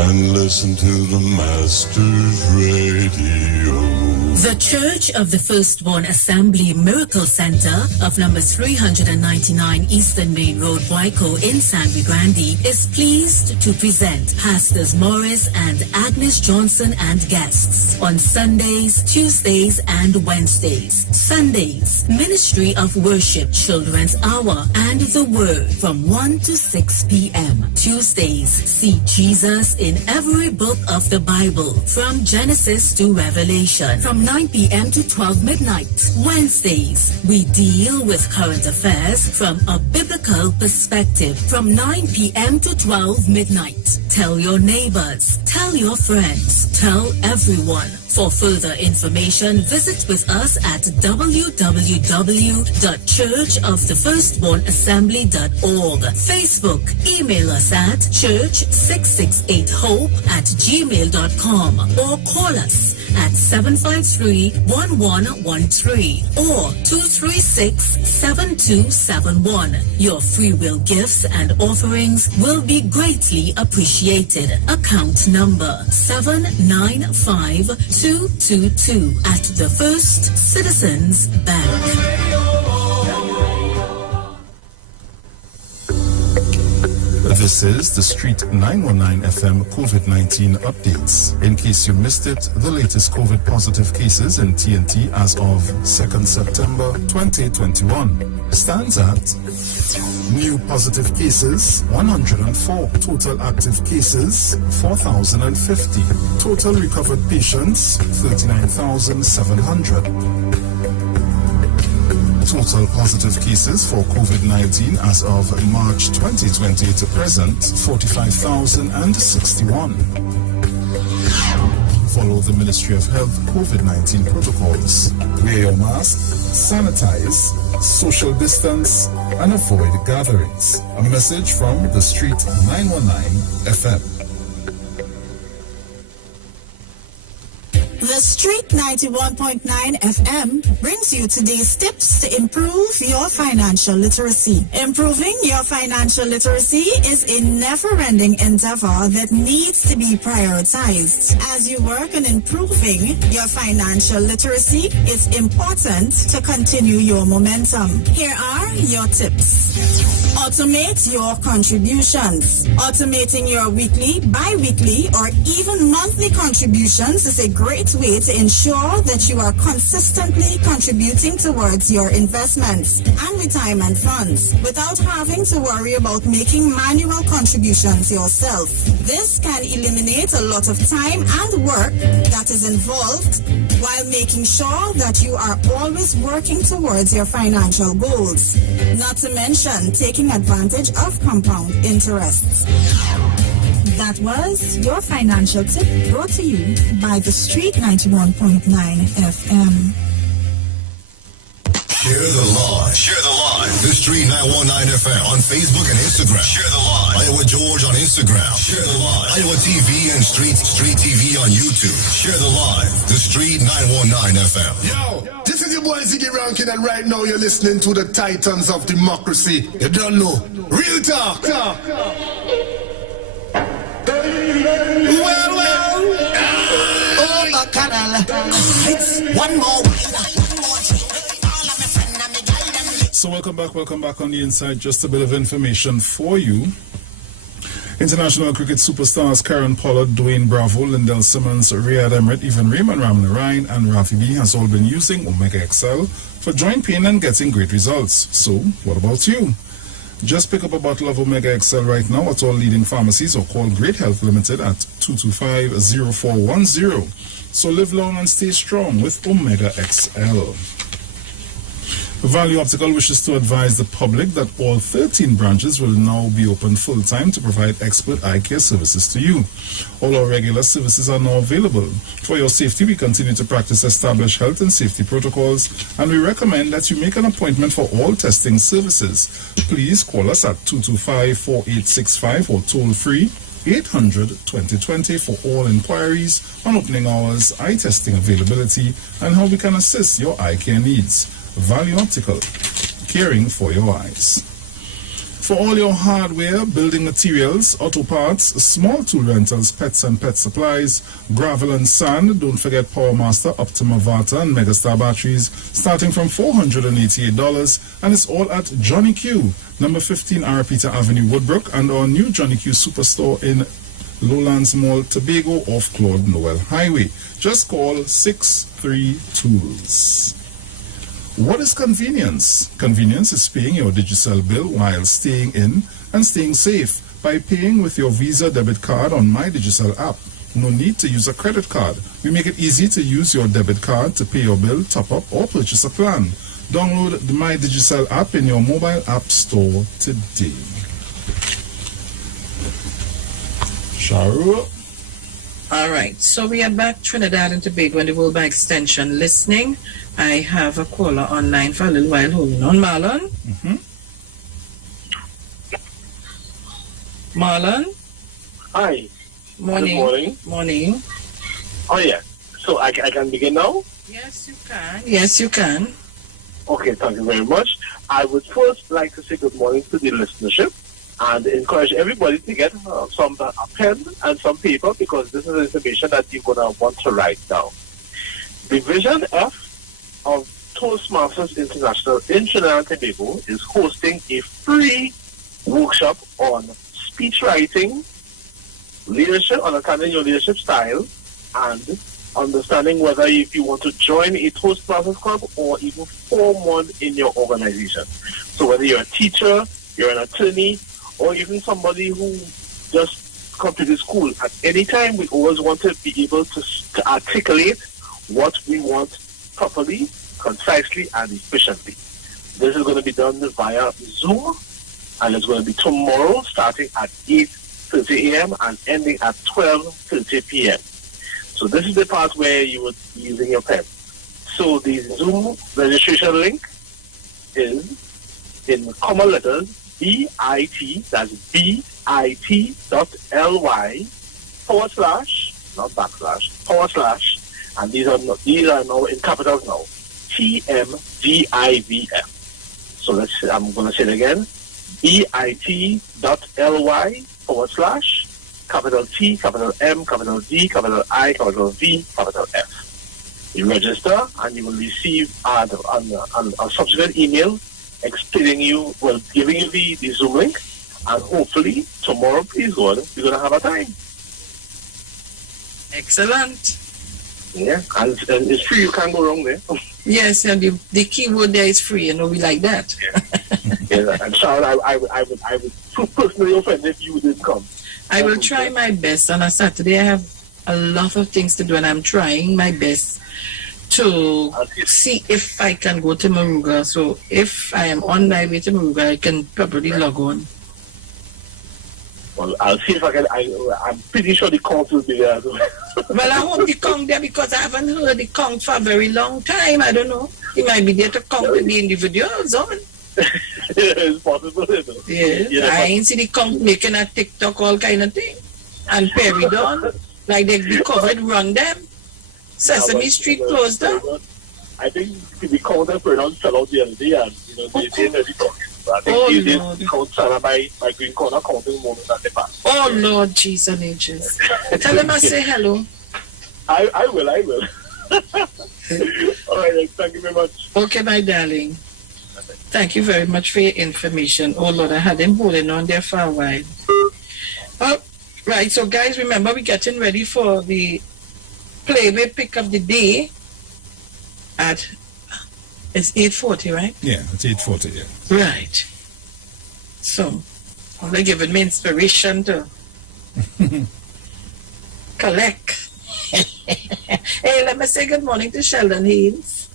and listen to the Master's Radio. The Church of the Firstborn Assembly Miracle Center of number 399 Eastern Main Road, Waiko in San Grande is pleased to present Pastors Morris and Agnes Johnson and guests on Sundays, Tuesdays, and Wednesdays. Sundays, Ministry of Worship Children's Hour and the Word from 1 to 6 p.m. Tuesdays, see Jesus in every book of the Bible from Genesis to Revelation from 9 p.m. to 12 midnight. Wednesdays, we deal with current affairs from a biblical perspective from 9 p.m. to 12 midnight. Tell your neighbors, tell your friends, tell everyone. For further information, visit with us at www.churchofthefirstbornassembly.org. Facebook, email us at church668hope@gmail.com or call us at 753-1113 or 236-7271. Your free will gifts and offerings will be greatly appreciated. Account number 795222 at the First Citizens Bank. This is the Street 919 FM COVID-19 updates. In case you missed it, the latest COVID positive cases in TNT as of 2nd September 2021 stands at new positive cases 104, total active cases 4,050, total recovered patients 39,700. Total positive cases for COVID-19 as of March 2020 to present, 45,061. Follow the Ministry of Health COVID-19 protocols. Wear your mask, sanitize, social distance, and avoid gatherings. A message from the Street 919 FM. The Street 91.9 FM brings you today's tips to improve your financial literacy. Improving your financial literacy is a never-ending endeavor that needs to be prioritized. As you work on improving your financial literacy, it's important to continue your momentum. Here are your tips. Automate your contributions. Automating your weekly, bi-weekly, or even monthly contributions is a great way to ensure that you are consistently contributing towards your investments and retirement funds without having to worry about making manual contributions yourself. This can eliminate a lot of time and work that is involved while making sure that you are always working towards your financial goals, not to mention taking advantage of compound interests. That was your financial tip brought to you by the Street 91.9 FM. Share the live. Share the live. The Street 919 FM on Facebook and Instagram. Share the live. Iowa George on Instagram. Share the live. Iowa TV and Street TV on YouTube. Share the live. The Street 919 FM. Yo, this is your boy Ziggy Rankin, and right now you're listening to the Titans of Democracy. You don't know. Real talk. Well. Oh, my canal. One more. So welcome back on the inside. Just a bit of information for you. International cricket superstars Karen Pollard, Dwayne Bravo, Lindell Simmons, Riyad Emirates, even Raymond Ramnarine and Rafi B has all been using Omega XL for joint pain and getting great results. So what about you? Just pick up a bottle of Omega XL right now at all leading pharmacies or call Great Health Limited at 225-0410. So live long and stay strong with Omega XL. Value Optical wishes to advise the public that all 13 branches will now be open full-time to provide expert eye care services to you. All our regular services are now available. For your safety, we continue to practice established health and safety protocols, and we recommend that you make an appointment for all testing services. Please call us at 225-4865 or toll-free 800-2020 for all inquiries on opening hours, eye testing availability, and how we can assist your eye care needs. Value Optical, caring for your eyes. For all your hardware, building materials, auto parts, small tool rentals, pets and pet supplies, gravel and sand, don't forget PowerMaster, Optima Vata and Megastar batteries starting from $488, and it's all at Johnny Q, number 15 R. Peter Avenue, Woodbrook, and our new Johnny Q Superstore in Lowlands Mall, Tobago, off Claude Noel Highway. Just call 63 Tools. What is convenience? Convenience is paying your Digicel bill while staying in and staying safe by paying with your Visa debit card on My Digicel app. No need to use a credit card. We make it easy to use your debit card to pay your bill, top up, or purchase a plan. Download the My Digicel app in your mobile app store today. Sharu. All right, so we are back Trinidad and Tobago and the World by Extension listening. I have a caller online for a little while. Hold on, Marlon. Marlon. Hi. Morning. Good morning. Morning. Oh yeah. So I can begin now? Yes, you can. Yes, you can. Okay, thank you very much. I would first like to say good morning to the listenership and encourage everybody to get a pen and some paper, because this is information that you're going to want to write down. Division F of Toastmasters International in Trinidad and Tobago is hosting a free workshop on speech writing, leadership, understanding your leadership style, and understanding whether if you want to join a Toastmasters club or even form one in your organization. So whether you're a teacher, you're an attorney, or even somebody who just completed school, at any time we always want to be able to articulate what we want properly, concisely, and efficiently. This is going to be done via Zoom, and it's going to be tomorrow starting at 8:30 a.m. and ending at 12:30 p.m. So this is the part where you would be using your pen. So the Zoom registration link is in common letters, BIT, that's bit.ly / not backslash, / and these are now in capitals now, TMGIVF. So I'm going to say it again, bit.ly / capital T, capital M, capital D, capital I, capital V, capital F. You register and you will receive a subsequent email giving you the Zoom link, and hopefully tomorrow, please God, we're going to have a time. Excellent. Yeah, and it's free, you can't go wrong there. Yes, and the keyword there is free, we like that. Yeah, I'm sorry, I would personally offend if you didn't come. I will try my best. On a Saturday, I have a lot of things to do, and I'm trying my best to see if I can go to Moruga. So if I am on my way to Moruga, I can probably log on. Well, I'll see if I can. I'm pretty sure the count will be there. Well, I hope the count there because I haven't heard the count for a very long time. I don't know. He might be there to count the individuals on. It's possible. Yes, I ain't see the count making a TikTok all kind of thing. And Perry done. Like they be covered run them. Sesame Street closed down. I think the count and pronoun fell out the other day and they did the count. I think they did the count Sarah by Green Corner counting moment at the past. Oh Lord Jesus and ages. Tell him I say hello. I will. All right, thank you very much. Okay, my darling. Thank you very much for your information. Oh Lord, I had them holding on there for a while. Oh, right, so guys, remember we're getting ready for the Playway pick of the day at it's 8:40, right? Yeah, it's 8:40, yeah. Right. So they're giving me inspiration to collect. Hey, let me say good morning to Sheldon Haynes.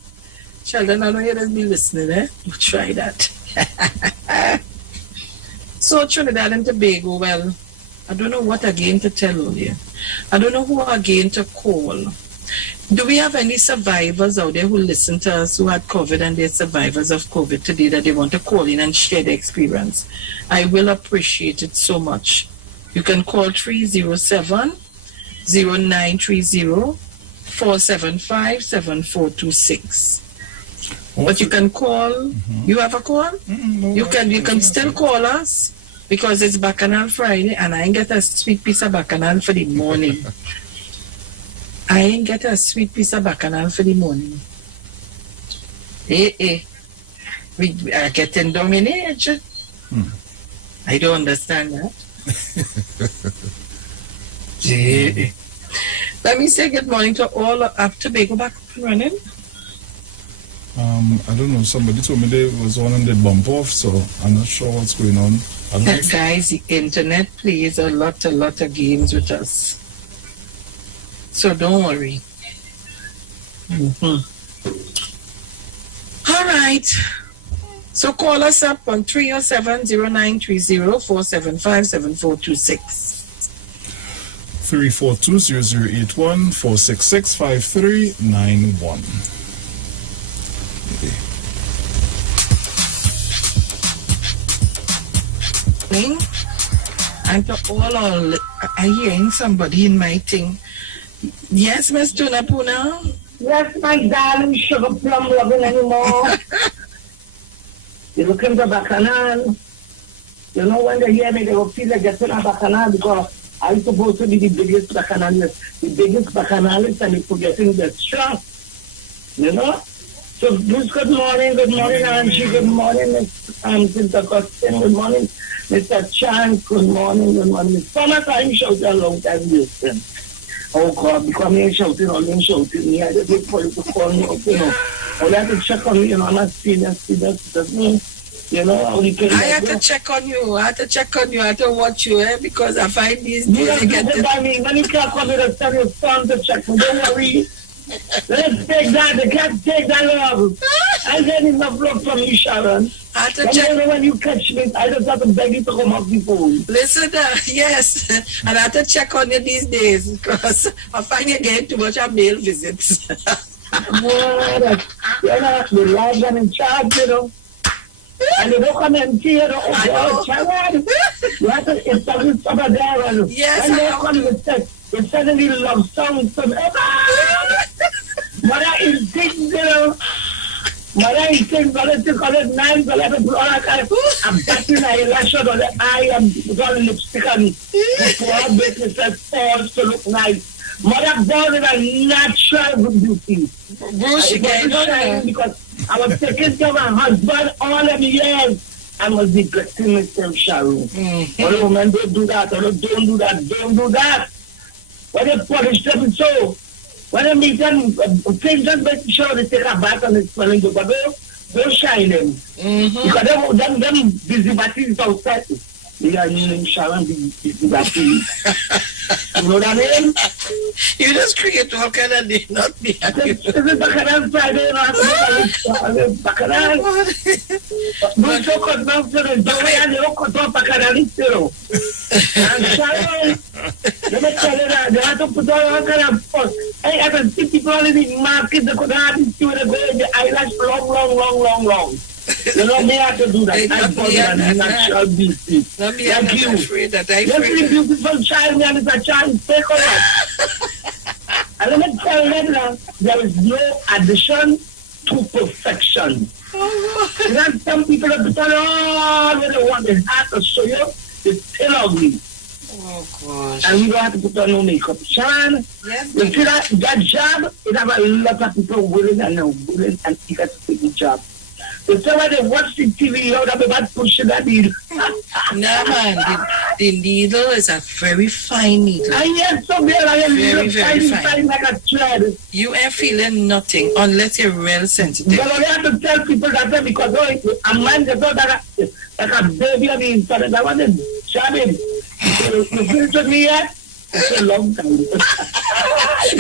Sheldon, I know you don't be listening, eh? We'll try that. So Trinidad and Tobago, well, I don't know what again to tell you. I don't know who again to call. Do we have any survivors out there who listen to us who had COVID and they're survivors of COVID today that they want to call in and share their experience? I will appreciate it so much. You can call 307-0930-475-7426. But you can call. You have a call? You can still call us because it's Bacchanal Friday and I ain't get a sweet piece of Bacchanal for the morning. I ain't get a sweet piece of Bacchanal for the morning. We are getting down in age. I don't understand that. Let me say good morning to all of Tobago back up and running. I don't know, somebody told me there was one and they bump off, so I'm not sure what's going on. I don't know. Guys, the internet plays a lot of games with us. So don't worry. All right. So call us up on 307-0930-475-7426. 342-0081-466-5391. And to all I hearing somebody in my thing. Yes, Miss Tunapuna? Yes, my darling sugar plum loving anymore. You're looking for Bacchanal. You know, when they hear me, they will feel like getting a Bacchanal because I'm supposed to be the biggest Bacchanalist. The biggest Bacchanalist and they're forgetting the strong. You know? So, Bruce, good morning, Angie, good morning, Miss Cynthia Costin, good morning, Mr. Chan, good morning, Miss Summertime shouting a long time, listen. Oh God, becoming shouting or being shouting me. I just wait for you to call me up, you know. I have to check on you, I'm not senior citizen, you know. I had to check on you, I had to watch you, because I find these days you get it. When you can't come to the study of son to check me, don't worry. Let's take that, they can't take that love. I get enough love from you, Sharon. I had to check. When you catch me, I just have to beg you to come off the phone. Listen, yes, and I have to check on you these days because I find you getting too much of mail visits. Well, you know, the lives are in charge, you know. And they don't come empty, you know. Oh, God, Sharon. You have to establish some of there. Yes, and they come with sex. They suddenly love songs from Mother is things, you know. Mother is things, mother to call it nice, but I'm batting my eyelash on the eye and got lipstick on before business and falls to look nice. Mother born in a natural good beauty. Bruce, because I was taking care of my husband all them years. I was neglecting myself, Sharon. All the women don't do that, don't do that. When they polish them so, when they meet them, things just make sure they take a bath and it's smelling good, but don't shine them. Because them busy batteries outside. They are using Sharon busy batteries. You know what I mean? You just create all kind of name, not me. Is it Bacchanal Friday? Bacchanal? Mucho control for the Joanne, you cut off a canalistero. And Sharon, let me tell you that they have to put all kind of fuss. Hey, I can see people in the market that could have this to go in the eyelash long. You know, they have to do that. I call it a natural beauty. Not me, I'm not afraid that I You're a beautiful child, man. It's a child. Take on it. And let me tell you now, there is no addition to perfection. You have some people that put on all what they want. They have to show you. It's still ugly. Oh, gosh. And we don't have to put on no makeup. Sharon, you see that job, it have a lot of people willing and eager to take the job. So somebody watch the TV, you know, that pushing that needle. No, man, the needle is a very fine needle. And yes, so very fine like a thread. You ain't feeling nothing unless you're real sensitive. But I have to tell people that because a man they thought that like a baby on the inside. I want to jab him. You feel to me yet? It's a long time.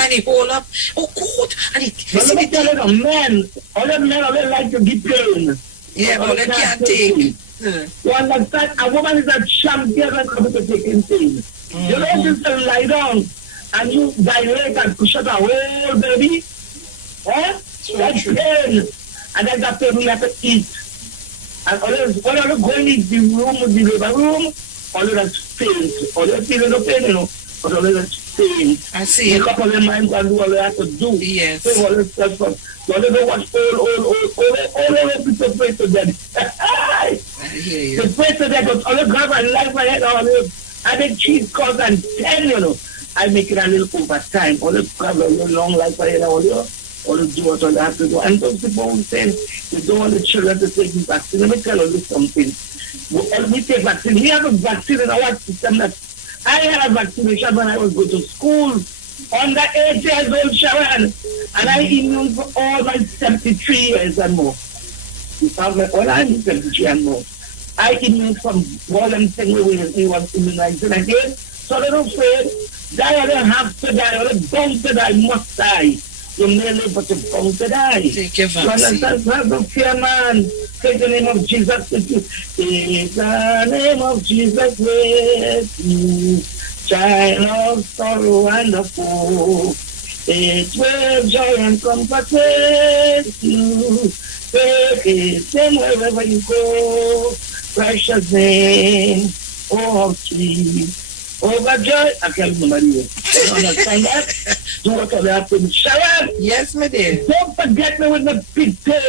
And he hold up. Oh, God. And he... But let me tell you, men, all the men only like to give pain. Yeah, but they can't take. You understand? A woman is a champion when it comes to taking pain. You don't just lie down and you dilate and push out a whole baby. That's pain. And then that pain we have to eat. And always, when I go in the room, the labor room, all of that's pain. All you feel no pain, you know. But all of that's pain. I see. Make up on your mind and do all you have to do. Yes. So all this stuff. You don't watch all people pray to them. I hear you. They pray to them, but all the grab and life my head all the I make cheese cause and 10, you know. I make it a little over time. All the grab a little long life my head all the do what all they have to do. And those people who say they don't want the children to take the vaccine. Let me tell you something. We take vaccine. We have a vaccine in our system that I had a vaccination when I was going to school. Under 8 years old, Sharon, and I immune for all my 73 years and more. When I'm 73 and more, I immune from all them things we was immunizing again. So they're not afraid. Die or they have to die, or they bound to die, must die. You may live, but you're bound to die. Take your vaccine. So understand? Don't fear, man. Take the name of Jesus with you. Take the name of Jesus with you. Child of sorrow and of hope, it will joy and comfort with you. Take it wherever you go. Precious name, oh sweet, overjoy. I can't remember you. You understand that? Do what I have to do. Sharon! Yes, my dear. Don't forget me with the pigtail.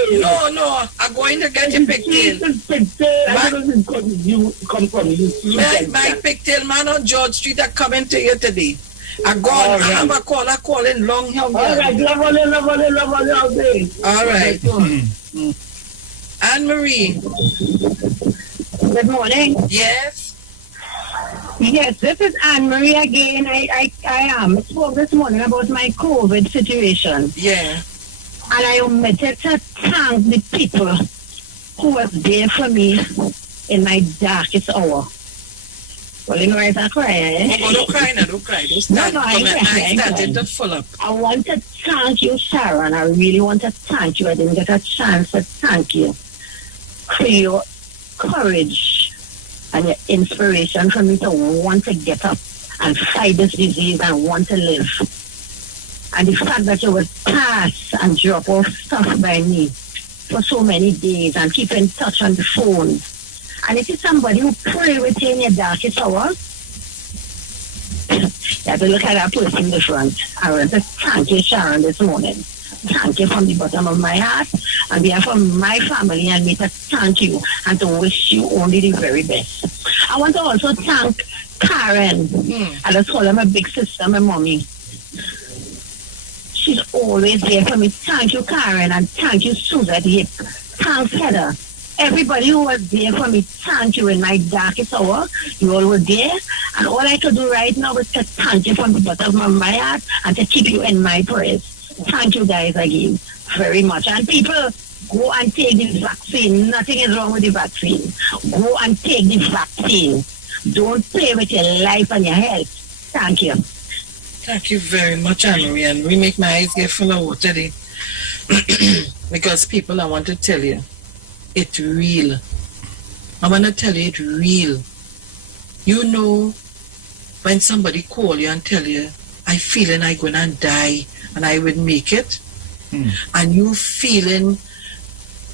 No, I'm going to get your pigtail. I don't know because you come from you. My pigtail man on George Street are coming to you today. I have a call in long here. All right, love all. All right. Anne-Marie. Good morning. Yes. Yes, this is Anne-Marie again. I spoke this morning about my COVID situation. Yeah. And I omitted to thank the people who was there for me in my darkest hour. Well, you know, I cry, eh? Oh, don't cry now, don't cry. Don't start. No, I started to full up. I want to thank you, Sharon. I really want to thank you. I didn't get a chance to thank you for your courage and your inspiration for me to want to get up and fight this disease and want to live. And the fact that you would pass and drop off stuff by me for so many days and keep in touch on the phone. And if it's somebody who pray with you in your darkest hour, you have to look at that person in the front. I want to thank you, Sharon, this morning. Thank you from the bottom of my heart, and behalf of my family and me to thank you and to wish you only the very best. I want to also thank Karen. I just call her my big sister, my mommy. She's always there for me. Thank you, Karen, and thank you, Susan. Thanks, Heather. Everybody who was there for me, thank you in my darkest hour. You all were there. And all I could do right now is to thank you from the bottom of my heart and to keep you in my prayers. Thank you guys again very much. And people, go and take the vaccine. Nothing is wrong with the vaccine. Go and take the vaccine. Don't play with your life and your health. Thank you. Thank you very much, Anne-Marie. And we make my eyes get full of water today. Because people, I want to tell you, It's real. I want to tell you, it's real. You know, when somebody call you and tell you, I feeling I gonna die and I would make it, and you feeling,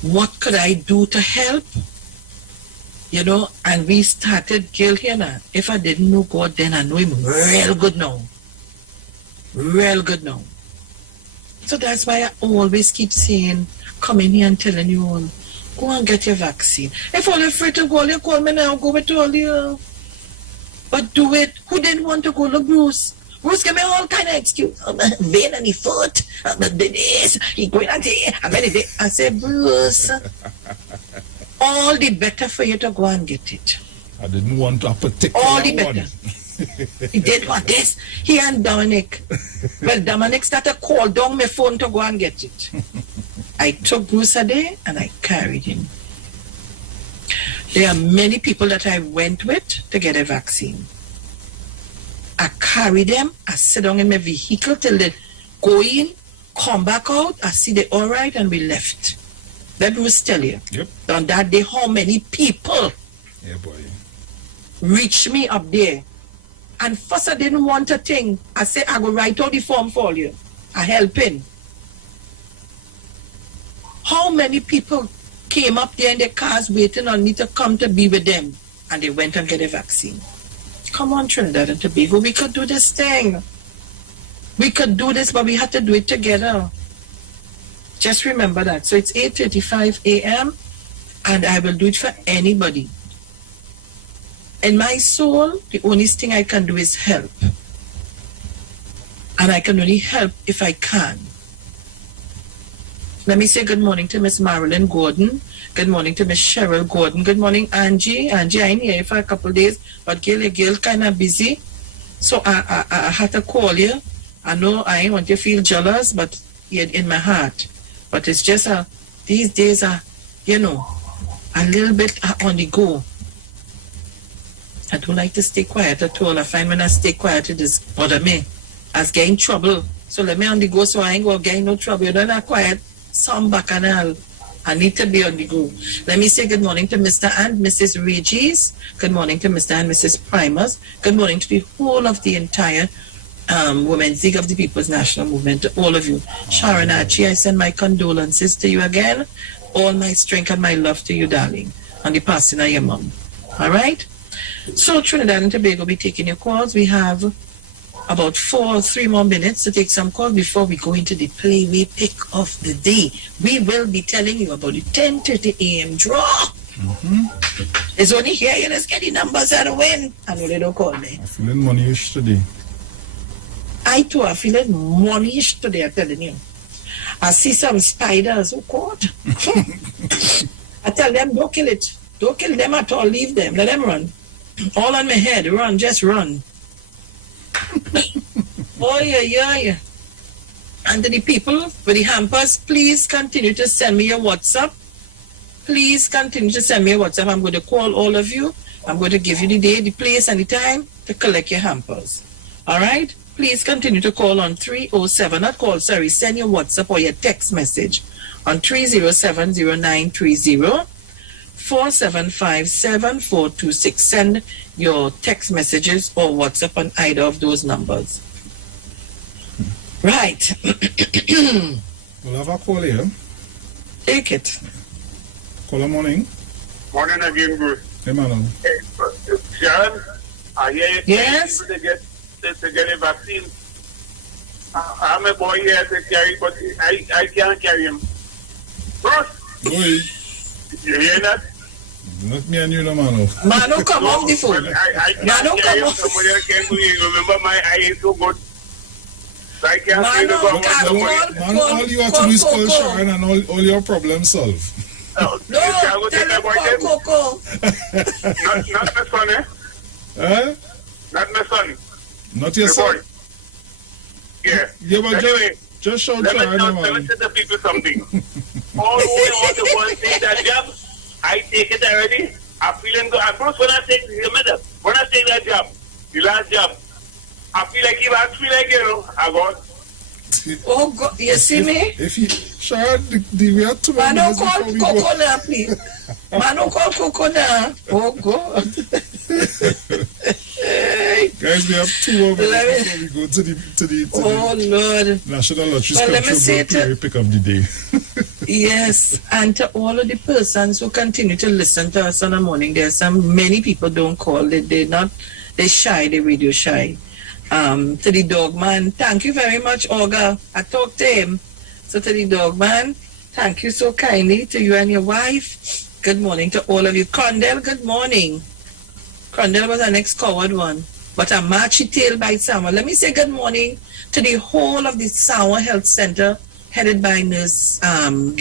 what could I do to help? You know, and we started Gil here now. If I didn't know God then, I know him real good now. Real good now. So that's why I always keep saying, coming here and telling you all, go and get your vaccine. If all you're afraid to go, you call me now, go with all you. But do it. Who didn't want to go to Bruce? Bruce gave me all kind of excuse. Vein on his foot. This. He going out there. I said, Bruce, all the better for you to go and get it. I didn't want a particular all the one. better. He did want this. He and Dominic. Well, Dominic started call down my phone to go and get it. I took Bruce a day and I carried him. There are many people that I went with to get a vaccine. I carry them, I sit down in my vehicle till they go in, come back out, I see they all right, and we left. Let Bruce tell you. Yep. On that day, how many people reached me up there. And first I didn't want a thing. I said, I will write out the form for you. I help in. How many people came up there in their cars waiting on me to come to be with them, and they went and get a vaccine? Come on, Trinidad and Tobago, we could do this thing. We could do this, but we had to do it together. Just remember that. So it's 8:35 a.m. and I will do it for anybody. In my soul, the only thing I can do is help. And I can only help if I can. Let me say good morning to Miss Marilyn Gordon. Good morning to Miss Cheryl Gordon. Good morning, Angie. Angie, I ain't here for a couple of days, but Gail kind of busy. So I had to call you. I know I ain't want you to feel jealous, but you're in my heart. But it's just these days are, you know, a little bit on the go. I don't like to stay quiet at all. I find when I stay quiet, it just bother me. I was getting trouble. So let me on the go so I ain't going to get no trouble. You're not quiet. Some bacchanal. I need to be on the go. Let me say good morning to Mr. and Mrs. Regis. Good morning to Mr. and Mrs. Primers. Good morning to the whole of the entire Women's League of the People's National Movement, to all of you. Sharon Archie, I send my condolences to you again. All my strength and my love to you, darling, on the passing of your mom. All right? So Trinidad and Tobago will be taking your calls. We have about 3 more minutes to take some calls before we go into the play-way pick of the day. We will be telling you about the 10:30 a.m. draw. It's only here you just get the numbers and win. I know they don't call me. I'm feeling money-ish today. I too are feeling money-ish today, I'm telling you. I see some spiders. Oh God. I tell them, don't kill it. Don't kill them at all. Leave them. Let them run. All on my head. Run. Just run. Oh, yeah. And to the people with the hampers, please continue to send me your WhatsApp. Please continue to send me your WhatsApp. I'm going to call all of you. I'm going to give you the day, the place, and the time to collect your hampers. All right? Please continue to call on 307. Not call, sorry. Send your WhatsApp or your text message on 307-0930. 475-7426. Send your text messages or WhatsApp on either of those numbers. Right. We'll have a call here. Take it. Call morning. Morning again, Bruce. Hey, man. Sharon, I hear you yes? to get a vaccine. I'm a boy here to carry, but I can't carry him. Bruce? Boy. You hear that? Not me and you, no, Mano. Mano, come off the phone. I Mano, come off. Somebody else can do it. Remember, my eye ain't so good. So I can't say the Mano, all you have to do is call Sharon and all your problems solved. No, tell him Coco. Not my son, eh? Huh? Not my son. Not your son? Yeah. But anyway, just show let Sharon, me man. tell the people something. All who want to go and take that job, I take it already. I'm feeling good. At first, when I take that job, the last job, I feel like if I feel like, I go, Oh, God, you see me? If you, Sharon, we have 2 Man, don't minutes call before we go. Coco now, please. Man, don't call Coco now. Oh, God. Guys, we have 2 more minutes before we go to the Oh, Lord. National Lottery Well, let me Special say Player Pick of the Day. Yes, and to all of the persons who continue to listen to us on the morning, there's many people don't call. They're shy, they're radio shy. To the dog man, thank you very much, Olga. I talked to him. So to the dog man, thank you so kindly to you and your wife. Good morning to all of you. Condell, good morning. Condell was our next coward one, but a matchy tail by someone. Let me say good morning to the whole of the Sour Health Center, headed by Nurse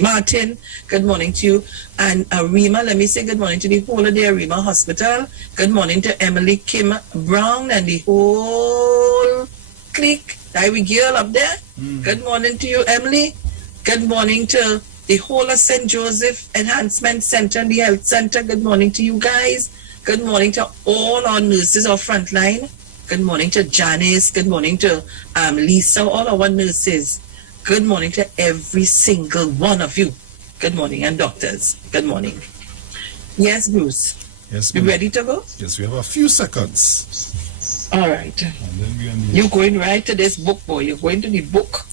Martin. Good morning to you. And Rima, let me say good morning to the whole of the Rima Hospital. Good morning to Emily Kim Brown and the whole clique. Diary girl up there. Good morning to you, Emily. Good morning to the whole of St. Joseph Enhancement Center and the Health Center. Good morning to you guys. Good morning to all our nurses or frontline. Good morning to Janice. Good morning to Lisa, all our nurses. Good morning to every single one of you. Good morning, and doctors. Good morning. Yes, Bruce. Yes, you ready to go? Yes, we have a few seconds. All right. You're going right to this book, boy. You're going to the book.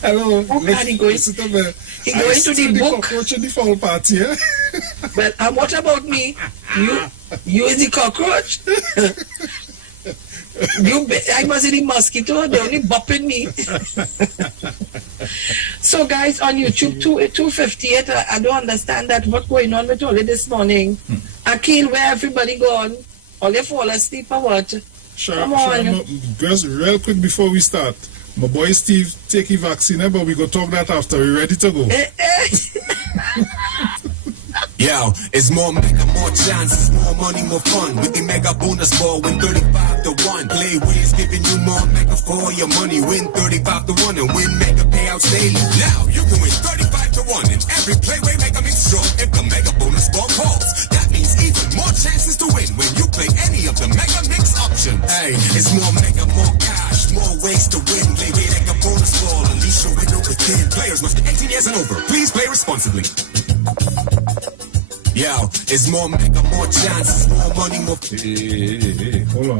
Hello. He going to the book. Cockroach in the fall party, yeah? Well, and what about me? You is the cockroach? I must be the mosquito. They're only bopping me. So, guys, on YouTube, 258, I don't understand that. What's going on with all of this morning? Akil, where everybody gone? All they fall asleep or what? Sure. Come on. Just real quick before we start. My boy Steve take his vaccine, but we go talk that after. We ready to go? Yo, it's more mega, more chances, more money, more fun. With the mega bonus ball, win 35 to 1. Play ways giving you more mega for your money. Win 35 to 1 and win mega payouts daily. Now you can win 35 to 1 in every playway mega mix draw. If the mega bonus ball calls, that means even more chances to win when you play any of the mega mix options. Hey, it's more mega, more cash, more ways to win. Play mega bonus ball, unleash your winner within. Players must be 18 years and over. Please play responsibly. Yo, it's more mega, more chances, more money, more. Hey. Hold on.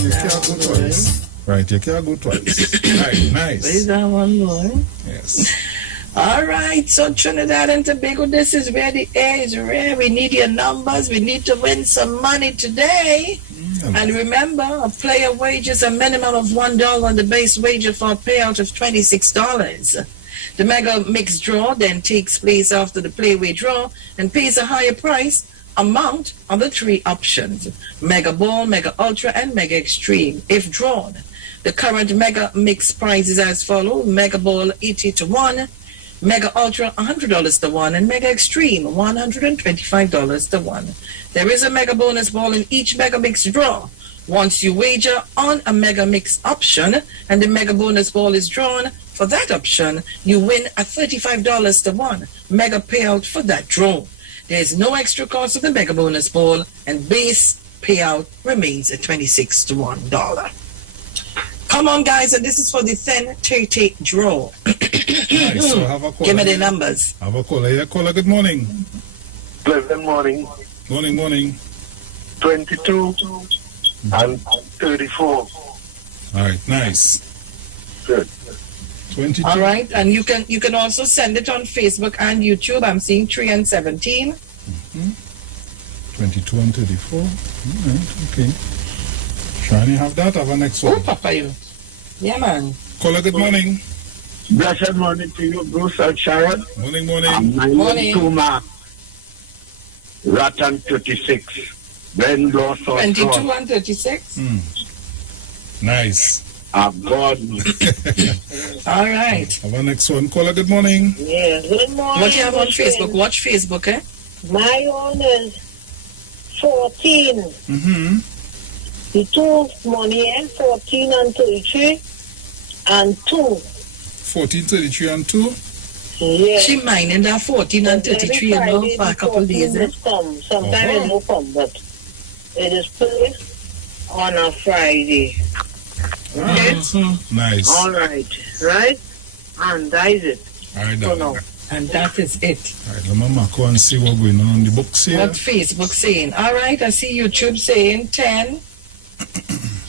You can't go twice. Right, you can't go twice. Right, nice. Is that one more? Yes. All right, so Trinidad and Tobago, this is where the air is rare. We need your numbers. We need to win some money today. And remember, a player wages a minimum of $1 on the base wager for a payout of $26. The mega mix draw then takes place after the playway draw and pays a higher price amount on the 3 options: Mega Ball, Mega Ultra, and Mega Extreme, if drawn. The current mega mix price is as follows: Mega Ball 80 to 1, Mega Ultra $100 to 1, and Mega Extreme $125 to 1. There is a mega bonus ball in each mega mix draw. Once you wager on a mega mix option and the mega bonus ball is drawn for that option, you win a $35 to 1 mega payout for that draw. There is no extra cost of the mega bonus ball, and base payout remains at $26 to $1. Come on, guys, and this is for the 10-30 draw. Nice. So have a caller. Give me the numbers. Have a caller. Yeah, caller, good morning. Pleasant morning. Morning. 22 and 34. All right, nice. Good. 22. All right, and you can also send it on Facebook and YouTube. I'm seeing 3 and 17. 22 and 34. All right, okay. Trying to have that. Have a next one. Oh, Papa, you. Yeah, man. Caller, good morning. Blessed morning to you, Bruce and Sharon. Morning. Morning. Mark. Rattan 36. Ben Blossom. 22 and 36. Nice. God. All right. Have a next one. Caller, good morning. Yeah, good morning. What you have on Facebook? Watch Facebook, eh? My own is 14. The 2 money, 14 and 33, and 2. 14, 33, and 2? Yeah. She minding that 14 and 33 and all for a couple days. Sometimes it will come, but it is placed on a Friday. Okay? Nice. All right. Right? And that is it. All right, So now. And that is it. All right, let me mark and see what's going on the books here. What Facebook saying? All right, I see YouTube saying 10,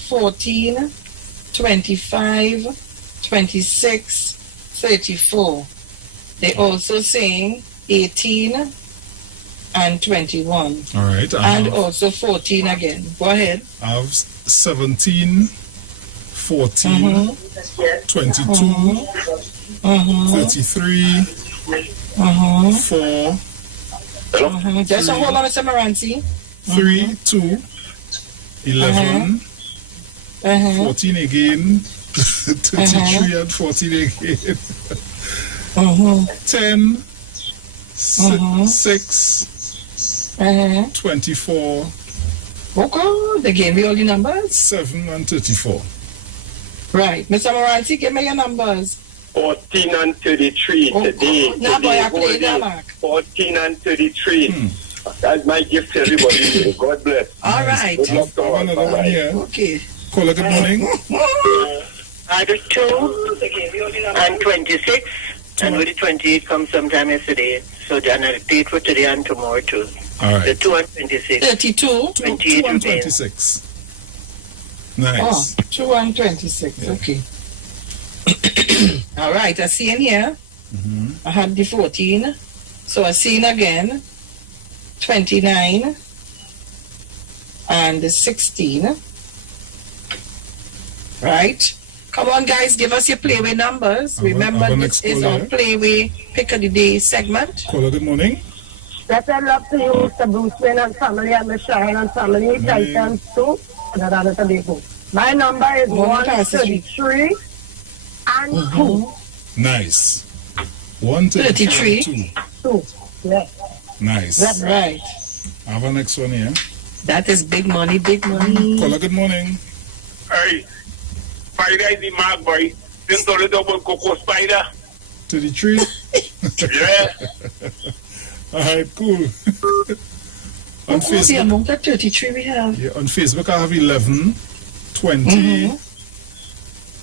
14, 25, 26, 34. They also saying 18 and 21. All right. And also 14 again. Go ahead. I have 17, 14, 22, 33, 4. Just hold on, Mr. Moranti. 3, 2, 11, 14 again, 33 and 14 again. 10, 6, 24. Okay, they gave me all the numbers. 7 and 34. Right. Mr. Moranti, give me your numbers. 14 and 33 today. Now, boy, I play Today, that, Mark. 14 and 33. That's my gift to everybody. God bless. All right. Good luck to all. Another one here. Okay. Caller, good morning. I do 2 and 26. And with the 28 come sometime yesterday. So then I'll date for today and tomorrow too. All right. The 2 and 26. 32. 28 2 and remain. 26. Nice. Oh, 2 and 26. Okay. All right. I see in here. I had the 14. So I see in again 29 and the 16. Right. Come on, guys, give us your playway numbers. Remember, this is our playway pick of the day segment. Caller, good morning. Let us love to you, Mr. Bruce Wayne and family, and Miss Sharon and family, Titans too, and another Tobago. My number is 133 and 2. Nice. 133 and 2. 2, yeah. Nice. That's right. I have a next one here. That is big money, big money. Caller, good morning. Hey, Spider is the mark, boy. Didn't tell you about Coco Spider. 33? Yeah. All right, cool. On What's the Facebook, amount of 33 we have? yeah, on Facebook, I have 11, 20,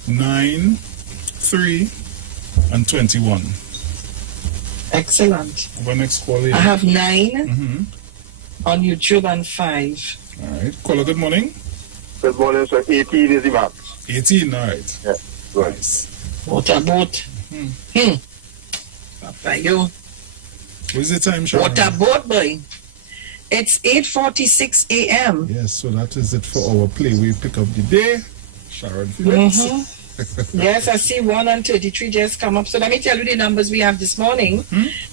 9, 3, and 21. Excellent. I have a next call here. I have 9 on YouTube and 5. All right. Caller, good morning. Good morning, sir. 18 is the max. 18, all right. Yeah. Nice. What a boat. Papa, yo. What's the time, Sharon? What a boat, boy. It's 8:46 a.m. Yes, so that is it for our play. We pick up the day. Sharon Phillips. Yes, I see 1 and 33 just come up. So let me tell you the numbers we have this morning.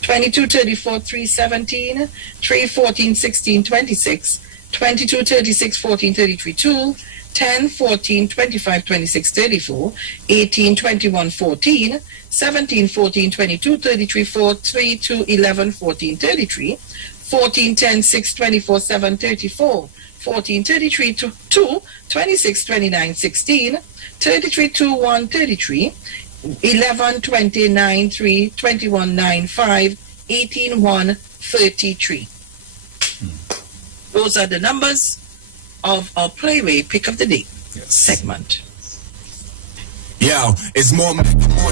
22, 34, 317, 3, 14, 16, 26, 22, 36, 14, 33, 2, 10, 14, 25, 26, 34, 18, 21, 14, 17, 14, 22, 33, 4, 3, 2, 11, 14, 33, 14, 10, 6, 24, 7, 34, 14, 33, 2, 26, 29, 16, 33, 2, 1, 33, 11, 29, 3, 21, 9, 5, 18, 1, 33. Those are the numbers of our playway pick of the day segment. Yo, it's more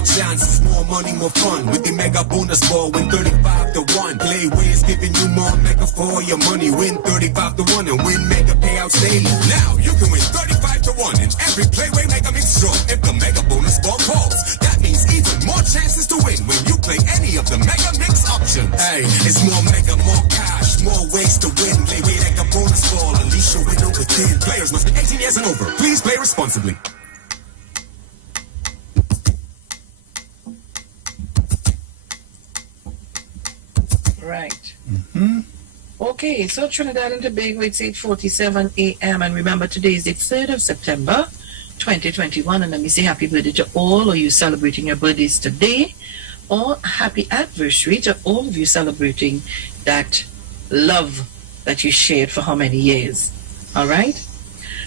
chances, more money, more fun. With the mega bonus ball, win 35 to 1. Playway is giving you more mega for your money. Win 35 to 1 and win mega payouts daily. Now you can win 35 to 1 in every Playway mega mix draw. If the mega bonus ball calls, that means even more chances to win when you play any of the mega mix options. Hey, it's more mega, more cash, more ways to win. Playway mega bonus ball, unleash your winner within. Players must be 18 years and over. Please play responsibly. Right. Okay, so Trinidad and Tobago, it's 8:47 a.m. And remember, today is the 3rd of September, 2021. And let me say happy birthday to all of you celebrating your birthdays today, or happy anniversary to all of you celebrating that love that you shared for how many years. All right?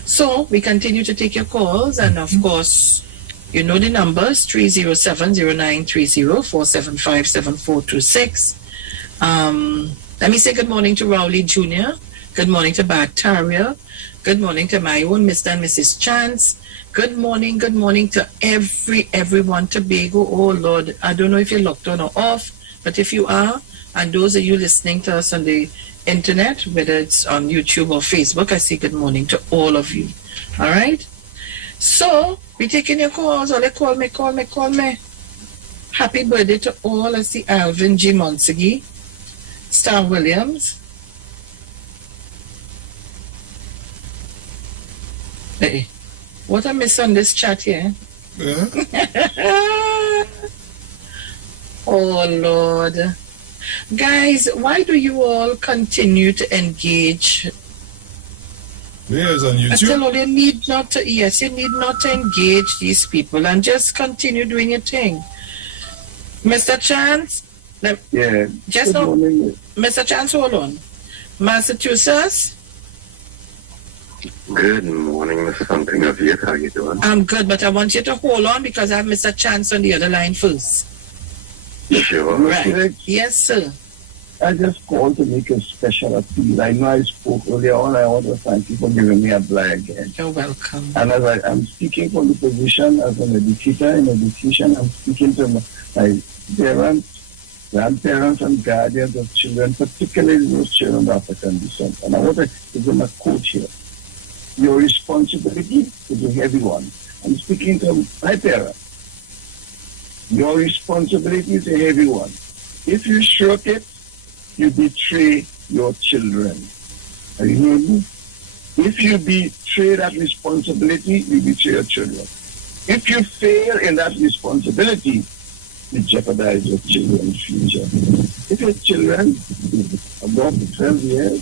So we continue to take your calls, and of course, You know the numbers, 307-0930-475-7426. Let me say good morning to Rowley Jr., good morning to Bacteria, good morning to my own Mr. and Mrs. Chance, good morning to everyone, Tobago. Oh Lord, I don't know if you're locked on or off, but if you are, and those of you listening to us on the internet, whether it's on YouTube or Facebook, I say good morning to all of you. All right? So, we're taking your calls. All they call me. Happy birthday to all. I see Alvin G. Monsegi, Star Williams. Hey, what I miss on this chat here? Yeah. Oh, Lord. Guys, why do you all continue to engage? Yes, on YouTube. I tell you, you need not to engage these people and just continue doing your thing. Mr. Chance? Yeah. Just Good morning. Mr. Chance, hold on. Massachusetts? Good morning, Miss Something of Youth. How you doing? I'm good, but I want you to hold on because I have Mr. Chance on the other line first. Sure. Right. Yes, sir. I just called to make a special appeal. I know I spoke earlier on. I want to thank you for giving me a blog again. You're welcome. And as I'm speaking from the position as an educator in education, I'm speaking to my parents, grandparents, and guardians of children, particularly those children of African descent. And I want to give them a quote here. Your responsibility is a heavy one. I'm speaking to my parents. Your responsibility is a heavy one. If you shirk it, you betray your children. Are you hearing me? If you betray that responsibility, you betray your children. If you fail in that responsibility, you jeopardize your children's future. If your children above 12 years,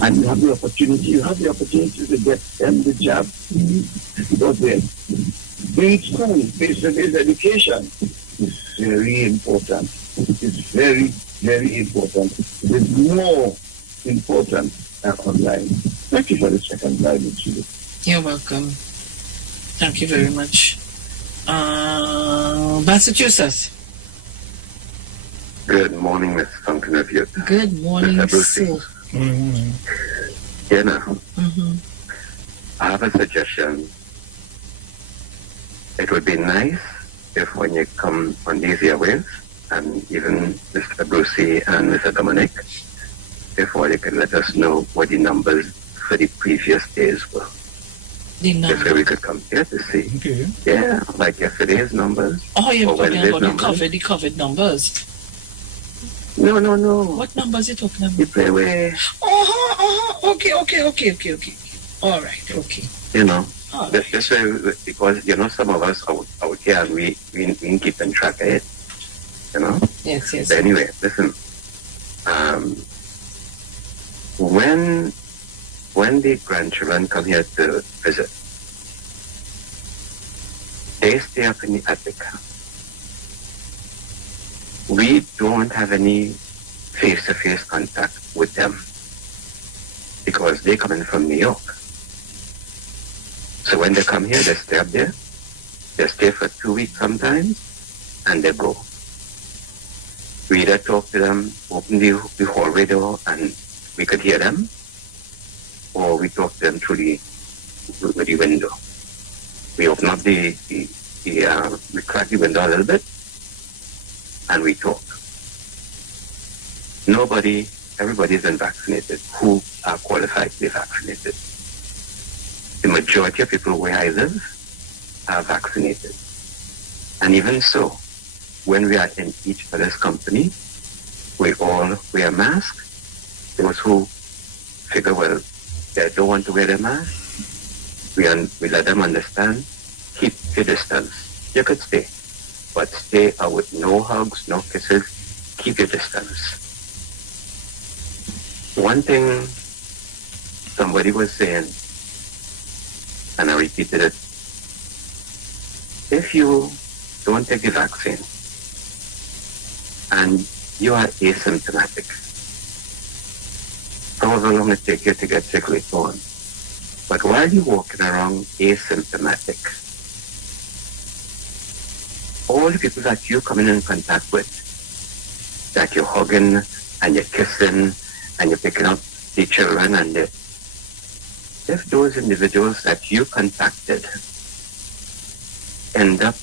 and you have the opportunity to get them the job, because they're doing school, face-to-face education is very important. It's very, very important. It's more important than online. Thank you for the second line. You're welcome. Thank you very much. Massachusetts. Good morning, Miss Something of Youth. Good morning, sir. Morning. You know, I have a suggestion. It would be nice if when you come on these airwaves, and even Mr. Brucey and Mr. Dominic, before they could let us know what the numbers for the previous days were. This way we could compare to see. Okay. Yeah, like yesterday's numbers. Oh, you're or talking Wednesday's about the COVID numbers. No. What numbers are you talking about? You play with... Okay. All right, okay. You know, All this way, because, you know, some of us out here, we keeping track of it. You know? Yes. But anyway, listen. When the grandchildren come here to visit, they stay up in the attic. We don't have any face-to-face contact with them because they come in from New York. So when they come here, they stay up there. They stay for 2 weeks sometimes, and they go. We either talk to them, open the hallway door, and we could hear them, or we talk to them through the window. We open up we crack the window a little bit, and we talk. Everybody's been vaccinated who are qualified to be vaccinated. The majority of people where I live are vaccinated. And even so, when we are in each other's company, we all wear masks. Those who figure, well, they don't want to wear their mask, we let them understand, keep your distance. You could stay, but stay out with no hugs, no kisses, keep your distance. One thing somebody was saying, and I repeated it, if you don't take the vaccine and you are asymptomatic, however long it takes you to get sick later on, But while you're walking around asymptomatic, all the people that you come in contact with, that you're hugging and you're kissing and you're picking up the children, and if those individuals that you contacted end up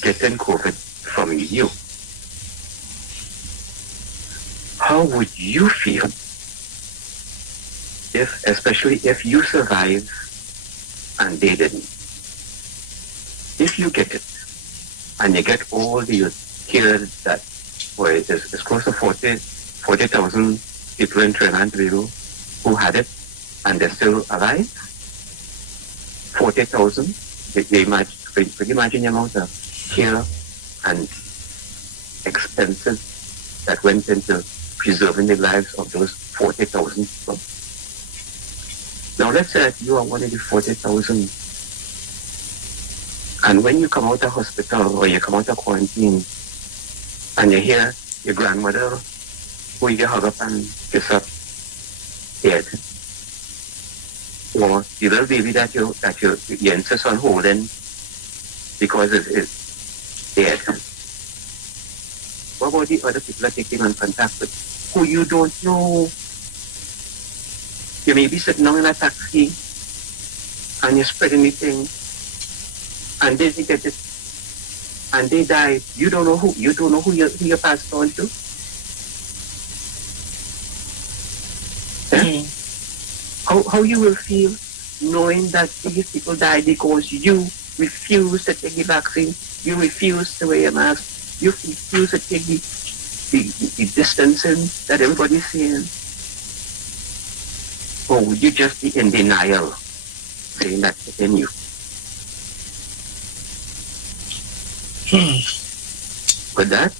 getting COVID from you, how would you feel especially if you survive and they didn't? If you get it and you get all the here that it's close to 40,000 people in Trinidad and Tobago who had it and they're still alive. 40,000. Could you imagine the amount of care and expenses that went into preserving the lives of those 40,000 people? Now let's say that you are one of the 40,000, and when you come out of hospital or you come out of quarantine and you hear your grandmother who you hug up and kiss up dead, or the little baby that you insist on holding because it's dead. What about the other people that you came in contact with who you don't know? You may be sitting down in a taxi and you're spreading the thing and they get it and they die. You don't know who you passed on to. How you will feel knowing that these people died because you refuse to take the vaccine, you refuse to wear your mask, you refuse to take the distancing that everybody's saying? Or would you just be in denial, saying that it's in you? With that,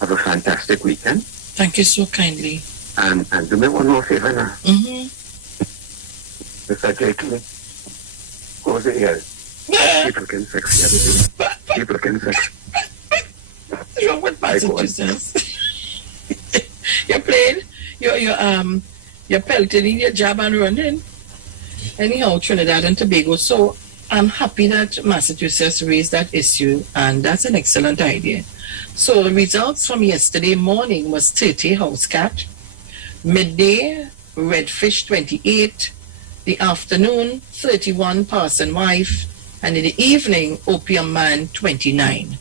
have a fantastic weekend. Thank you so kindly. And do me one more favor now. Mr. Jakely, close the ears. Keep looking sexy every day. Keep looking sexy. What's wrong with Massachusetts? You're playing? You're pelting in your jab and running. Anyhow, Trinidad and Tobago. So I'm happy that Massachusetts raised that issue, and that's an excellent idea. So the results from yesterday morning was 30 house cat, midday redfish 28, the afternoon 31 parson wife, and in the evening Opium Man 29.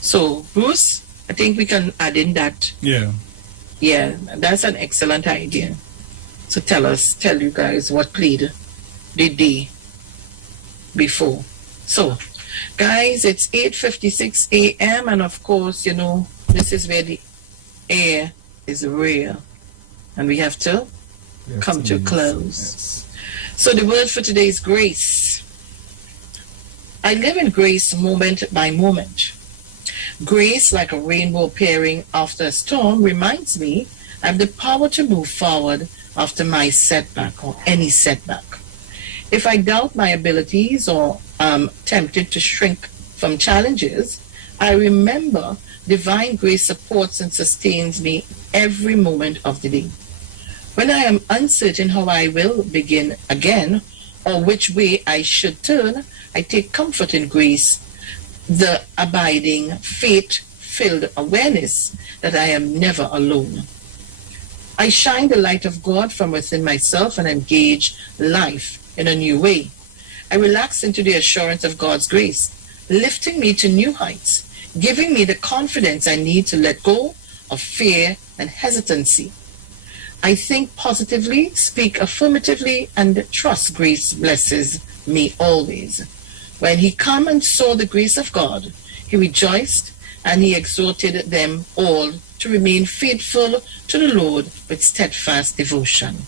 So Bruce, I think we can add in that. Yeah, that's an excellent idea. So tell you guys what played the day before. So guys, it's 8:56 a.m. and of course, this is where the air is rare and we have to come to a close. Yes. So the word for today is grace. I live in grace moment by moment. Grace, like a rainbow appearing after a storm, reminds me I have the power to move forward after my setback or any setback. If I doubt my abilities or am tempted to shrink from challenges, I remember divine grace supports and sustains me every moment of the day. When I am uncertain how I will begin again or which way I should turn, I take comfort in grace, the abiding, faith-filled awareness that I am never alone. I shine the light of God from within myself and engage life in a new way. I relax into the assurance of God's grace, lifting me to new heights, giving me the confidence I need to let go of fear and hesitancy. I think positively, speak affirmatively, and trust grace blesses me always. When he came and saw the grace of God, he rejoiced and he exhorted them all to remain faithful to the Lord with steadfast devotion.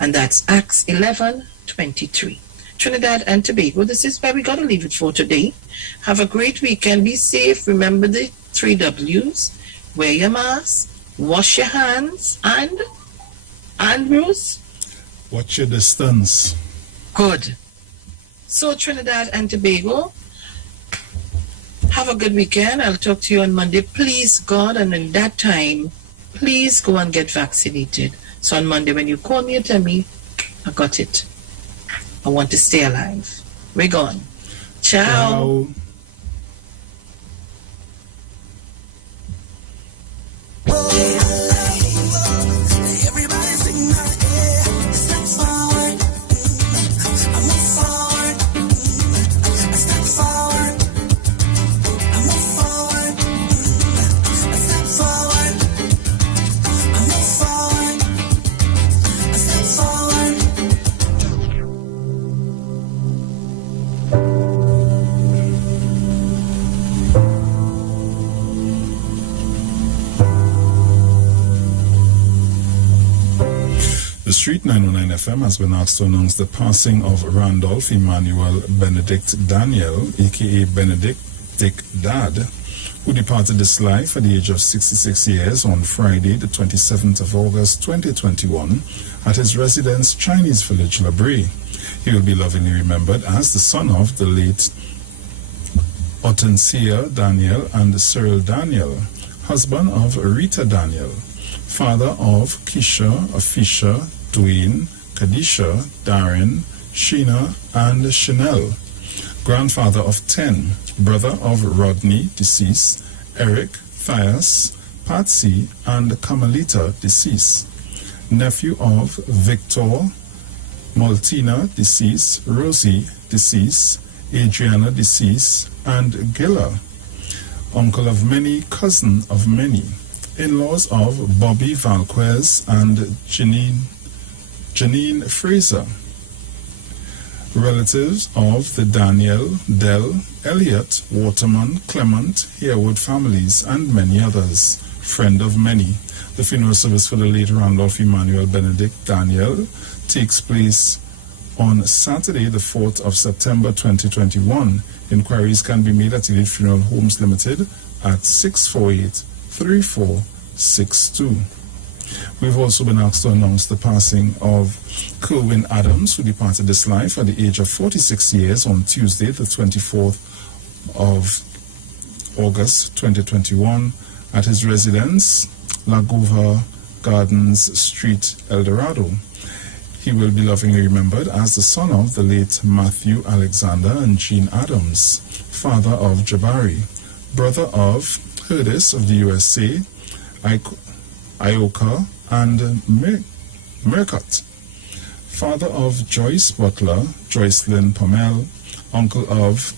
And that's Acts 11:23. Trinidad and Tobago, this is where we got to leave it for today. Have a great weekend. Be safe. Remember the 3 W's. Wear your mask, wash your hands, and Bruce? Watch your distance. Good. So Trinidad and Tobago, have a good weekend. I'll talk to you on Monday. Please, God, and in that time, please go and get vaccinated. So on Monday, when you call me and tell me, I got it. I want to stay alive. We're gone. Ciao. Street 909 FM has been asked to announce the passing of Randolph Emmanuel Benedict Daniel, aka Benedict Dick Dad, who departed this life at the age of 66 years on Friday, the 27th of August 2021, at his residence, Chinese Village, Labrie. He will be lovingly remembered as the son of the late Hortensia Daniel and Cyril Daniel, husband of Rita Daniel, father of Keisha, Fisher, Dwayne, Kadisha, Darren, Sheena, and Chanel, grandfather of 10, brother of Rodney, deceased, Eric, Thias, Patsy, and Carmelita, deceased, nephew of Victor, Maltina, deceased, Rosie, deceased, Adriana, deceased, and Gilla, uncle of many, cousin of many, in-laws of Bobby Valquez and Janine Fraser, relatives of the Daniel, Dell, Elliot, Waterman, Clement, Harewood families, and many others, friend of many. The funeral service for the late Randolph Emmanuel Benedict Daniel takes place on Saturday, the 4th of September 2021. Inquiries can be made at Elite Funeral Homes Limited at 648-3462. We've also been asked to announce the passing of Kerwin Adams, who departed this life at the age of 46 years on Tuesday, the 24th of August 2021, at his residence, Lagova Gardens Street, El Dorado. He will be lovingly remembered as the son of the late Matthew Alexander and Jean Adams, father of Jabari, brother of Herdis of the USA, Ioka, and Mercott, father of Joyce Butler, Joycelyn Pomel, uncle of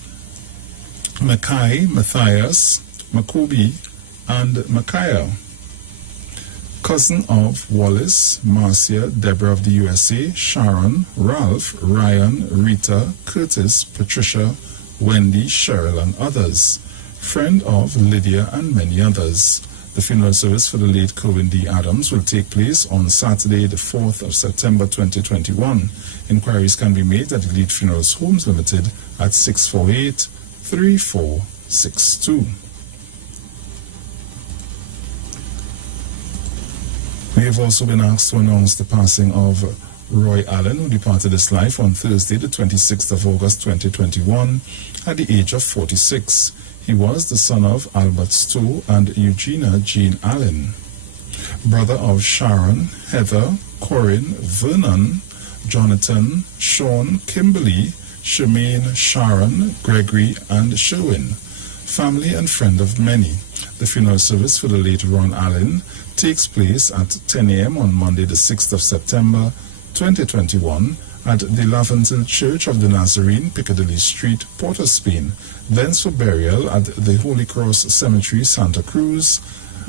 Mackay, Matthias, Makobi, and Micaiah, cousin of Wallace, Marcia, Deborah of the USA, Sharon, Ralph, Ryan, Rita, Curtis, Patricia, Wendy, Cheryl, and others, friend of Lydia, and many others. The funeral service for the late Kerwin D. Adams will take place on Saturday, the 4th of September 2021. Inquiries can be made at Elite Funerals Homes Limited at 648-3462. We have also been asked to announce the passing of Roy Allen, who departed this life on Thursday, the 26th of August 2021, at the age of 46. He was the son of Albert Stowe and Eugenia Jean Allen, brother of Sharon, Heather, Corinne, Vernon, Jonathan, Sean, Kimberly, Shemaine, Sharon, Gregory, and Sherwin, family and friend of many. The funeral service for the late Ron Allen takes place at 10 a.m. on Monday, the 6th of September 2021, at the Laventil Church of the Nazarene, Piccadilly Street, Port of Spain, thence for burial at the Holy Cross Cemetery, Santa Cruz.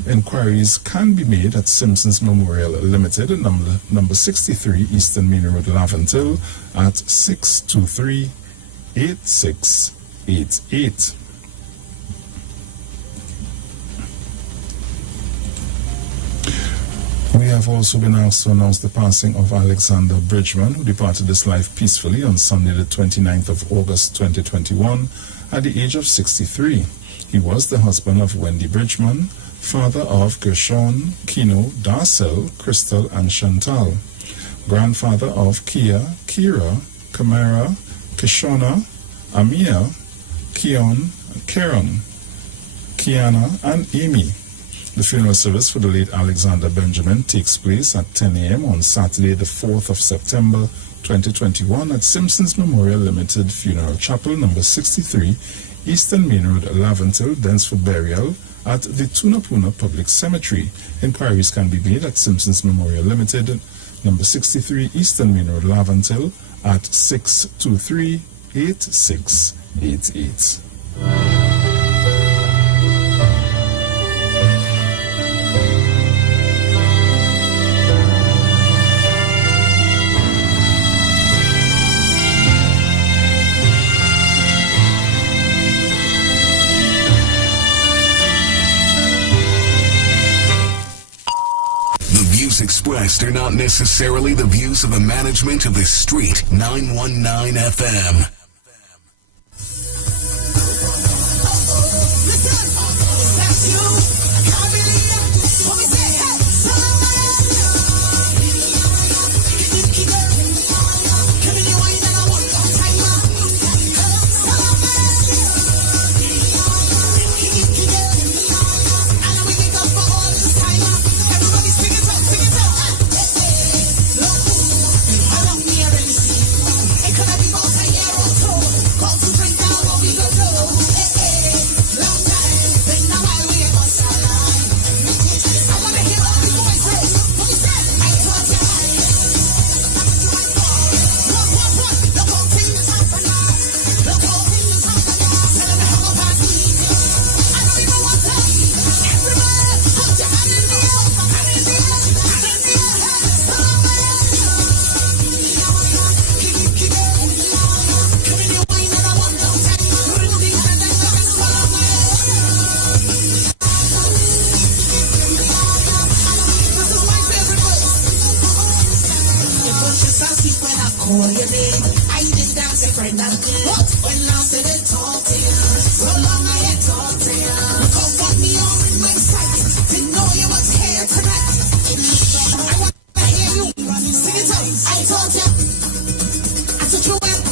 Inquiries can be made at Simpsons Memorial Limited, number 63 Eastern Main Road, Laventil, at 623-8688. We have also been asked to announce the passing of Alexander Bridgman, who departed this life peacefully on Sunday, the 29th of August 2021, at the age of 63. He was the husband of Wendy Bridgman, father of Gershon, Kino, Darcel, Crystal, and Chantal, grandfather of Kia, Kira, Kamara, Kishona, Amia, Keon, Karen, Kiana, and Amy. The funeral service for the late Alexander Benjamin takes place at 10 a.m. on Saturday, the 4th of September 2021 at Simpsons Memorial Limited Funeral Chapel, number 63, Eastern Main Road, Laventille, thence for burial at the Tunapuna Public Cemetery. Inquiries can be made at Simpsons Memorial Limited, number 63, Eastern Main Road, Laventille, at 623-8688. Expressed are not necessarily the views of the management of the Street 919 FM. I told you, I said you went